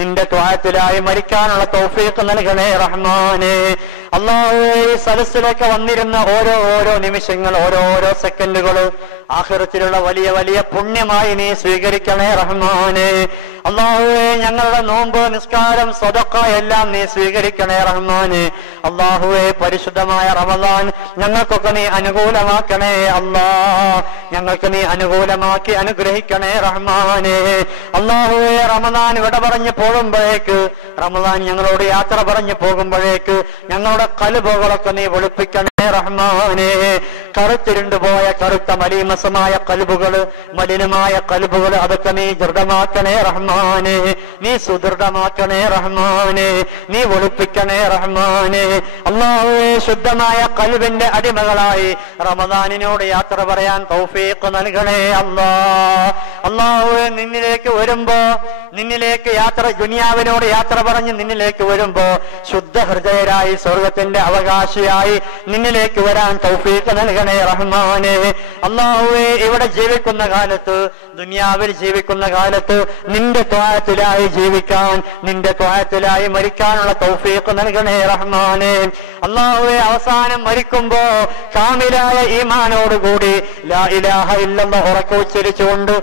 നിന്റെ ത്വാഅത്തിലായി മരിക്കാനുള്ള തൗഫീഖ് നൽകണേ റഹ്മാനേ. അല്ലാഹുവേ, ഈ സദസ്സിലേക്ക് വന്നിരുന്ന ഓരോ നിമിഷങ്ങൾ, ഓരോ സെക്കൻഡുകൾ ആഖിറത്തിലുള്ള വലിയ വലിയ പുണ്യമായി നീ സ്വീകരിക്കണേ റഹ്മാനേ. അല്ലാഹുവേ, ഞങ്ങളുടെ നോമ്പ്, നിസ്കാരം, സദഖ എല്ലാം നീ സ്വീകരിക്കണേ റഹ്മാനേ. അല്ലാഹുവേ, പരിശുദ്ധമായ റമദാൻ ഞങ്ങൾക്കൊക്കെ നീ അനുകൂലമാക്കണേ അല്ലാഹ്. ഞങ്ങൾക്ക് നീ അനുകൂലമാക്കി അനുഗ്രഹിക്കണേ റഹ്മാനേ. അല്ലാഹുവേ, റമദാൻ വിട പറഞ്ഞു പോകുമ്പോഴേക്ക്, റമദാൻ ഞങ്ങളോട് യാത്ര പറഞ്ഞു പോകുമ്പോഴേക്ക് ഞങ്ങളുടെ ഖൽബുകളൊക്കെ നീ വെളുപ്പിക്കണേ റഹ്മാനേ. കറുത്തിരുണ്ടുപോയ കറുത്ത മലീമസമായ ഖൽബുകള്, മലിനമായ ഖൽബുകള് അതൊക്കെ നീ ദൃഢമാക്കണേ റഹ്മാനേ. നീ സുദൃഢമാക്കണേ റഹ്മാനേ. നീ വെളുപ്പിക്കണേ റഹ്മാനേ. അല്ലാഹുവേ, ശുദ്ധമായ ഖൽബിന്റെ അടിമകളായി റമദാനിനോട് യാത്ര പറയാൻ തൗഫീഖ് നൽകണേ അല്ലാഹ്. അല്ലാഹുവേ, നിന്നിലേക്ക് വരുമ്പോ, നിന്നിലേക്ക് ദുനിയാവിനോട് യാത്ര പറഞ്ഞ് നിന്നിലേക്ക് വരുമ്പോ ശുദ്ധ ഹൃദയരായി സ്വർഗത്തിന്റെ അവകാശിയായി നിന്നിലേക്ക് വരാൻ തൗഫീഖ് നൽകണേ റഹ്മാനേ. അല്ലാഹുവേ, ഇവിടെ ജീവിക്കുന്ന കാലത്ത്, ദുനിയാവിൽ ജീവിക്കുന്ന കാലത്ത് നിന്റെ ത്വാഅത്തിലായി ജീവിക്കാൻ, നിന്റെ ത്വാഅത്തിലായി മരിക്കാനുള്ള തൗഫീഖ് നൽകണേ റഹ്മാനേ. അല്ലാഹുവേ, അവസാനം മരിക്കുമ്പോ കാമിലായ ഈമാനോടുകൂടി ലാ ഇലാഹ ഇല്ലല്ലാഹ് ഉറക്കെ ഉച്ചരിച്ചുകൊണ്ട്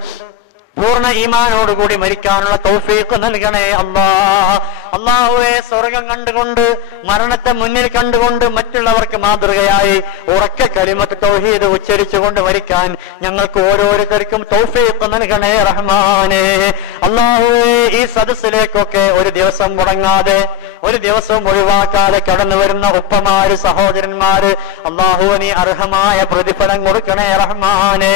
പൂർണ്ണ ഈമാനോടുകൂടി മരിക്കാനുള്ള തൗഫീഖ് നൽകണേ അല്ലാഹ്. അല്ലാഹുവേ, സ്വർഗം കണ്ടുകൊണ്ട്, മരണത്തെ മുന്നിൽ കണ്ടുകൊണ്ട് മറ്റുള്ളവർക്ക് മാതൃകയായി ഉറക്കെ കലിമത്ത് തൗഹീദ് ഉച്ചരിച്ചുകൊണ്ട് മരിക്കാൻ ഞങ്ങൾക്ക് ഓരോരുത്തർക്കും തൗഫീഖ് നൽകണേ റഹ്മാനേ. അല്ലാഹുവേ, ഈ സദസ്സിലേക്കൊക്കെ ഒരു ദിവസം മുടങ്ങാതെ, ഒരു ദിവസവും ഒഴിവാക്കാതെ കടന്നു വരുന്ന ഉപ്പമാര്, സഹോദരന്മാര്, അല്ലാഹുവേ, നീ അർഹമായ പ്രതിഫലം കൊടുക്കണേ റഹ്മാനേ.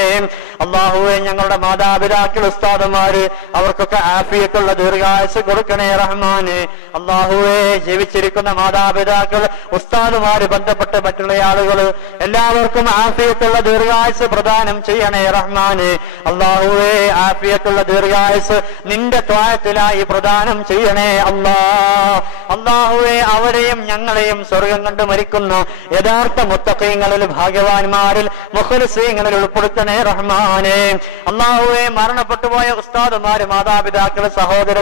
അല്ലാഹുവേ, ഞങ്ങളുടെ മാതാപിതാക്കൾ, ഉസ്താദുമാര്, അവർക്കൊക്കെ ആഫിയത്തുള്ള ദീർഘായുസ് കൊടുക്കണേ റഹ്മാനേ. അല്ലാഹുവേ, ജീവിച്ചിരിക്കുന്ന മാതാപിതാക്കൾ, ഉസ്താദുമാര്, ബന്ധപ്പെട്ട മറ്റുള്ള ആളുകൾ എല്ലാവർക്കും ആഫിയത്തുള്ള ദീർഘായുസ് പ്രദാനം ചെയ്യണേ റഹ്മാനേ. അല്ലാഹുവേ, ആഫിയത്തുള്ള ദീർഘായുസ് നിന്റെ ത്വാഅത്തിലായി പ്രദാനം ചെയ്യണേ അല്ലാഹ്. അല്ലാഹുവേ, അവരെയും ഞങ്ങളെയും സ്വർഗം കണ്ട് മരിക്കുന്ന യഥാർത്ഥ മുത്തഖീങ്ങളിൽ, ഭാഗ്യവാന്മാരിൽ, മുഖ്ലിസീങ്ങളിൽ ഉൾപ്പെടുത്തണേ റഹ്മാനേ. അല്ലാഹുവേ, മരണപ്പെട്ടുപോയ ഉസ്താദുമാര്, മാതാപിതാക്കള്,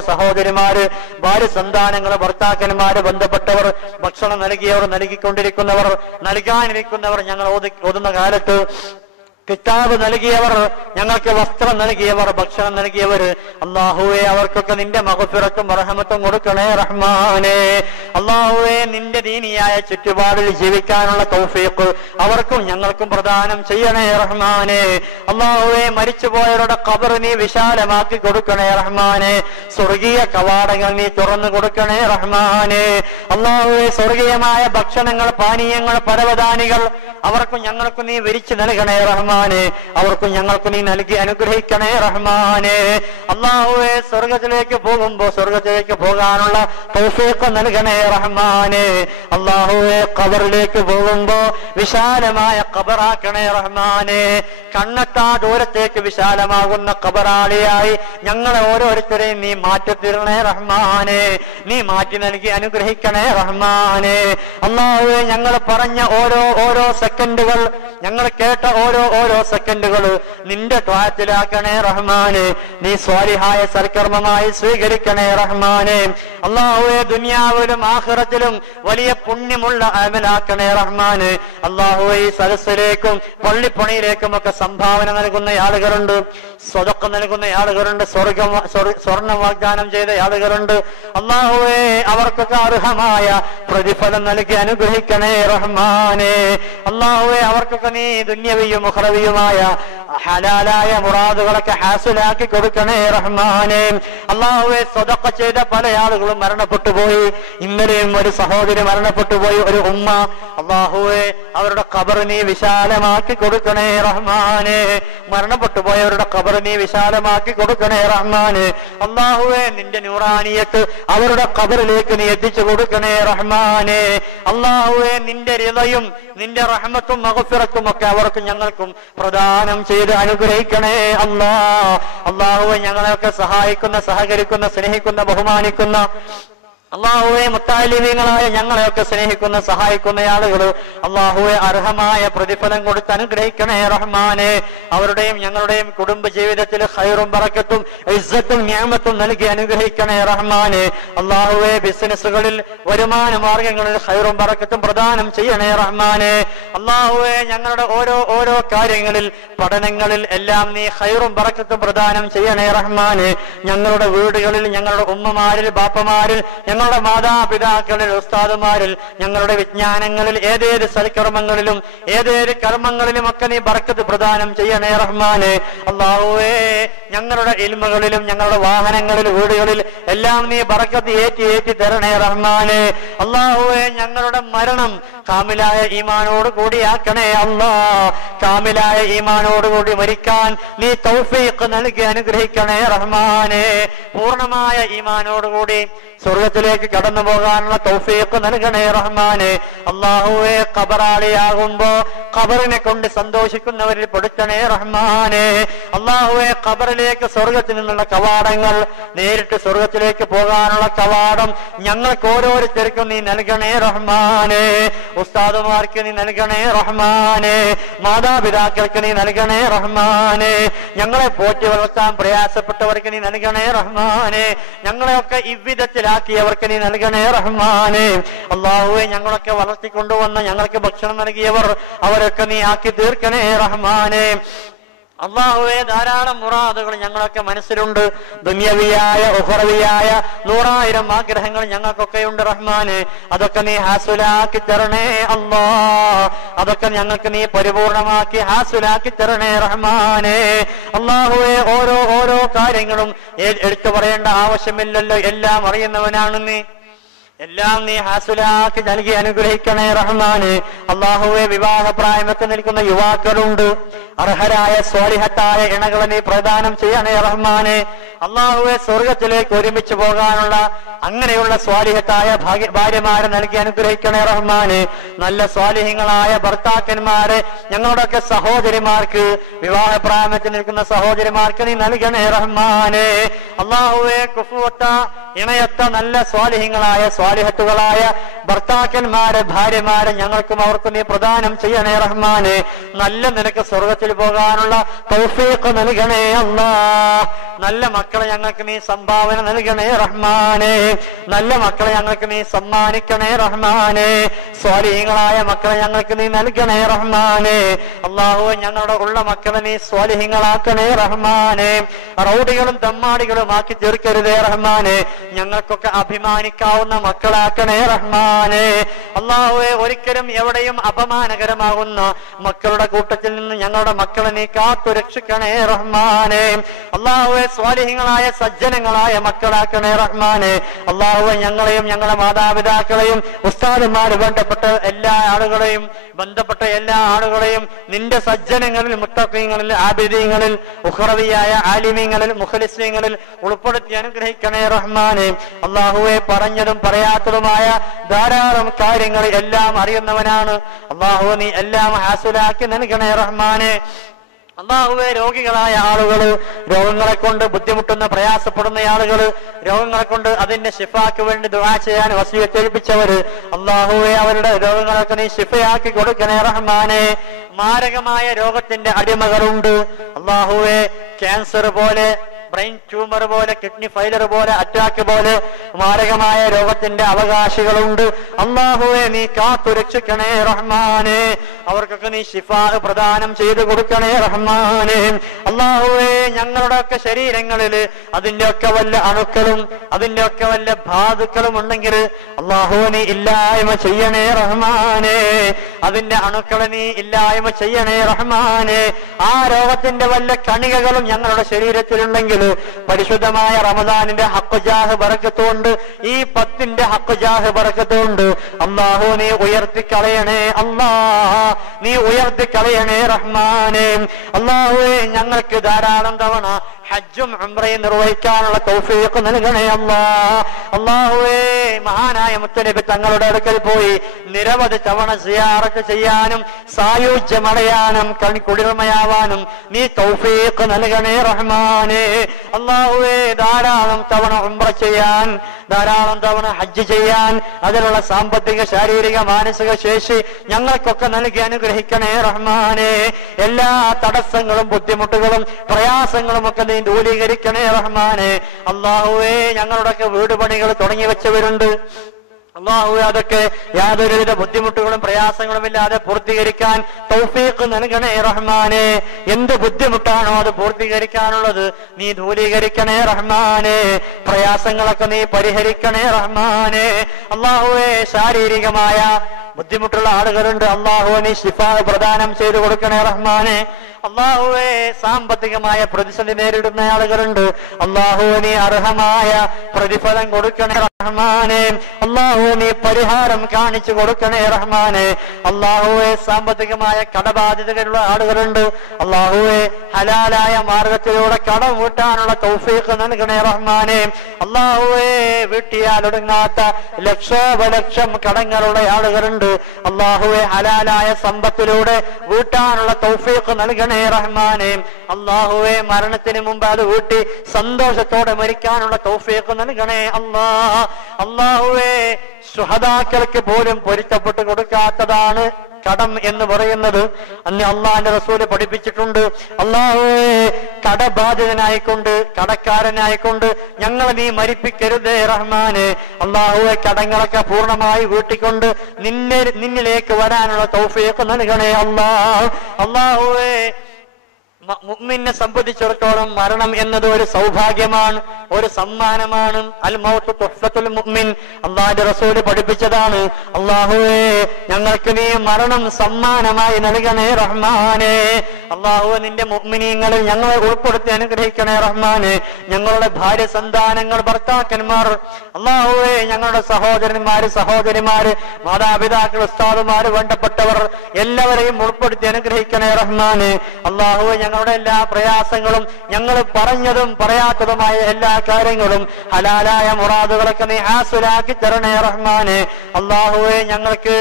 സഹോദരന്മാര്, ഭാര്യ സന്താനങ്ങള്, ഭർത്താക്കന്മാര്, ബന്ധപ്പെട്ടവർ, ഭക്ഷണം നൽകിയവർ, നൽകിക്കൊണ്ടിരിക്കുന്നവർ, നൽകാനിരിക്കുന്നവർ, ഞങ്ങൾ ഓതുന്ന കാലത്ത് കിതാബ് നൽകിയവർ, ഞങ്ങൾക്ക് വസ്ത്രം നൽകിയവർ, ഭക്ഷണം നൽകിയവർ, അല്ലാഹുവേ, അവർക്കൊക്കെ നിന്റെ മഗ്ഫിറത്തും റഹ്മത്തും കൊടുക്കണേ റഹ്മാനേ. അല്ലാഹുവേ, നിന്റെ ദീനിയായ ചുറ്റുപാടിൽ ജീവിക്കാനുള്ള തൗഫീഖ് അവർക്കും ഞങ്ങൾക്കും പ്രദാനം ചെയ്യണേ റഹ്മാനേ. അല്ലാഹുവേ, മരിച്ചുപോയവരുടെ ഖബർ നീ വിശാലമാക്കി കൊടുക്കണേ റഹ്മാനേ. സ്വർഗീയ കവാടങ്ങൾ നീ തുറന്നു കൊടുക്കണേ റഹ്മാനേ. അല്ലാഹുവേ, സ്വർഗീയമായ ഭക്ഷണങ്ങൾ, പാനീയങ്ങൾ, പരവതാനികൾ അവർക്കും ഞങ്ങൾക്കും നീ വിരിച്ചു നൽകണേ റഹ്മാനേ. അവർക്കും ഞങ്ങൾക്ക് നീ നൽകി അനുഗ്രഹിക്കണേ റഹ്മാനേ. അല്ലാഹുവേ, സ്വർഗത്തിലേക്ക് പോകാനുള്ള തൗഫീഖ് നൽകണേ റഹ്മാനേ. അല്ലാഹുവേ, ഖബറിലേക്ക് പോകുമ്പോ വിശാലമായ ഖബറാക്കണേ റഹ്മാനേ. കണ്ണെത്താ ദൂരത്തേക്ക് വിശാലമാകുന്ന ഖബറാളിയായി ഞങ്ങളെ ഓരോരുത്തരെയും നീ മാറ്റിത്തരണേ റഹ്മാനേ. നീ മാറ്റി നൽകി അനുഗ്രഹിക്കണേ റഹ്മാനേ. അല്ലാഹുവേ, ഞങ്ങൾ പറഞ്ഞ ഓരോ സെക്കൻഡുകൾ ഞങ്ങൾ കേട്ട ഓരോ സെക്കൻഡുകൾ നിന്റെ ത്വാഅത്തിലാക്കണേ റഹ്മാനെ. നീ സ്വാലിഹായ സൽക്കർമ്മമായി സ്വീകരിക്കണേ റഹ്മാനെ. അല്ലാഹുവേ ദുനിയാവിലും ആഖിറത്തിലും വലിയ പുണ്യമുള്ള അമലാക്കണേ റഹ്മാനെ. അല്ലാഹുവേ ഈ സദസ്സിലേക്കും പള്ളിപ്പണിയിലേക്കും ഒക്കെ സംഭാവന നൽകുന്ന ആളുകളുണ്ട്, സ്വതക്ക നൽകുന്ന ആളുകളുണ്ട്, സ്വർണം വാഗ്ദാനം ചെയ്ത ആളുകളുണ്ട്. അല്ലാഹുവേ അവർക്കൊക്കെ അർഹമായ പ്രതിഫലം നൽകി അനുഗ്രഹിക്കണേ റഹ്മാനെ. അല്ലാഹുവേ അവർക്കൊക്കെ നീ ദുന്യവിയും ഉഖ്റവിയുമായ ഹലാലായ മുറാദുകളൊക്കെ ഹാസിലാക്കി കൊടുക്കണേ റഹ്മാനെ. അല്ലാഹുവേ സ്വതക്ക ചെയ്ത പല ആളുകളും മരണപ്പെട്ടു പോയി. ഇന്നലെയും ഒരു സഹോദരി മരണപ്പെട്ടു പോയി, ഒരു ഉമ്മ. അല്ലാഹുവേ അവരുടെ ഖബർ നീ വിശാലമാക്കി കൊടുക്കണേ റഹ്മാനെ. മരണപ്പെട്ടു പോയവരുടെ ഖബർ നീ വിശാലമാക്കി കൊടുക്കണേ റഹ്മാനെ. അല്ലാഹുവേ നിന്റെ നൂറാനിയത്ത് അവരുടെ ഖബറിലേക്ക് നീ എത്തിച്ചു കൊടുക്കണേ റഹ്മാനെ. അല്ലാഹുവേ നിന്റെ റിളയും നിന്റെ റഹ്മത്തും മഗ്ഫിറത്തും ഒക്കെ അവർക്കും ഞങ്ങൾക്കും പ്രദാനം ചെയ്ത് അനുഗ്രഹിക്കണേ അല്ലാഹുവേ ഞങ്ങളെയൊക്കെ സഹായിക്കുന്ന, സഹകരിക്കുന്ന, സ്നേഹിക്കുന്ന, ബഹുമാനിക്കുന്ന അല്ലാഹുവേ മുത്തഅല്ലിമീങ്ങളായ ഞങ്ങളെയൊക്കെ സ്നേഹിക്കുന്ന, സഹായിക്കുന്ന ആളുകൾ അല്ലാഹുവേ അർഹമായ പ്രതിഫലം കൊടുത്ത് അനുഗ്രഹിക്കണേ റഹ്മാനെ. അവരുടെയും ഞങ്ങളുടെയും കുടുംബ ജീവിതത്തിൽ ഖൈറും ബറക്കത്തും ഇസ്സത്തും നിഅമത്തും നൽകി അനുഗ്രഹിക്കണേ റഹ്മാനെ. അല്ലാഹുവേ ബിസിനസ്സുകളിൽ, വരുമാന മാർഗങ്ങളിൽ ഖൈറും ബറക്കത്തും പ്രദാനം ചെയ്യണേ റഹ്മാനെ. അല്ലാഹുവേ ഞങ്ങളുടെ ഓരോ കാര്യങ്ങളിൽ, പഠനങ്ങളിൽ എല്ലാം നീ ഖൈറും ബറക്കത്തും പ്രദാനം ചെയ്യണേ റഹ്മാനെ. ഞങ്ങളുടെ വീടുകളിൽ, ഞങ്ങളുടെ ഉമ്മമാരിൽ, ബാപ്പമാരിൽ, ഞങ്ങളുടെ മാതാപിതാക്കളിൽ, ഉസ്താദുമാരിൽ, ഞങ്ങളുടെ വിജ്ഞാനങ്ങളിൽ, ഏതേത് സൽക്കർമ്മങ്ങളിലും ഏതേത് കർമ്മങ്ങളിലും ഒക്കെ നീ ബർക്കത്ത് പ്രദാനം ചെയ്യണേ റഹ്മാനെ. അല്ലാഹുവേ ഞങ്ങളുടെ ഇൽമുകളിലും ഞങ്ങളുടെ വാഹനങ്ങളിൽ, വീടുകളിൽ എല്ലാം നീ ബർക്കത്ത് ഏറ്റി തരണേ റഹ്മാനെ. അല്ലാഹുവേ ഞങ്ങളുടെ മരണം കാമിലായ ഈമാനോട് കൂടിയാക്കണേ അല്ലാ. കാമിലായ ഈമാനോട് കൂടി മരിക്കാൻ നീ തൗഫീഖ് നൽകി അനുഗ്രഹിക്കണേ റഹ്മാനെ. പൂർണ്ണമായ ഈമാനോടുകൂടി സ്വർഗത്തിലേക്ക് കടന്നു പോകാനുള്ള തൗഫീഖ് നൽകണേ റഹ്മാനെ. അല്ലാഹുവേ ഖബറാളിയാകുമ്പോ ഖബറിനെ കൊണ്ട് സന്തോഷിക്കുന്നവരിൽ പെടുത്തണേ റഹ്മാനെ. അല്ലാഹുവേ ഖബറിലേക്ക് സ്വർഗത്തിൽ നിന്നുള്ള കവാടങ്ങൾ, നേരിട്ട് സ്വർഗത്തിലേക്ക് പോകാനുള്ള കവാടം ഞങ്ങൾക്ക് ഓരോരുത്തർക്കും നീ നൽകണേ റഹ്മാനെ. ഉസ്താദുമാർക്ക് നീ നൽകണേ റഹ്മാനെ. മാതാപിതാക്കൾക്ക് നീ നൽകണേ റഹ്മാനെ. ഞങ്ങളെ പോറ്റി വളർത്താൻ പ്രയാസപ്പെട്ടവർക്ക് നീ നൽകണേ റഹ്മാനെ. ഞങ്ങളെയൊക്കെ ഇவ்விധത്തിലാക്കിയവർക്ക് നീ നൽകണേ റഹ്മാനെ. അല്ലാഹുവേ ഞങ്ങളൊക്കെ വളർത്തിക്കൊണ്ടുവന്ന, ഞങ്ങൾക്ക് ഭക്ഷണം നൽകിയവർ അവരൊക്കെ നീ ആക്കി തീർക്കണേ റഹ്മാനെ. അല്ലാഹുവേ ധാരാളം മുറാദുകൾ ഞങ്ങളൊക്കെ മനസ്സിലുണ്ട്. ദുനിയവിയായ ഉഖറവിയായ 100,000 ആഗ്രഹങ്ങൾ ഞങ്ങൾക്കൊക്കെ ഉണ്ട് റഹ്മാനെ. അതൊക്കെ നീ ഹാസുലാക്കി തരണേ അല്ലാ. അതൊക്കെ ഞങ്ങൾക്ക് നീ പരിപൂർണമാക്കി ഹാസുലാക്കി തരണേ റഹ്മാനെ. അല്ലാഹുവേ ഓരോ കാര്യങ്ങളും എടുത്തു പറയേണ്ട ആവശ്യമില്ലല്ലോ, എല്ലാം അറിയുന്നവനാണ് നീ. എല്ലാം നീ ഹാസുലാക്കി നൽകി അനുഗ്രഹിക്കണേ റഹ്മാനെ. അല്ലാഹുവേ വിവാഹപ്രായമൊക്കെ നിൽക്കുന്ന യുവാക്കളുണ്ട്, അർഹരായ സ്വാലിഹത്തായ ഇണകളെ നീ പ്രദാനം ചെയ്യണേ റഹ്മാനെ. അല്ലാഹുവേ സ്വർഗത്തിലേക്ക് ഒരുമിച്ച് പോകാനുള്ള അങ്ങനെയുള്ള സ്വാലിഹത്തായ ഭാര്യമാരെ നൽകി അനുഗ്രഹിക്കണേ റഹ്മാനെ. നല്ല സ്വാലിഹ്യങ്ങളായ ഭർത്താക്കന്മാരെ ഞങ്ങളുടെയൊക്കെ സഹോദരിമാർക്ക്, വിവാഹപ്രായമത്തിൽ നിൽക്കുന്ന സഹോദരിമാർക്ക് നീ നൽകണേ റഹ്മാനെ. അല്ലാഹുവേ കുഫുവത്ത ഇണയത്ത നല്ല സ്വാലിഹ്യങ്ങളായ സ്വാലിഹത്തുകളായ ഭർത്താക്കന്മാരെ, ഭാര്യമാരെ ഞങ്ങൾക്കും അവർക്കും നീ പ്രദാനം ചെയ്യണേ റഹ്മാനെ. നല്ല നിനക്ക് സ്വർഗത്തിൽ പോകാനുള്ള തൗഫീഖ് നൽകണേ അല്ലാ. നല്ല മക്കളെ ഞങ്ങൾക്ക് നീ സംഭാവന നൽകണേ റഹ്മാനെ. നല്ല മക്കളെ ഞങ്ങൾക്ക് നീ സമ്മാനിക്കണേ റഹ്മാനെ. സ്വാലിഹ്യങ്ങളായ മക്കളെ ഞങ്ങൾക്ക് നീ നൽകണേ റഹ്മാനെ. അല്ലാഹുവേ ഞങ്ങളുടെ ഉള്ള മക്കളെ നീ സ്വാലിഹ്യങ്ങളാക്കണേ റഹ്മാനെ. റൗഡികളും തമ്മാടികളും ആക്കി തീർക്കരുതേ റഹ്മാനെ. ഞങ്ങൾക്കൊക്കെ അഭിമാനിക്കാവുന്ന മക്കളാക്കണേ റഹ്മാനെ. അല്ലാഹുവേ ഒരിക്കലും എവിടെയും അപമാനകരമാകുന്ന മക്കളുടെ കൂട്ടത്തിൽ നിന്ന് ഞങ്ങളുടെ മക്കളെ നീ കാത്തു രക്ഷിക്കണേ റഹ്മാനെ. അല്ലാഹുവേ സ്വാലിഹ്യങ്ങളായ സജ്ജനങ്ങളായ മക്കളാക്കണേ റഹ്മാനെ. അല്ലാഹുവേ ഞങ്ങളെയും ഞങ്ങളുടെ മാതാപിതാക്കളെയും ഉസ്താദുമാര് ബന്ധപ്പെട്ട എല്ലാ ആളുകളെയും നിന്റെ സജ്ജനങ്ങളിൽ, മുത്തഖീങ്ങളിൽ, ആബിദീങ്ങളിൽ, ഉഖറവിയായ ആലിമീങ്ങളിൽ, മുഖലിസ്ലീങ്ങളിൽ ഉൾപ്പെടുത്തി അനുഗ്രഹിക്കണേ റഹ്മാനെ. അല്ലാഹുവേ പറഞ്ഞതും പറയാത്തതുമായ ധാരാളം കാര്യങ്ങൾ എല്ലാം അറിയുന്നവനാണ്. അല്ലാഹു നീ എല്ലാം ഹാസുലാക്കി നൽകണേ റഹ്മാനെ. അല്ലാഹുവേ, രോഗികളായ ആളുകള്, രോഗങ്ങളെ കൊണ്ട് ബുദ്ധിമുട്ടുന്ന പ്രയാസപ്പെടുന്ന ആളുകള്, രോഗങ്ങളെ കൊണ്ട് അതിന്റെ ശിഫാക്ക് വേണ്ടി ദുആ ചെയ്യാൻ വസിയത്ത് ഏൽപ്പിച്ചവര്, അല്ലാഹുവേ അവരുടെ രോഗങ്ങളൊക്കെ നീ ശിഫയാക്കി കൊടുക്കണേ റഹ്മാനെ. മാരകമായ രോഗത്തിന്റെ അടിമകളുണ്ട് അല്ലാഹുവേ, ക്യാൻസർ പോലെ, ബ്രെയിൻ ട്യൂമർ പോലെ, കിഡ്നി ഫെയിലർ പോലെ, അറ്റാക്ക് പോലെ മാരകമായ രോഗത്തിന്റെ അവകാശികളുണ്ട്. അല്ലാഹുവേ നീ കാത്തു രക്ഷിക്കണേ റഹ്മാനെ. അവർക്കൊക്കെ നീ ശിഫാ പ്രദാനം ചെയ്തു കൊടുക്കണേ റഹ്മാനെ. അല്ലാഹുവേ, ഞങ്ങളുടെയൊക്കെ ശരീരങ്ങളിൽ അതിന്റെയൊക്കെ വല്ല അണുക്കളും അതിന്റെയൊക്കെ വല്ല ധാതുക്കളും ഉണ്ടെങ്കിൽ അല്ലാഹുവേ നീ ഇല്ലായ്മ ചെയ്യണേ റഹ്മാനെ. അതിന്റെ അണുക്കളെ നീ ഇല്ലായ്മ ചെയ്യണേ റഹ്മാനെ. ആ രോഗത്തിന്റെ വല്ല കണികകളും ഞങ്ങളുടെ ശരീരത്തിലുണ്ടെങ്കിൽ പരിശുദ്ധമായ റമദാനിന്റെ ഹഖ് ജാഹ് ബറക്കത്തുകൊണ്ട്, ഈ 10ന്റെ ഹഖ് ജാഹ് ബറക്കത്തുകൊണ്ട് അല്ലാഹു നീ ഉയർത്തിക്കളയണേ. നീ ഉയർത്തിക്കളയണേ റഹ്മാനെ. അല്ലാഹുവേ, ഞങ്ങൾക്ക് ധാരാളം തവണ ഹജ്ജും ഉംറയും നിർവഹിക്കാനുള്ള തൗഫീഖ് നൽകണേ അല്ലാഹുവേ. മഹാനായ മുത്തനബി തങ്ങളുടെ അടുക്കൽ പോയി നിരവധി തവണ സിയാറത്ത് ചെയ്യാനും സായുജ്യമടയാനും കുളിർമയാവാനും നീ തൗഫീഖ് നൽകണേ റഹ്മാനെ. അല്ലാഹുവേ, ധാരാളം തവണ ഉംറ ചെയ്യാൻ, ധാരാളം തവണ ഹജ്ജ് ചെയ്യാൻ അതിനുള്ള സാമ്പത്തിക, ശാരീരിക, മാനസിക ശേഷി ഞങ്ങൾക്കൊക്കെ നൽകി അനുഗ്രഹിക്കണേ റഹ്മാനെ. എല്ലാ തടസ്സങ്ങളും ബുദ്ധിമുട്ടുകളും പ്രയാസങ്ങളും ഒക്കെ നീ ദൂരീകരിക്കണേ റഹ്മാനെ. അല്ലാഹുവേ, ഞങ്ങളുടെയൊക്കെ വീട് പണികൾ തുടങ്ങി വെച്ചവരുണ്ട് അല്ലാഹുവേ, അതൊക്കെ യാതൊരുവിധ ബുദ്ധിമുട്ടുകളും പ്രയാസങ്ങളും ഇല്ലാതെ പൂർത്തീകരിക്കാൻ തൗഫീഖ് നൽകണേ റഹ്മാനെ. എന്ത് ബുദ്ധിമുട്ടാണോ അത് പൂർത്തീകരിക്കാനുള്ളത് നീ ദൂരീകരിക്കണേ റഹ്മാനെ. പ്രയാസങ്ങളൊക്കെ നീ പരിഹരിക്കണേ റഹ്മാനെ. അല്ലാഹുവേ, ശാരീരികമായ ബുദ്ധിമുട്ടുള്ള ആളുകളുണ്ട്, അല്ലാഹുവേ നീ ശിഫാ പ്രദാനം ചെയ്തു കൊടുക്കണേ റഹ്മാനെ. അല്ലാഹുവേ, സാമ്പത്തികമായ പ്രതിസന്ധി നേരിടുന്ന ആളുകളുണ്ട്, അല്ലാഹുവേ നീ അർഹമായ പ്രതിഫലം കൊടുക്കണേ റഹ്മാനെ. അല്ലാഹുവേ നീ പരിഹാരം കാണിച്ചു കൊടുക്കണേ റഹ്മാനെ. അല്ലാഹുവേ, സാമ്പത്തികമായ കടബാധ്യതകളുള്ള ആളുകളുണ്ട്, അല്ലാഹുവേ ഹലാലായ മാർഗത്തിലൂടെ കടം വീട്ടാനുള്ള തൗഫീഖ് നൽകണേ റഹ്മാനെ. അല്ലാഹുവേ, വീട്ടിയാലൊടുങ്ങാത്ത ലക്ഷോപലക്ഷം കടങ്ങളുള്ള ആളുകളുണ്ട്, അല്ലാഹുവേ ഹലാലായ സമ്പത്തിലൂടെ വീട്ടാനുള്ള തൗഫീഖ് നൽകണേ റഹ്മാനെ. അല്ലാഹുവേ, മരണത്തിന് മുമ്പ് അത് വീട്ടി സന്തോഷത്തോടെ മരിക്കാനുള്ള തൗഫീഖ് നൽകണേ അല്ലാഹുവേ, ശുഹദാക്കൾക്ക് പോലും പൊരുത്തപ്പെട്ട് കൊടുക്കാത്തതാണ് കടം എന്ന് പറയുന്നത്. അന്ന് അള്ളാന്റെ റസൂല് പഠിപ്പിച്ചിട്ടുണ്ട്. അല്ലാഹുവേ, കടബാധിതനായിക്കൊണ്ട്, കടക്കാരനായിക്കൊണ്ട് ഞങ്ങളെ നീ മരിപ്പിക്കരുതേ റഹ്മാനെ. അല്ലാഹുവേ, കടങ്ങളൊക്കെ പൂർണ്ണമായി വീട്ടിക്കൊണ്ട് നിന്നിലേക്ക് വരാനുള്ള തൗഫീഖ് നൽകണേ അല്ലാഹുവേ. മുഅ്മിനെ സംബന്ധിച്ചിടത്തോളം മരണം എന്നത് ഒരു സൗഭാഗ്യമാണ്, ഒരു സമ്മാനമാണ്. അൽ മൗത്ത് തുഹ്ഫത്തുൽ മുഅ്മിൻ, അല്ലാഹുവിന്റെ റസൂൽ പഠിപ്പിച്ചതാണ്. അല്ലാഹുവേ, ഞങ്ങൾക്ക് നീ മരണം സമ്മാനമായി നൽകണേ റഹ്മാനെ. അല്ലാഹുവേ, നിന്റെ മുഅ്മിനീങ്ങളിൽ ഞങ്ങളെ ഉൾപ്പെടുത്തി അനുഗ്രഹിക്കണേ റഹ്മാനെ. ഞങ്ങളുടെ ഭാര്യ സന്താനങ്ങൾ, ഭർത്താക്കന്മാർ, അല്ലാഹുവേ ഞങ്ങളുടെ സഹോദരന്മാര്, സഹോദരിമാര്, മാതാപിതാക്കൾ, ഉസ്താദുമാര്, വേണ്ടപ്പെട്ടവർ എല്ലാവരെയും ഉൾപ്പെടുത്തി അനുഗ്രഹിക്കണേ റഹ്മാനെ. അല്ലാഹുവേ, ഞങ്ങളുടെ എല്ലാ പ്രയാസങ്ങളും, ഞങ്ങൾ പറഞ്ഞതും പറയാത്തതുമായ എല്ലാ കാര്യങ്ങളും, ഹലാലായ മുറാദുകളൊക്കെ നീ ഹാസുലാക്കി തരണേ റഹ്മാനെ. അല്ലാഹുവേ, ഞങ്ങൾക്ക്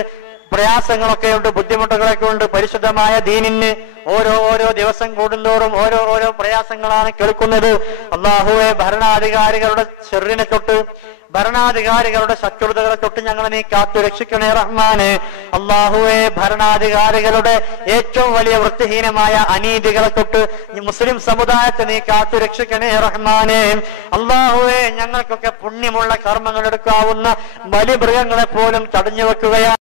പ്രയാസങ്ങളൊക്കെ ഉണ്ട്, ബുദ്ധിമുട്ടുകളൊക്കെ ഉണ്ട്. പരിശുദ്ധമായ ദീനിന് ഓരോ ദിവസം കൂടുന്തോറും ഓരോ പ്രയാസങ്ങളാണ് കേൾക്കുന്നത്. അല്ലാഹുവേ, ഭരണാധികാരികളുടെ ശർറിനെ തൊട്ട്, ഭരണാധികാരികളുടെ ശത്രുതകളെ തൊട്ട് ഞങ്ങളെ നീ കാത്തു രക്ഷിക്കണേ റഹ്മാനെ. അല്ലാഹുവേ, ഭരണാധികാരികളുടെ ഏറ്റവും വലിയ വൃത്തിഹീനമായ അനീതികളെ തൊട്ട് മുസ്ലിം സമുദായത്തെ നീ കാത്തു രക്ഷിക്കണേ റഹ്മാനെ. അല്ലാഹുവേ, ഞങ്ങൾക്കൊക്കെ പുണ്യമുള്ള കർമ്മങ്ങൾ എടുക്കാവുന്ന ബലിമൃഗങ്ങളെ പോലും തടഞ്ഞു വെക്കുകയാണ്.